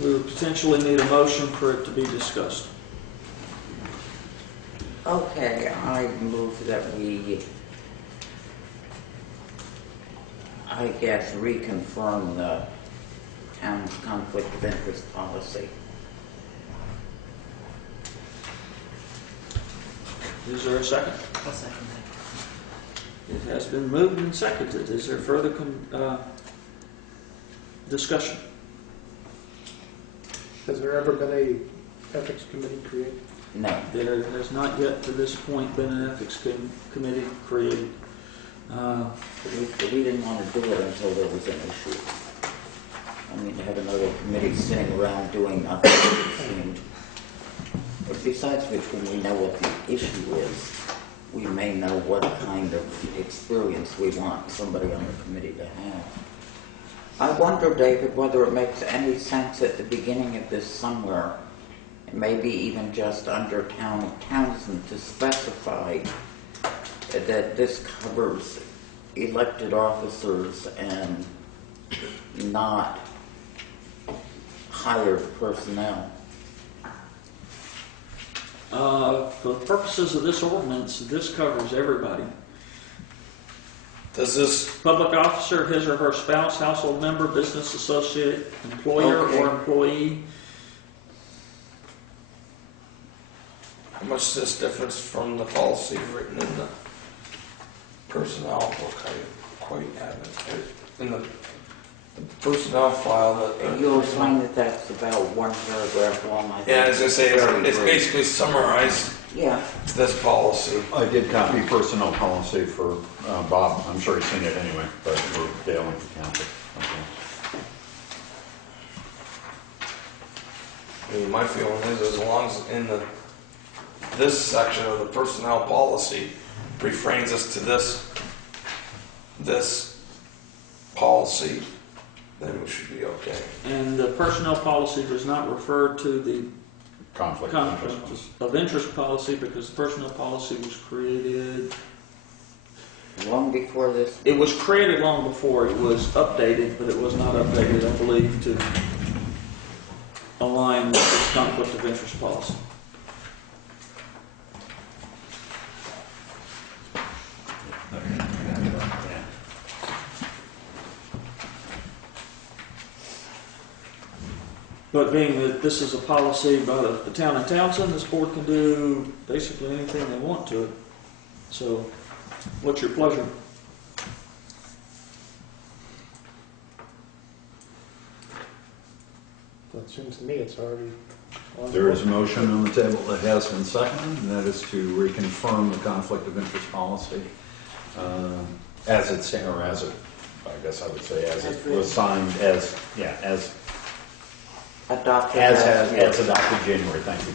We would potentially need a motion for it to be discussed. Okay, I move that we, I guess, reconfirm the town's conflict of interest policy. Is there a second? I'll second that. It has been moved and seconded. Is there further discussion? Has there ever been a ethics committee created? No. There has not yet to this point been an ethics committee created. We didn't want to do it until there was an issue. I mean, to have another committee sitting around doing nothing seemed. But besides which, when we know what the issue is, we may know what kind of experience we want somebody on the committee to have. I wonder, David, whether it makes any sense at the beginning of this somewhere, maybe even just under Town of Townsend, to specify that this covers elected officers and not hired personnel. For the purposes of this ordinance, this covers everybody. Does this, Public officer, his or her spouse, household member, business associate, employer Okay. or employee. how much is this difference from the policy written in the personnel book? I quite haven't. In the personnel file that. And you'll find that that's about one paragraph long, I think. Yeah, as I say, Very it's brief. basically summarized Yeah. this policy. I did copy personnel policy for Bob. I'm sure he's seen it anyway, but for Dale and for council. Okay. I mean, my feeling is as long as in this section of the personnel policy refrains us to this policy, then we should be okay. And the personnel policy does not refer to the Conflict. conflict of interest policy because the personnel policy was created. Long before this. It was created long before it was updated, but it was not updated, I believe, to align with this conflict of interest policy. But being that this is a policy by the town of Townsend, this board can do basically anything they want to it. So, what's your pleasure? Well, it seems to me it's already on. There is a motion on the table that has been seconded, and that is to reconfirm the conflict of interest policy as it stands, or as it, I guess I would say, as it was signed, as Adopted as adopted January, thank you,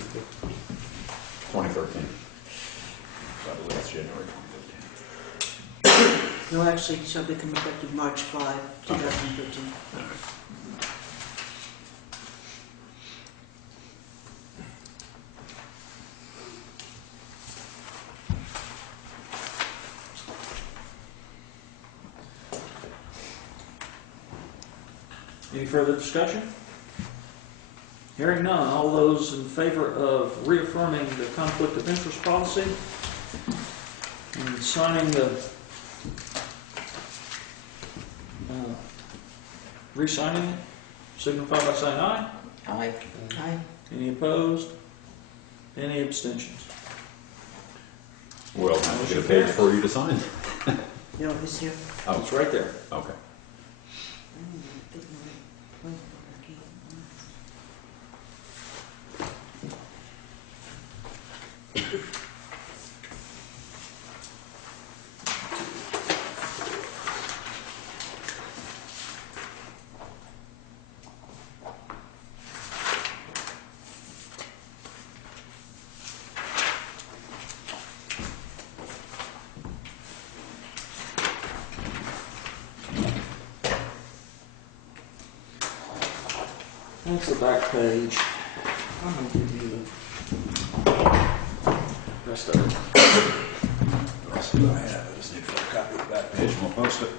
2013. I believe it's January 2013. No, actually, it shall become effective March 5, 2013. Any further discussion? Hearing none, all those in favor of reaffirming the conflict of interest policy and signing the re-signing it, signify by saying aye. Aye. Aye. Any opposed? Any abstentions? We'll have to get a page for you to sign. No, it's here. Oh, It's right there. okay. That's the back page. I'm gonna give you the rest of it. That's what I have. I just need a copy of the back page and we'll post it.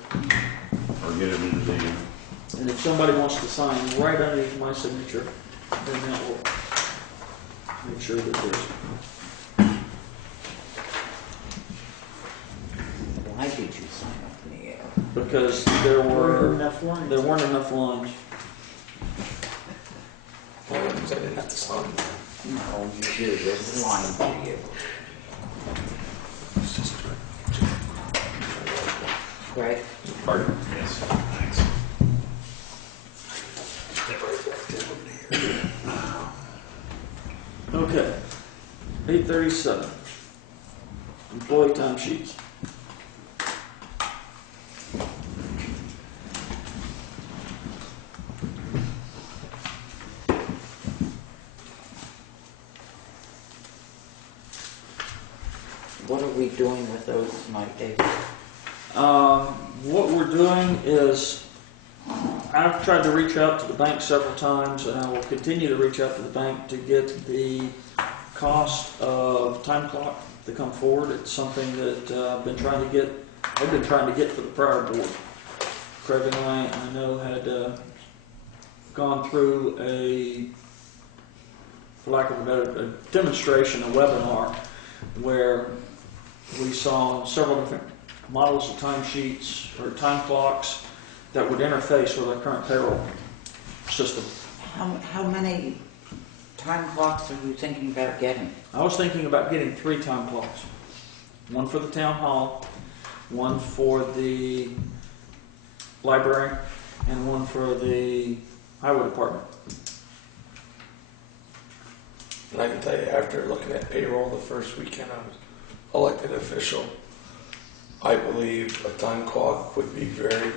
Or get it into the, And if somebody wants to sign right underneath my signature, then that will make sure that there's. Why did you sign up in the air? Because there weren't enough lines. enough lines. Well, that means I didn't have to sign that. No, you do, there's a line for you. Greg? pardon? Yes, thanks. Okay. 837. Employee timesheets. What are we doing with those, Mike? What we're doing is, I've tried to reach out to the bank several times, and I will continue to reach out to the bank to get the cost of time clock to come forward. It's something that I've been trying to get for the prior board. Craig and I know, had gone through for lack of a better, a demonstration, a webinar, where we saw several different models of timesheets or time clocks that would interface with our current payroll system. How many time clocks are you thinking about getting? I was thinking about getting 3 time clocks. One for the town hall, one for the library, and one for the highway department. And I can tell you, after looking at payroll the first weekend I was elected official, I believe a time clock would be very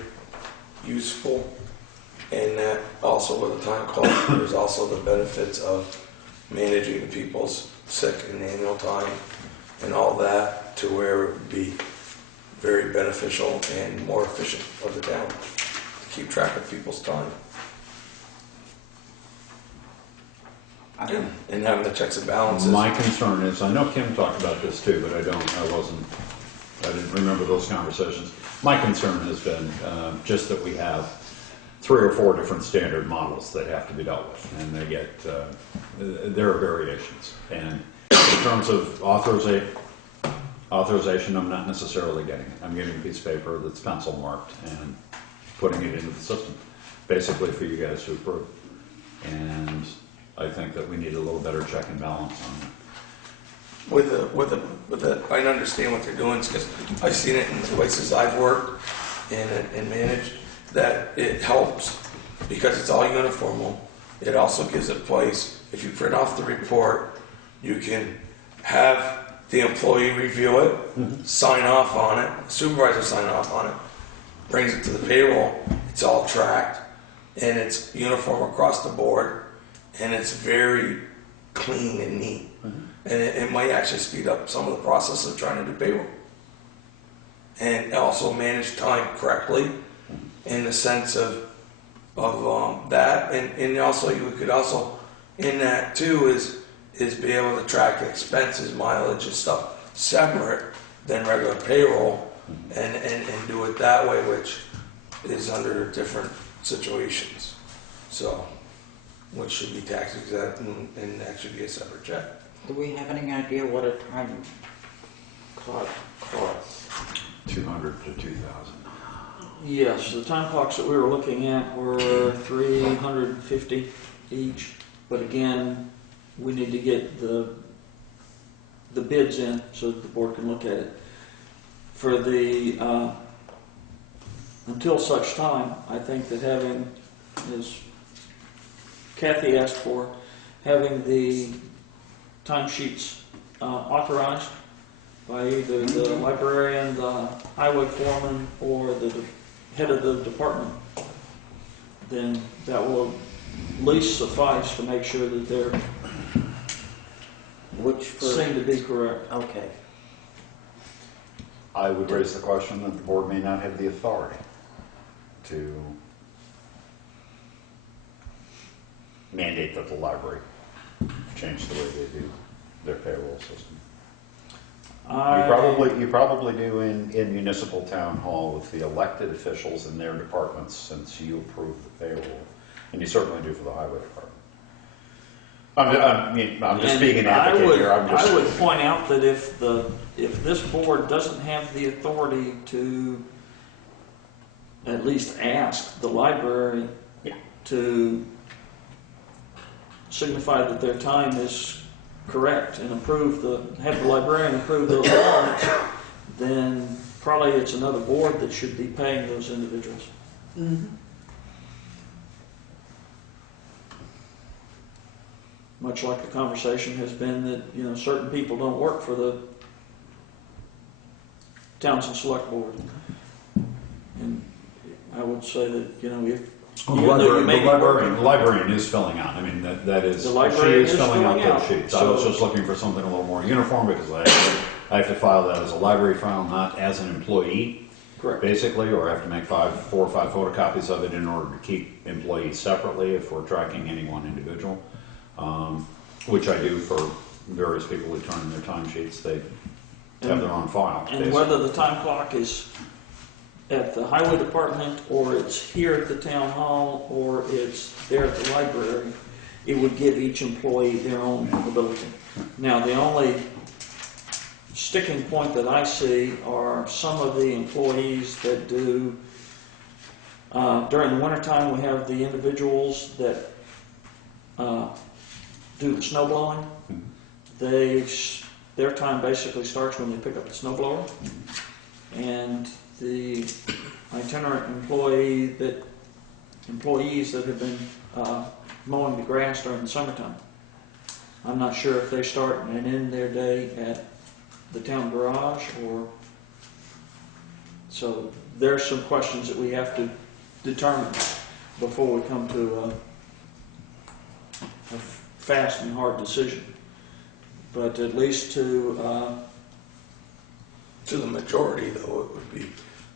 useful, and that also with a time clock, there's also the benefits of managing people's sick and annual time and all that, to where it would be very beneficial and more efficient for the town to keep track of people's time. And having the checks and balances. My concern is, I know Kim talked about this too, but I didn't remember those conversations. My concern has been just that we have 3 or 4 different standard models that have to be dealt with, and they get, there are variations. And in terms of authorization, I'm not necessarily getting it. I'm getting a piece of paper that's pencil marked and putting it into the system, basically for you guys to approve. And I think that we need a little better check and balance on that. With the, I understand what they're doing, because I've seen it in the places I've worked and managed, that it helps because it's all uniform. It also gives a place, if you print off the report, you can have the employee review it, sign off on it, supervisor sign off on it, brings it to the payroll, it's all tracked, and it's uniform across the board, and it's very clean and neat. And it might actually speed up some of the process of trying to do payroll. And also manage time correctly in the sense of that. And also you could also, in that too, is be able to track expenses, mileage and stuff separate than regular payroll, and do it that way, which is under different situations. So, which should be tax exempt and that should be a separate check. Do we have any idea what a time clock costs? $200 to $2,000. Yes, the time clocks that we were looking at were 350 each, but again, we need to get the bids in so that the board can look at it. For the, until such time, I think that having, as Kathy asked for, having the timesheets authorized by either the librarian, the highway foreman, or the head of the department, then that will at least suffice to make sure that they're seem to be correct. Okay. I would raise the question that the board may not have the authority to mandate that the library change the way they do their payroll system. You probably do in municipal town hall with the elected officials in their departments, since you approve the payroll, and you certainly do for the highway department. I'm just being an advocate here. I would point out that if this board doesn't have the authority to at least ask the library to signify that their time is correct and have the librarian approve those warrants, then probably it's another board that should be paying those individuals. Mm-hmm. Much like the conversation has been that, certain people don't work for the Townshend Selectboard. And I would say that, if the librarian is filling out. I mean, that is, The she librarian is is filling out filling those out. sheets. I was just looking for something a little more uniform because I have to file that as a library file, not as an employee, correct. basically, or I have to make 4 or 5 photocopies of it in order to keep employees separately if we're tracking any one individual, which I do for various people who turn in their timesheets. They have their own file. And basically. whether the time clock is at the highway department, or it's here at the town hall, or it's there at the library, it would give each employee their own ability. Now, the only sticking point that I see are some of the employees that do, during the wintertime, we have the individuals that do the snow blowing. Their time basically starts when they pick up the snow blower. And the itinerant employees that have been mowing the grass during the summertime, I'm not sure if they start and end their day at the town garage, or so there's some questions that we have to determine before we come to a fast and hard decision. But at least to the majority, though, it would be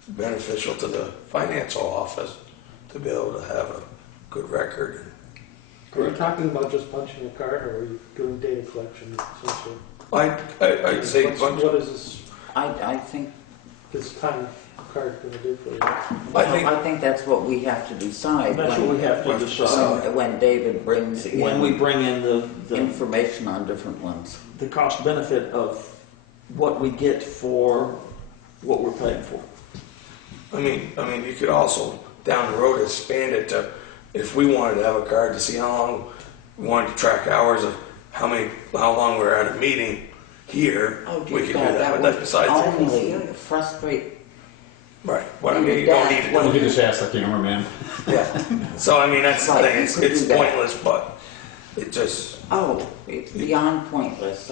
beneficial to the financial office to be able to have a good record. Are you talking about just punching a card, or are you doing data collection essentially? I'd say What is this, I think this time card going to do for you? I think that's what we have to decide. that's what we have to decide So when David brings in when we bring in the information on different ones. the cost benefit of what we get for what we're paying for. I mean, you could also down the road expand it to, if we wanted to have a card to see how long we wanted to track hours of how long we're at a meeting here. Oh, We could do God, that, but that's besides the point. only frustrate. Right. But I mean, you don't need to You do just ask the cameraman. Yeah. So I mean, that's the Right, thing. you could It's do that. pointless, but it just. Oh, it's beyond pointless.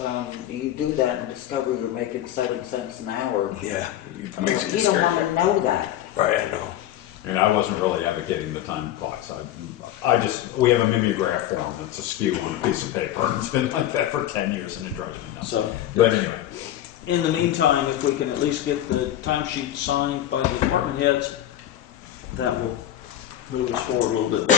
You do that and discover you're making 7 cents an hour. Yeah. You don't want to know that. Right. I know. And I wasn't really advocating the time clocks. We have a mimeograph form that's askew on a piece of paper, and it's been like that for 10 years, and it drives me nuts. So, But anyway, in the meantime, if we can at least get the timesheet signed by the department heads, that will move us forward a little bit.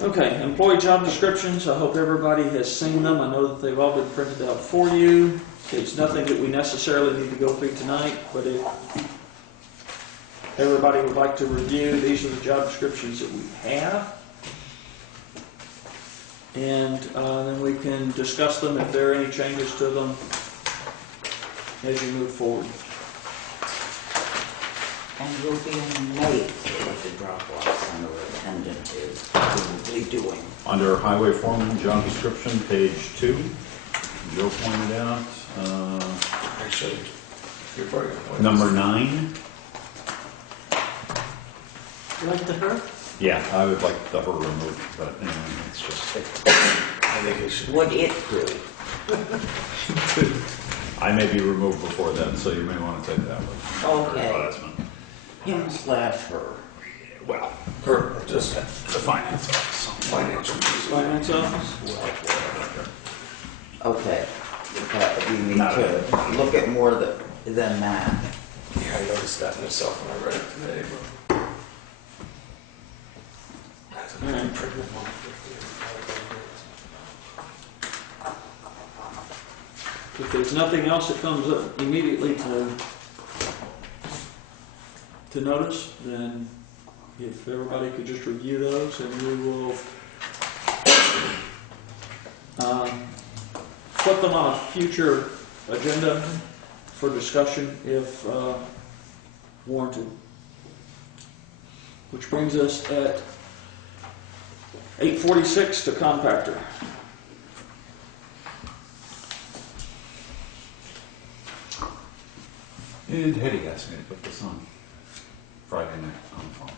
Okay, employee job descriptions. I hope everybody has seen them. I know that they've all been printed out for you. It's nothing that we necessarily need to go through tonight, but if everybody would like to review, these are the job descriptions that we have. And then we can discuss them if there are any changes to them as you move forward. And you'll be in May for what the drop-off center attendant is probably doing. Under highway foreman, job description, page 2, Joe pointed out, Actually, you're probably gonna want number 9. Like the her? Yeah, I would like the her removed, but anyway, it's just, I think it should. Would it do? I may be removed before then, so you may want to take that one. Okay. Advisement. Him/her. Well, Her, just the finance office. financial. Finance office? Okay. But we need to look at more than that. Yeah, I noticed that myself when I read it today, but. That's a Alright. pregnant woman. If there's nothing else that comes up immediately to notice, then if everybody could just review those, and we will put them on a future agenda for discussion if warranted. Which brings us at 8:46 to compactor. And Hetty asked me to put this on Friday night on the phone.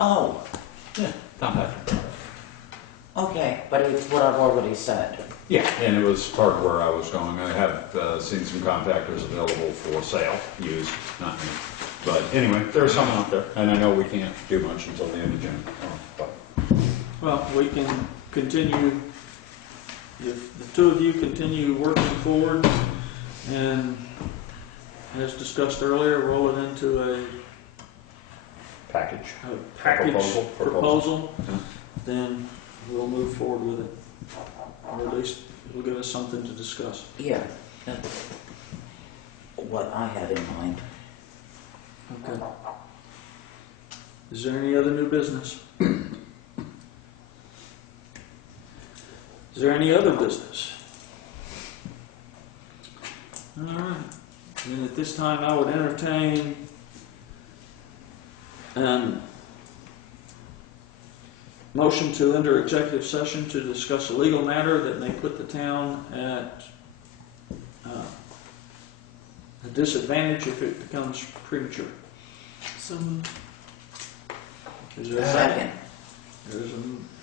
Oh, Yeah, not bad. okay, but it's what I've already said. Yeah, and it was part of where I was going. I have seen some compactors available for sale, used, not new. But anyway, there's some out there, and I know we can't do much until the end of June. But Well, we can continue, if the two of you continue working forward, and as discussed earlier, roll it into a package. package Proposal. proposal, Yeah. then we'll move forward with it. Or at least it'll give us something to discuss. Yeah, that's what I had in mind. Okay. Is there any other new business? Is there any other business? All right. And at this time, I would entertain motion to enter executive session to discuss a legal matter that may put the town at a disadvantage if it becomes premature. So moved. Is there a second? There's a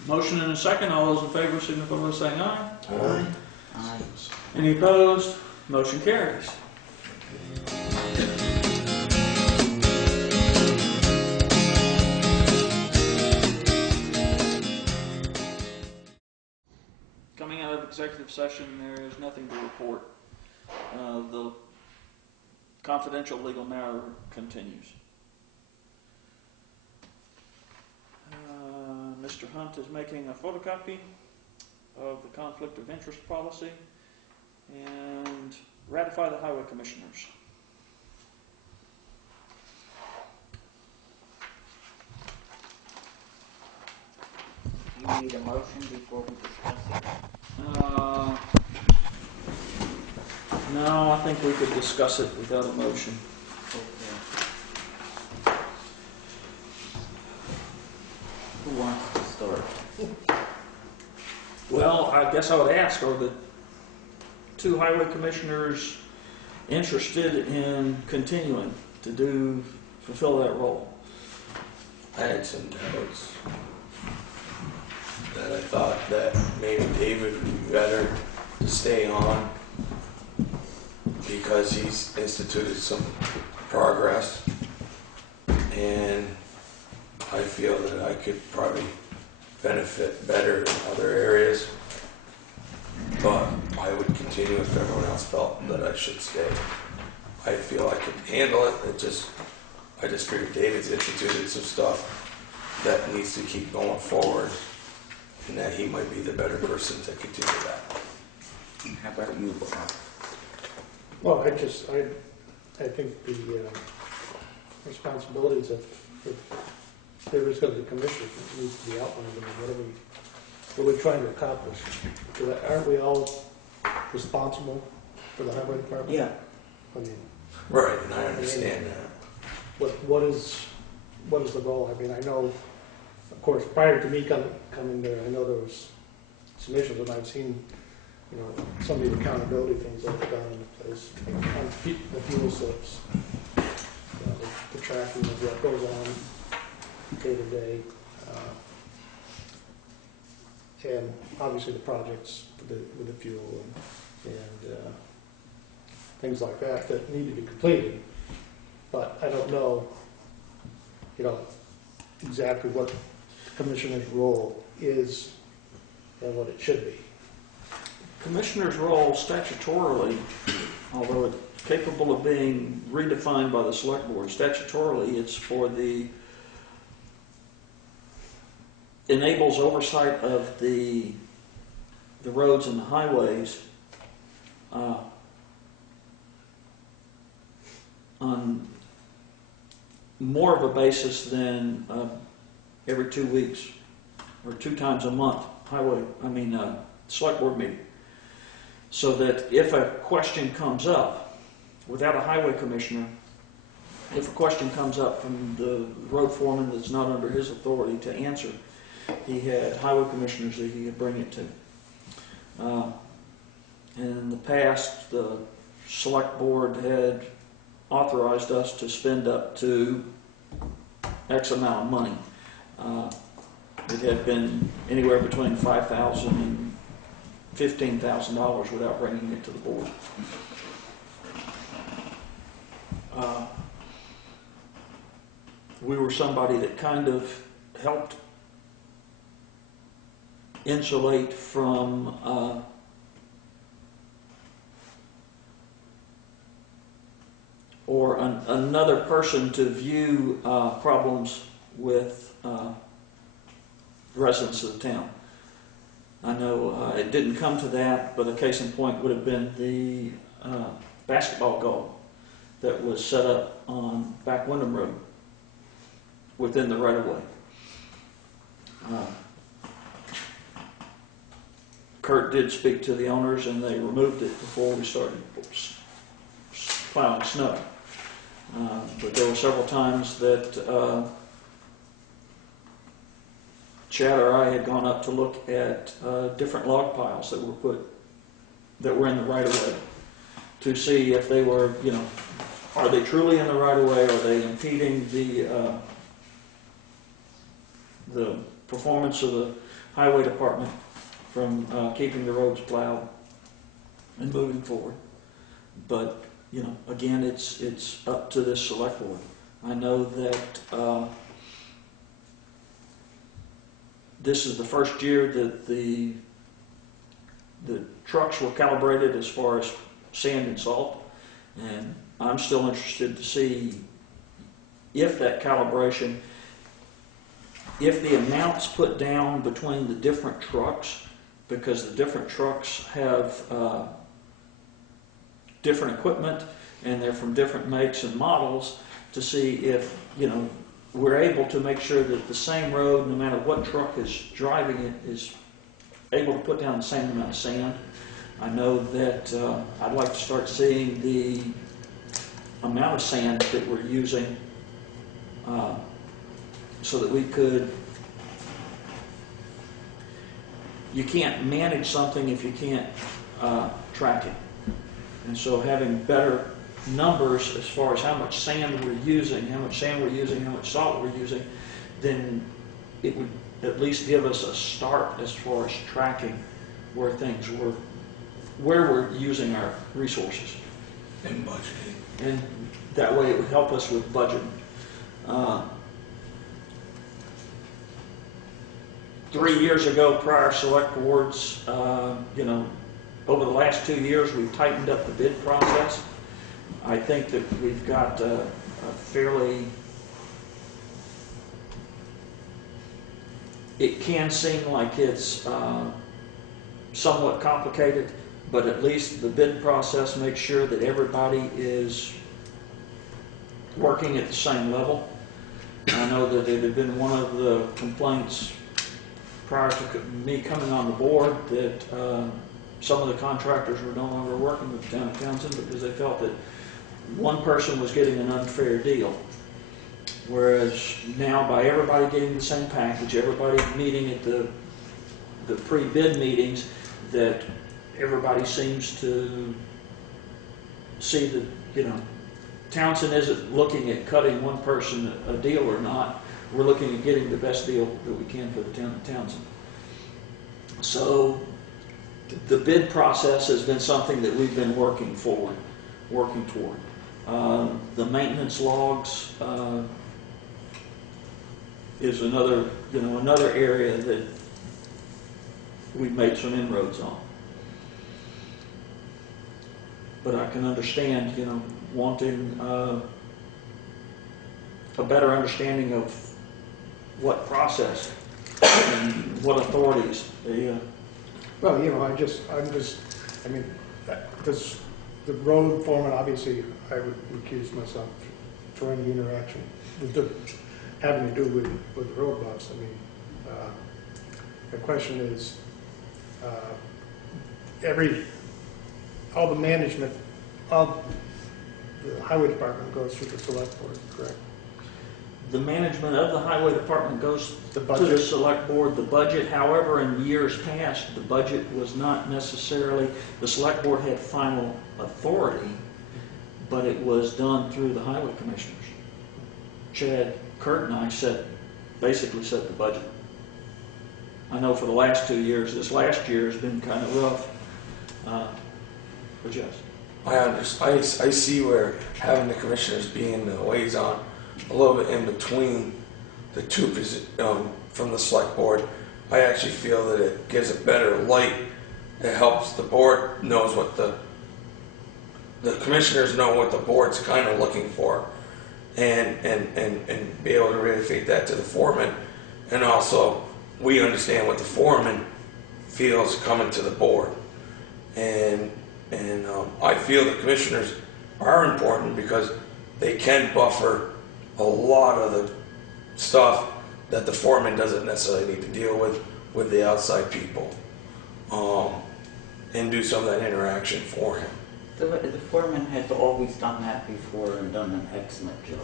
motion and a second. All those in favor signify by saying aye. Aye. I Any opposed? Motion carries. Coming out of executive session, there is nothing to report. The confidential legal matter continues. Mr. Hunt is making a photocopy of the conflict of interest policy and ratify the highway commissioners. You need a motion before we discuss it? No, I think we could discuss it without a motion. Okay. Who wants to start? Well, I guess I would ask, are the two highway commissioners interested in continuing to fulfill that role? I had some doubts that I thought that maybe David would be better to stay on because he's instituted some progress, and I feel that I could probably benefit better in other areas, but I would continue if everyone else felt that I should stay. I feel I could handle it. I just figured David's instituted some stuff that needs to keep going forward, and that he might be the better person to continue that. How about you, Bob? Well, I think the responsibilities of members of the commission needs to be outlined. I mean, what are we trying to accomplish? Because aren't we all responsible for the highway department? Yeah. I mean, Right, and I understand that. what is the goal? I mean, I know, of course, prior to me coming there, I know there was some issues, and I've seen, you know, some of the accountability things that have gone into place on the fuel slips, you know, the tracking of what goes on day to day, and obviously the projects with the fuel and things like that need to be completed. But I don't know, you know, exactly what the commissioner's role is and what it should be. Commissioner's role statutorily, although it's capable of being redefined by the select board, statutorily it's for enables oversight of the roads and the highways on more of a basis than every 2 weeks or 2 times a month select board meeting. So that if a question comes up without a highway commissioner, if a question comes up from the road foreman that's not under his authority to answer, he had highway commissioners that he could bring it to. And in the past, the select board had authorized us to spend up to X amount of money. It had been anywhere between $5,000 and $15,000 without bringing it to the board. We were somebody that kind of helped insulate from another person to view problems with residents of the town. I know it didn't come to that, but a case in point would have been the basketball goal that was set up on Back Windham Road within the right-of-way. Kurt did speak to the owners, and they removed it before we started plowing snow. But there were several times that Chad or I had gone up to look at different log piles that were in the right of way to see if they were, you know, are they truly in the right of way? Are they impeding the performance of the highway department from keeping the roads plowed and moving forward? But you know, again, it's up to this select board. I know that this is the first year that the trucks were calibrated as far as sand and salt, and I'm still interested to see if that calibration, if the amounts put down between the different trucks, because the different trucks have different equipment and they're from different makes and models, to see if, you know, we're able to make sure that the same road, no matter what truck is driving it, is able to put down the same amount of sand. I know that I'd like to start seeing the amount of sand that we're using so that we could, you can't manage something if you can't track it. And so having better numbers as far as how much sand we're using, how much salt we're using, then it would at least give us a start as far as tracking where things were, where we're using our resources. And budgeting. And that way it would help us with budgeting. 3 years ago, prior select boards, you know, over the last 2 years, we've tightened up the bid process. I think that we've got a fairly, it can seem like it's somewhat complicated, but at least the bid process makes sure that everybody is working at the same level. I know that it had been one of the complaints prior to me coming on the board that some of the contractors were no longer working with the town of Townshend because they felt that one person was getting an unfair deal. Whereas now, by everybody getting the same package, everybody meeting at the pre-bid meetings, that everybody seems to see that, you know, Townshend isn't looking at cutting one person a deal or not. We're looking at getting the best deal that we can for the town of Townshend. So the bid process has been something that we've been working toward. The maintenance logs is another area that we've made some inroads on. But I can understand, you know, wanting a better understanding of what process and what authorities. Well, you know, I mean, because the road foreman, obviously, I would recuse myself for any interaction having to do with roadblocks. I mean, the question is, all the management of the highway department goes through the select board, correct? The management of the highway department goes The to budget? the select board. The budget, however, in years past, the budget was not necessarily, the select board had final authority, but it was done through the highway commissioners. Chad, Kurt, and I basically set the budget. I know for the last 2 years, this last year has been kind of rough. But yes. I see where having the commissioners being the liaison a little bit in between the two from the select board, I actually feel that it gives a better light. It helps the board knows what the commissioners know what the board's kind of looking for, and be able to relate that to the foreman, and also we understand what the foreman feels coming to the board, and I feel the commissioners are important because they can buffer a lot of the stuff that the foreman doesn't necessarily need to deal with the outside people, and do some of that interaction for him. The foreman has always done that before and done an excellent job.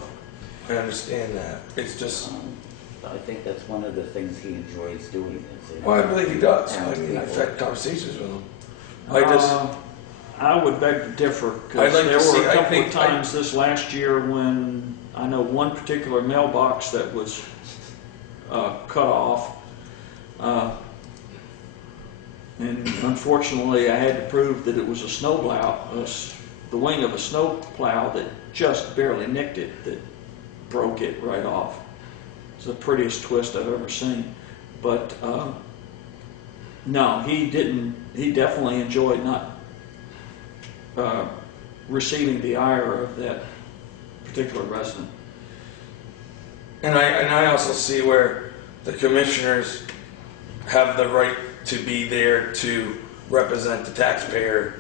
I understand that. It's just, I think that's one of the things he enjoys doing. well, I believe he does. I Town mean, I've people. had conversations with him. I would beg to differ, I'd because like to there see- were a I couple think- of times this last year when I know one particular mailbox that was cut off. And unfortunately, I had to prove that it was a the wing of a snow plow that just barely nicked it, that broke it right off. It's the prettiest twist I've ever seen. But no, he definitely enjoyed not receiving the ire of that particular resident. And I also see where the commissioners have the right to be there to represent the taxpayer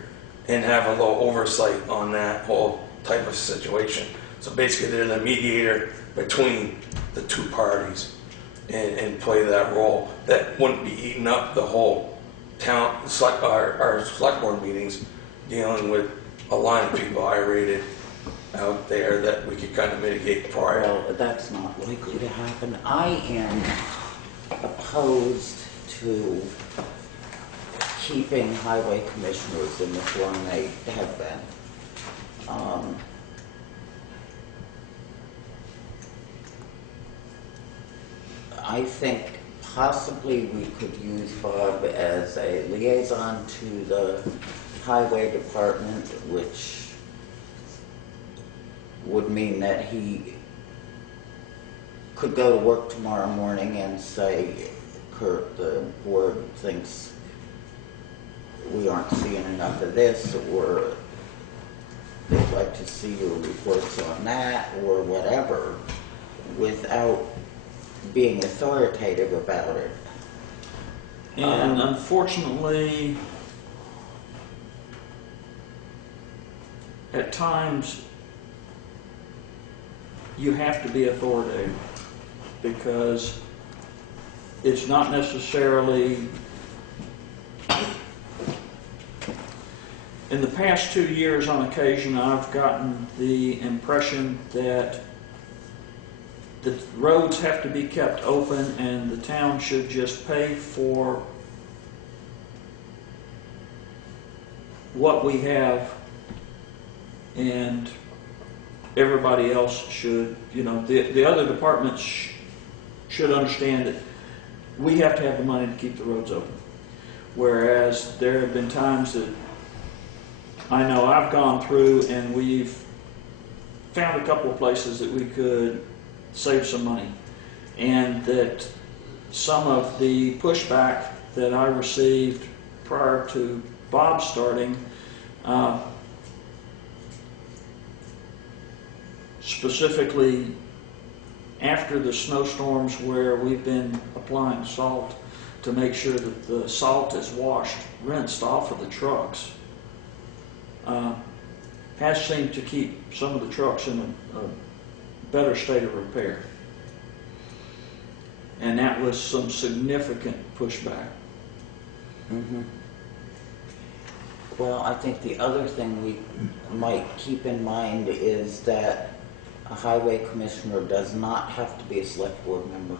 and have a little oversight on that whole type of situation. So basically, they're the mediator between the two parties and play that role. That wouldn't be eating up the whole town, our select board meetings, dealing with a line of people irate out there that we could kind of mitigate prior. Well, that's not likely to happen. I am opposed to keeping highway commissioners in the form they have been. I think possibly we could use Bob as a liaison to the highway department, which would mean that he could go to work tomorrow morning and say, Kurt, the board thinks we aren't seeing enough of this, or they'd like to see your reports on that, or whatever, without being authoritative about it. And unfortunately, at times, you have to be authoritative, because it's not necessarily, in the past 2 years on occasion, I've gotten the impression that the roads have to be kept open, and the town should just pay for what we have, and everybody else should, the other departments should understand that we have to have the money to keep the roads open. Whereas there have been times that I know I've gone through and we've found a couple of places that we could save some money, and that some of the pushback that I received prior to Bob starting, specifically after the snowstorms where we've been applying salt to make sure that the salt is washed, rinsed off of the trucks, has seemed to keep some of the trucks in a better state of repair. And that was some significant pushback. Mm-hmm. Well, I think the other thing we might keep in mind is that a highway commissioner does not have to be a select board member.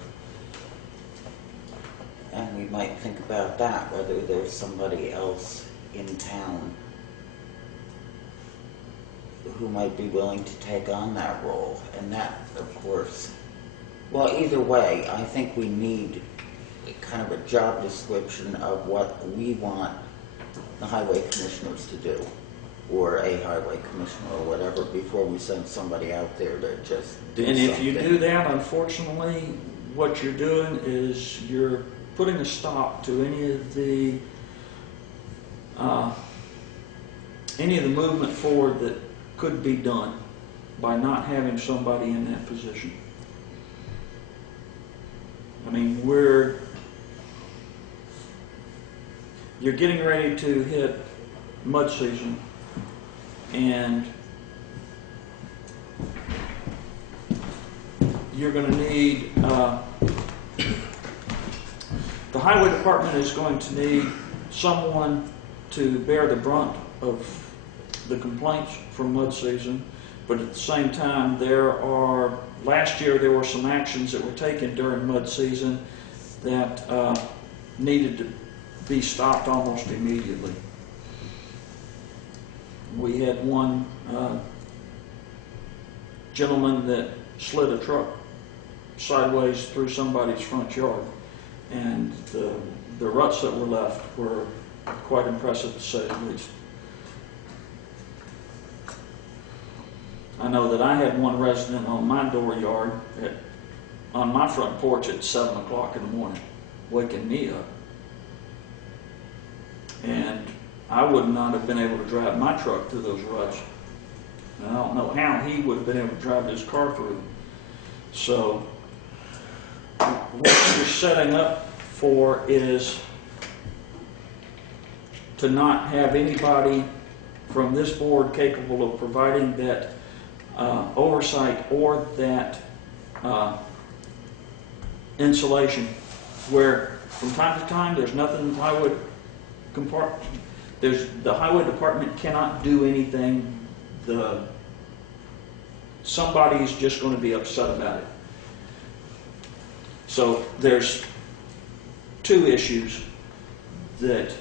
And we might think about that, whether there's somebody else in town who might be willing to take on that role. And that, of course, well, either way, I think we need kind of a job description of what we want the highway commissioners to do, or a highway commissioner or whatever, before we send somebody out there to just do And something. if you do that, unfortunately, what you're doing is you're putting a stop to any of the movement forward that could be done by not having somebody in that position. I mean, you're getting ready to hit mud season, and you're going to need, the highway department is going to need someone to bear the brunt of the complaints from mud season, but at the same time, last year there were some actions that were taken during mud season that needed to be stopped almost immediately. We had one gentleman that slid a truck sideways through somebody's front yard, and the ruts that were left were quite impressive, to say the least. I know that I had one resident on my dooryard on my front porch at 7 o'clock in the morning, waking me up. And I would not have been able to drive my truck through those ruts. And I don't know how he would have been able to drive his car through them. So what you're setting up for is to not have anybody from this board capable of providing that oversight or that insulation, where from time to time there's nothing in the highway compartment. The highway department cannot do anything. Somebody's just going to be upset about it. So there's two issues that,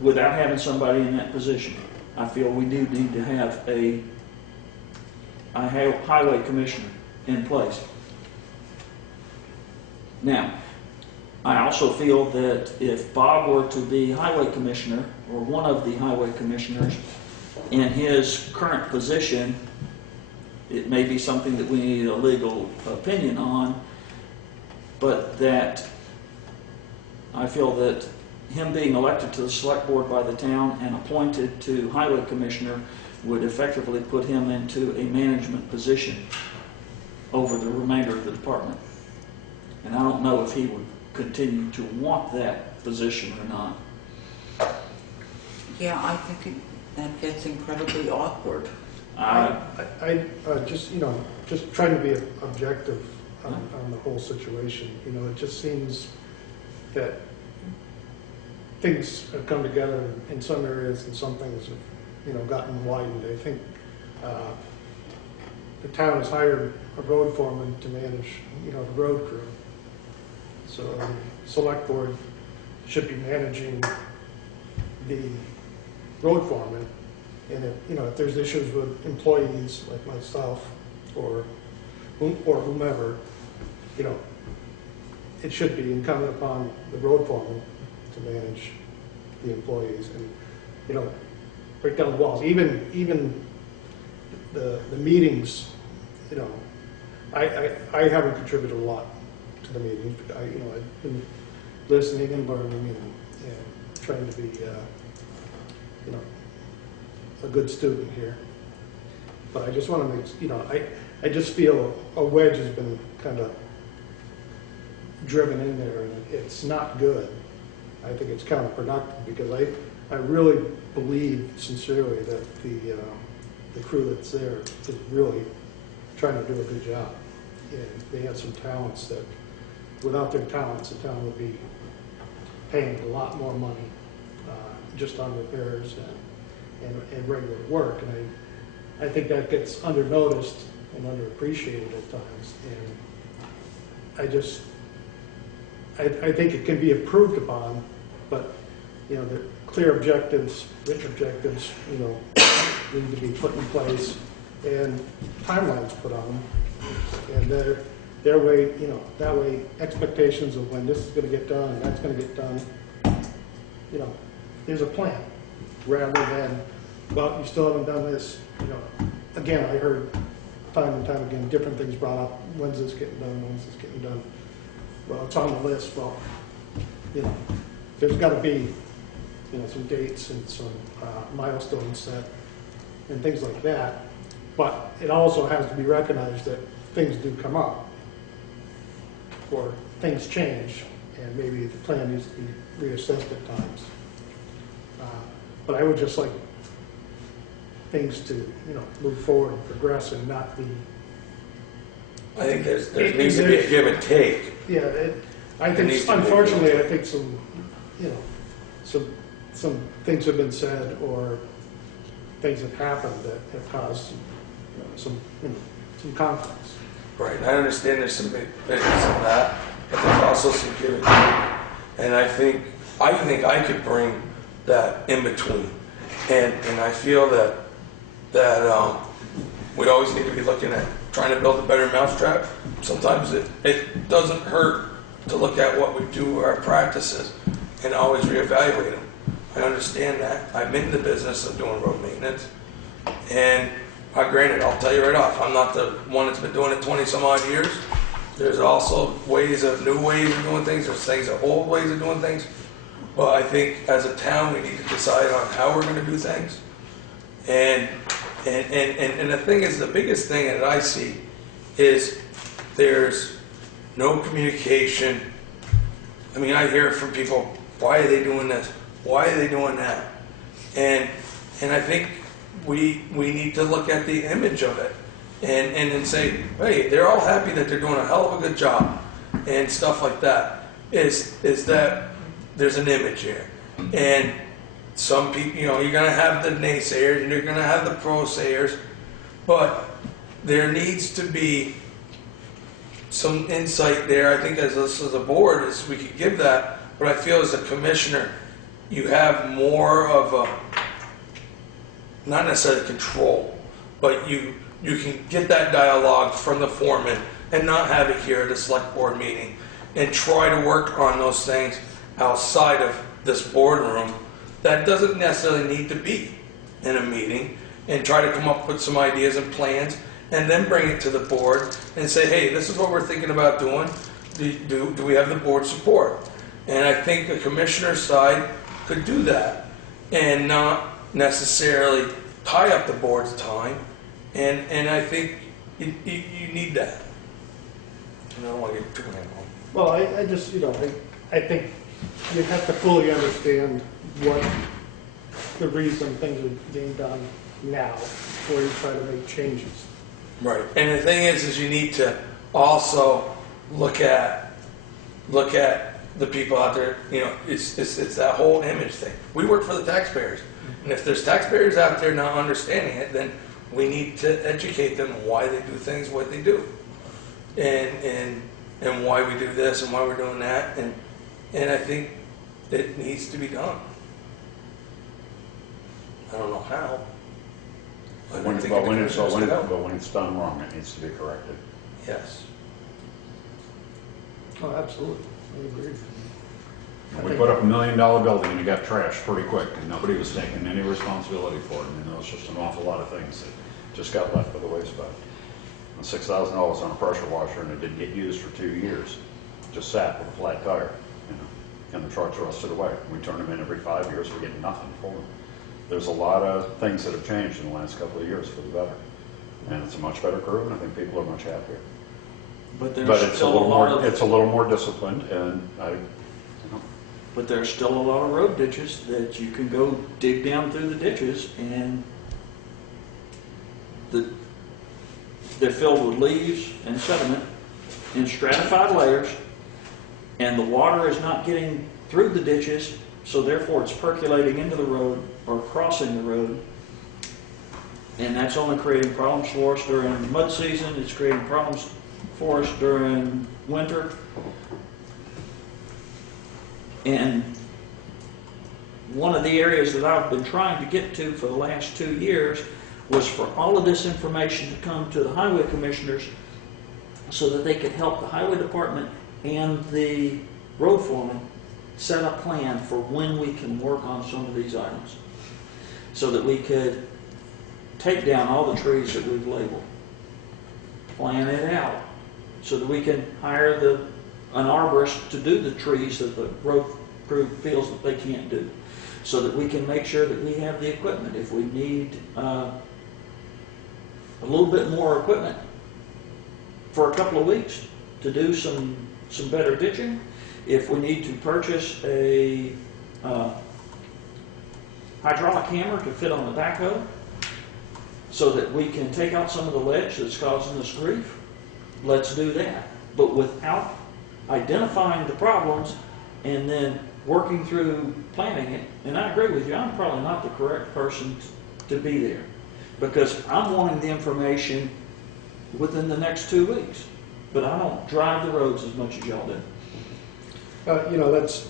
without having somebody in that position, I feel we do need to have a highway commissioner in place. Now, I also feel that if Bob were to be highway commissioner, or one of the highway commissioners, in his current position, it may be something that we need a legal opinion on, but that I feel that him being elected to the select board by the town and appointed to highway commissioner would effectively put him into a management position over the remainder of the department. And I don't know if he would continue to want that position or not. Yeah, I think that gets incredibly awkward. I just, just trying to be objective on the whole situation. It just seems that things have come together in some areas and some things have, gotten widened. I think the town has hired a road foreman to manage, you know, the road crew. So the select board should be managing the road foreman. And if, you know, if there's issues with employees like myself or whomever, you know, it should be incumbent upon the road foreman to manage the employees and, you know, break down the walls. Even the meetings, you know, I haven't contributed a lot to the meetings. You know, I've been listening and learning and trying to be, you know, a good student here. But I just want to make, you know, I just feel a wedge has been kind of driven in there, and it's not good. I think it's counterproductive because I really believe sincerely that the crew that's there is really trying to do a good job. And they have some talents that, without their talents, the town would be paying a lot more money just on repairs and regular work. And I think that gets undernoticed and underappreciated at times. And I think it can be improved upon, but, you know, the clear objectives, rich objectives, you know, need to be put in place and timelines put on them. And their way, you know, that way expectations of when this is going to get done and that's going to get done, you know, there's a plan rather than, well, you still haven't done this, you know. Again, I heard time and time again, different things brought up. When's this getting done? When's this getting done? Well, it's on the list. Well, you know, there's got to be, you know, some dates and some milestones set and things like that. But it also has to be recognized that things do come up or things change, and maybe the plan needs to be reassessed at times. But I would just like things to, you know, move forward and progress and not be. I think there needs to be a give and take. Yeah, I think, unfortunately, I think some, you know, some things have been said or things have happened that have caused, you know, some conflicts. Right, and I understand there's some big things in that, but there's also some give and take. And I think I could bring that in between. And I feel that we always need to be looking at trying to build a better mousetrap. Sometimes it doesn't hurt to look at what we do, our practices, and always reevaluate them. I understand that. I'm in the business of doing road maintenance. And granted, I'll tell you right off, I'm not the one that's been doing it 20 some odd years. There's also new ways of doing things. There's things of old ways of doing things. But I think as a town, we need to decide on how we're going to do things. And the thing is, the biggest thing that I see is there's no communication. I mean, I hear from people, why are they doing this? Why are they doing that? And I think we need to look at the image of it and then say, hey, they're all happy that they're doing a hell of a good job and stuff like that. Is that there's an image here. And some people, you know, you're going to have the naysayers and you're going to have the pro-sayers, but there needs to be some insight there. I think as a board, is we could give that, but I feel as a commissioner, you have more of a, not necessarily control, but you can get that dialogue from the foreman and not have it here at a select board meeting and try to work on those things outside of this boardroom that doesn't necessarily need to be in a meeting, and try to come up with some ideas and plans and then bring it to the board and say, hey, this is what we're thinking about doing. Do we have the board support? And I think the commissioner's side could do that and not necessarily tie up the board's time. And I think you need that. And I don't want to get too many on. Well, I just, you know, I think you have to fully understand what the reason things are being done now before you try to make changes. Right. And the thing is you need to also look at the people out there. You know, it's that whole image thing. We work for the taxpayers. And if there's taxpayers out there not understanding it, then we need to educate them on why they do things what they do, and why we do this and why we're doing that, and I think it needs to be done. I don't know how. But I when, think but the when it's, commissioners can help. but when it's done wrong, it needs to be corrected. Yes. Oh, absolutely, I agree. We put up $1 million building and it got trashed pretty quick, and nobody was taking any responsibility for it. And there was just an awful lot of things that just got left by the wayside. And $6,000 on a pressure washer, and it didn't get used for 2 years. Just sat with a flat tire, you know, and the trucks rusted away. We turn them in every 5 years, we're getting nothing for them. There's a lot of things that have changed in the last couple of years for the better. And it's a much better crew, and I think people are much happier. But there's But it's a still a little lot more, of, it's a little more disciplined, and but there's still a lot of road ditches that you can go dig down through the ditches, and they're filled with leaves and sediment in stratified layers, and the water is not getting through the ditches, so therefore it's percolating into the road or crossing the road. And that's only creating problems for us during mud season. It's creating problems for us during winter. And one of the areas that I've been trying to get to for the last 2 years was for all of this information to come to the highway commissioners so that they could help the highway department and the road foreman set a plan for when we can work on some of these items, so that we could take down all the trees that we've labeled, plan it out, so that we can hire an arborist to do the trees that the road crew feels that they can't do, so that we can make sure that we have the equipment. If we need a little bit more equipment for a couple of weeks to do some better ditching, if we need to purchase a hydraulic hammer to fit on the backhoe so that we can take out some of the ledge that's causing us grief, let's do that. But without identifying the problems and then working through planning it, and I agree with you, I'm probably not the correct person to be there, because I'm wanting the information within the next 2 weeks, but I don't drive the roads as much as y'all do. That's,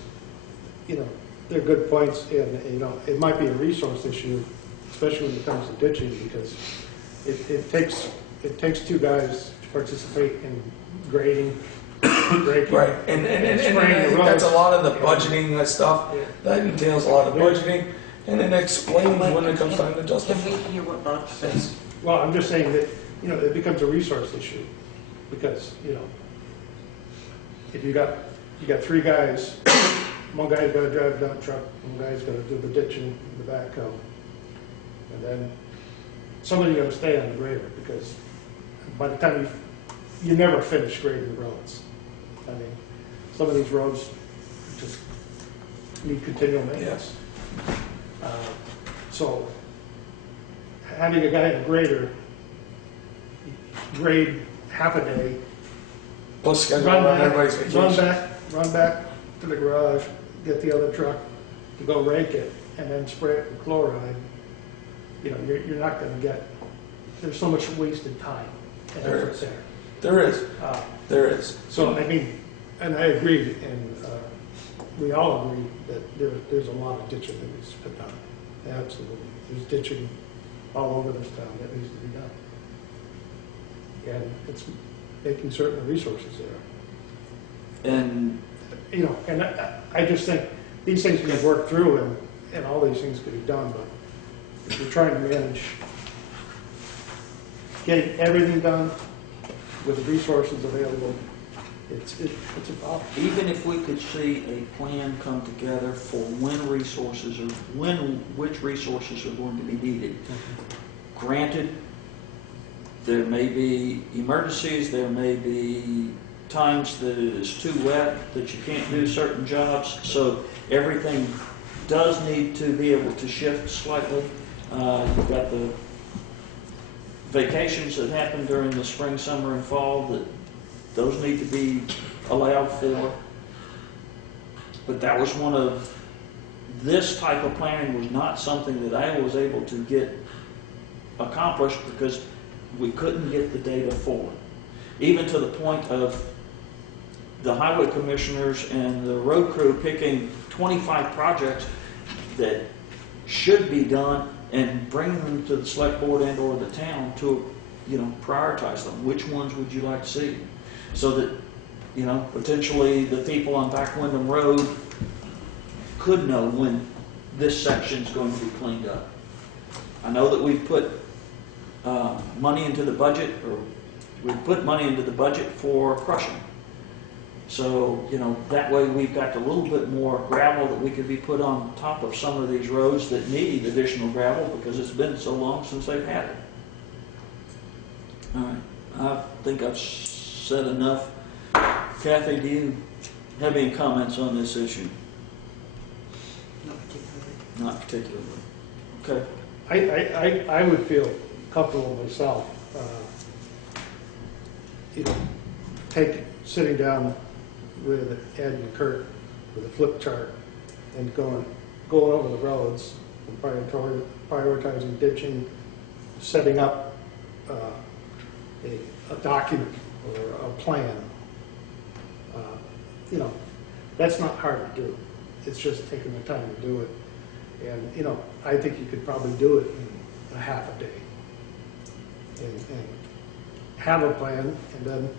they're good points, and, it might be a resource issue, especially when it comes to ditching, because it takes 2 guys to participate in grading, breaking. Right, and I think that's a lot of the budgeting stuff. Yeah. That entails a lot of budgeting, and then explains when it comes time to justify. Can we hear what Bob says? Well, I'm just saying that, it becomes a resource issue, because, if you got 3 guys, one guy's got to drive a dump truck, one guy's got to do the ditching, the backhoe, and then somebody's got to stay on the grader, because by the time you never finish grading the roads. I mean, some of these roads just need continual maintenance. So having a guy in a grader grade half a day, Plus schedule around everybody's vacation. run back to the garage, get the other truck to go rake it, and then spray it with chloride. You're not going to get. There's so much wasted time and There effort is. there. There is. There is. So, and I agree, and we all agree that there's a lot of ditching that needs to be done. Absolutely. There's ditching all over this town that needs to be done. And it's making certain resources there. And And I just think these things can work through, and all these things can be done, but if you're trying to manage getting everything done with the resources available, it's a problem. even if we could see a plan come together for when resources or which resources are going to be needed. Granted, there may be emergencies, there may be times that it is too wet, that you can't do certain jobs, so everything does need to be able to shift slightly. You've got the vacations that happen during the spring, summer, and fall, that those need to be allowed for. But that was one of, this type of planning was not something that I was able to get accomplished because we couldn't get the data forward. Even to the point of the highway commissioners and the road crew picking 25 projects that should be done and bringing them to the select board and or the town to, prioritize them. Which ones would you like to see? So that, potentially the people on Back Windham Road could know when this section's going to be cleaned up. I know that we've put money into the budget, or we've put money into the budget for crushing. So, that way we've got a little bit more gravel that we could be put on top of some of these roads that need additional gravel because it's been so long since they've had it. All right, I think I've said enough. Kathy, do you have any comments on this issue? Not particularly. Not particularly. Okay. I would feel comfortable myself, sitting down with Ed and Kurt with a flip chart and going over the roads and prioritizing ditching, setting up a document or a plan. That's not hard to do. It's just taking the time to do it. And, I think you could probably do it in a half a day. And have a plan and then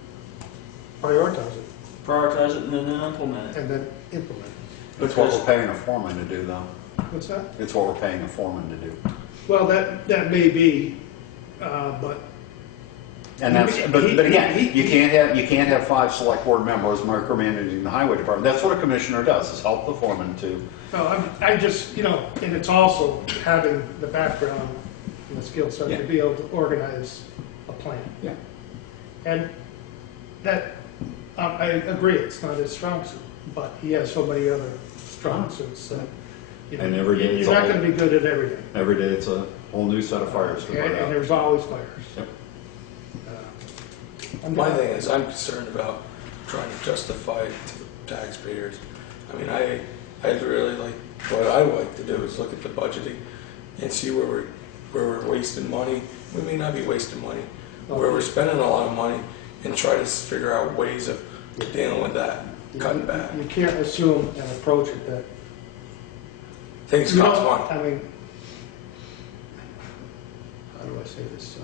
prioritize it. Prioritize it and then implement it. And then implement it. It's what we're paying a foreman to do, though. What's that? It's what we're paying a foreman to do. Well, that may be, but. And that's, but again, you can't have 5 select board members micromanaging the highway department. That's what a commissioner does, is help the foreman to. No, I just, and it's also having the background and the skill set to be able to organize a plan. Yeah. And that, I agree, it's not his strong suit, but he has so many other strong suits that, And every day it's you're not going to be good at everything. Every day it's a whole new set of fires to burn And out. there's always fires. Yep. My thing is, I'm concerned about trying to justify it to the taxpayers. I mean, I'd really like, what I would like to do is look at the budgeting and see where we're wasting money. We may not be wasting money, where we're spending a lot of money, and try to figure out ways of dealing with that, cutting back. You can't assume and approach it that. Things cost money. I mean, how do I say this?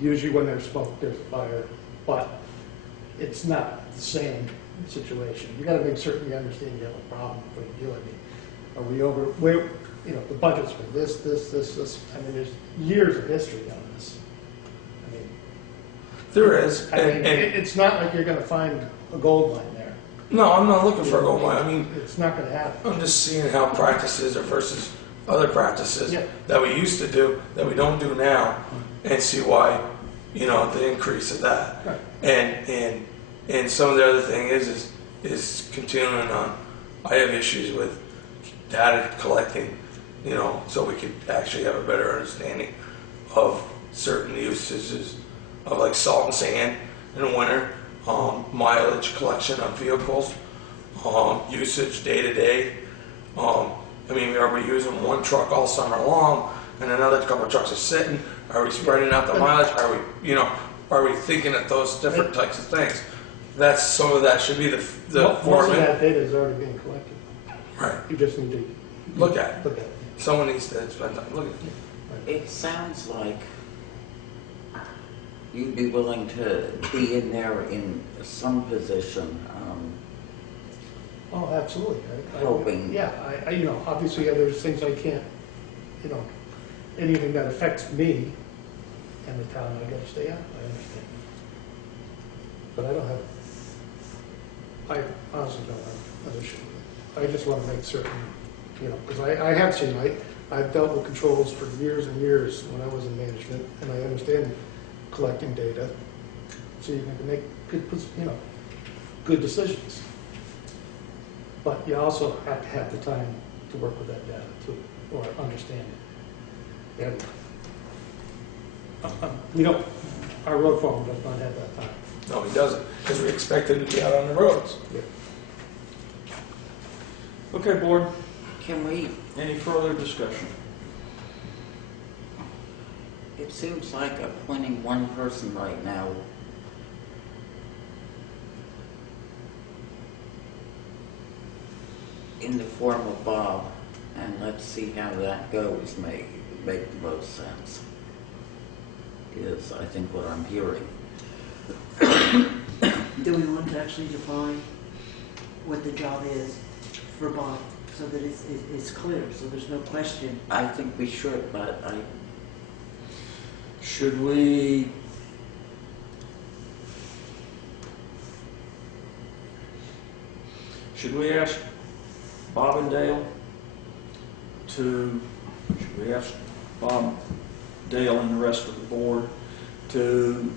Usually when there's smoke, there's fire, but it's not the same situation. You got to make certain you understand you have a problem before you do it. Are we over? The budget's for this. I mean, there's years of history on this. I mean, There is, it's not like you're going to find a gold mine there. no, I'm not looking for a gold mine. I mean, It's not going to happen. I'm just seeing how practices are versus other practices Yeah. that we used to do that we don't do now, and see why, the increase of that. Right. And some of the other thing is continuing on. I have issues with data collecting, so we could actually have a better understanding of certain usages of like salt and sand in the winter, mileage collection of vehicles, usage day to day. I mean, are we using one truck all summer long and another couple of trucks are sitting? Are we spreading out the mileage? Are we thinking of those different types of things? That's some of that should be the Most of foreman. that data is already being collected. Right. You just need to Look at it. look at it. Someone needs to spend time looking at it. It sounds like you'd be willing to be in there in some position. Oh, absolutely. Helping. Yeah, obviously there's things I can't, anything that affects me and the town, I gotta stay out, I understand. But I don't have, I honestly don't have an issue with it. I just want to make certain, because I have seen, I've dealt with controls for years and years when I was in management, and I understand collecting data, so you can make good decisions. But you also have to have the time to work with that data too, or understand it. And we don't, our road foreman does not have that time. No, he doesn't, because we expect him to be out on the roads. Okay, board, Can we, any further discussion? It seems like appointing one person right now in the form of Bob, and let's see how that goes, make the most sense, is I think what I'm hearing. Do we want to actually define what the job is for Bob, so that it's clear, so there's no question? I think we should, but Should we ask Bob and Dale should we ask Bob, Dale, and the rest of the board to,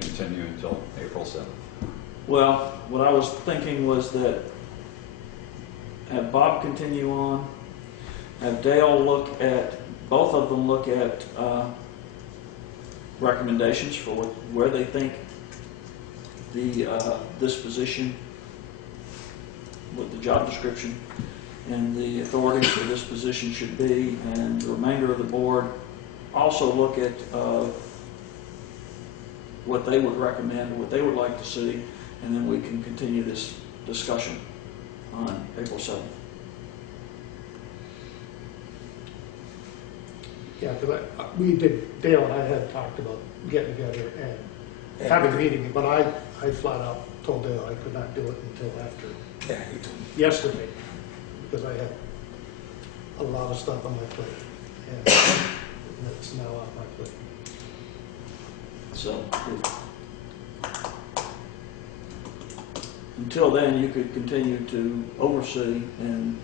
Continue until April 7th. well, what I was thinking was that have Bob continue on, have Dale both of them look at recommendations for where they think this position, what the job description and the authorities for this position should be, and the remainder of the board also look at what they would recommend, what they would like to see, and then we can continue this discussion on April 7th. Yeah, because Dale and I had talked about getting together and having a meeting, but I flat out told Dale I could not do it until after Yeah, you do. yesterday, because I had a lot of stuff on my plate, and it's now off my plate. So, until then, you could continue to oversee and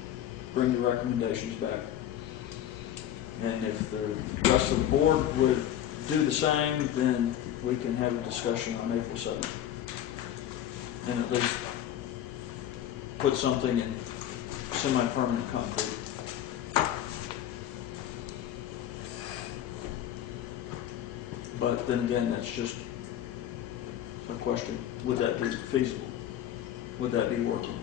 bring the recommendations back. And if the rest of the board would do the same, then we can have a discussion on April 7th. And at least put something in semi-permanent concrete. But then again, that's just a question. Would that be feasible? Would that be working?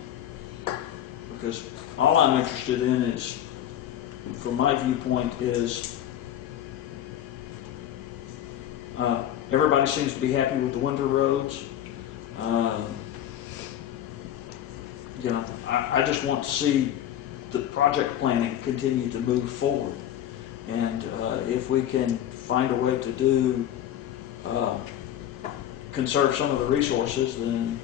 Because all I'm interested in is, from my viewpoint, is everybody seems to be happy with the winter roads. I just want to see the project planning continue to move forward. And if we can find a way to do, conserve some of the resources, then,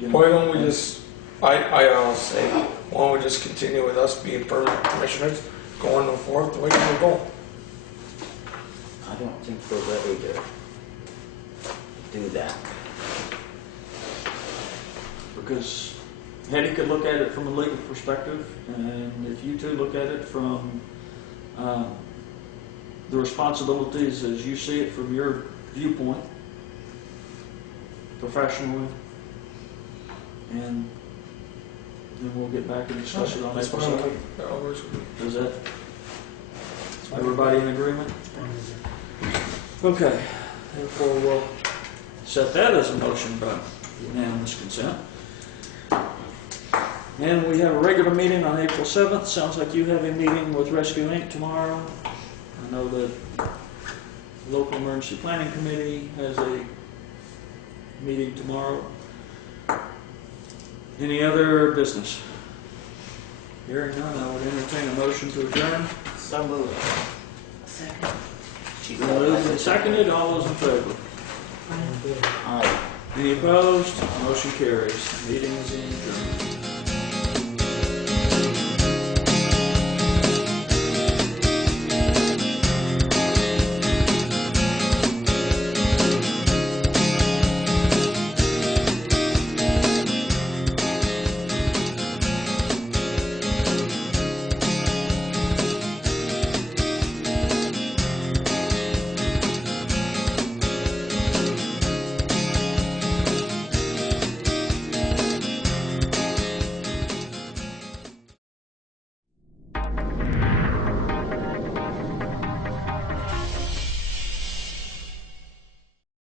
Why don't we just, I honestly say, why don't we just continue with us being permanent commissioners, going and forth the way we're going? I don't think we're ready to do that. because Hetty could look at it from a legal perspective, and if you two look at it from the responsibilities as you see it from your viewpoint, professionally, and then we'll get back and discuss it on That's April fine. 7th. That works with me. Is that, everybody in agreement? Okay, therefore we'll set that as a motion by unanimous consent. And we have a regular meeting on April 7th. Sounds like you have a meeting with Rescue Inc. tomorrow. I know that the Local Emergency Planning Committee has a meeting tomorrow. Any other business? Hearing none, I would entertain a motion to adjourn. So moved. Second. Moved and seconded, all those in favor? Aye. Any opposed? Motion carries. Meeting is adjourned.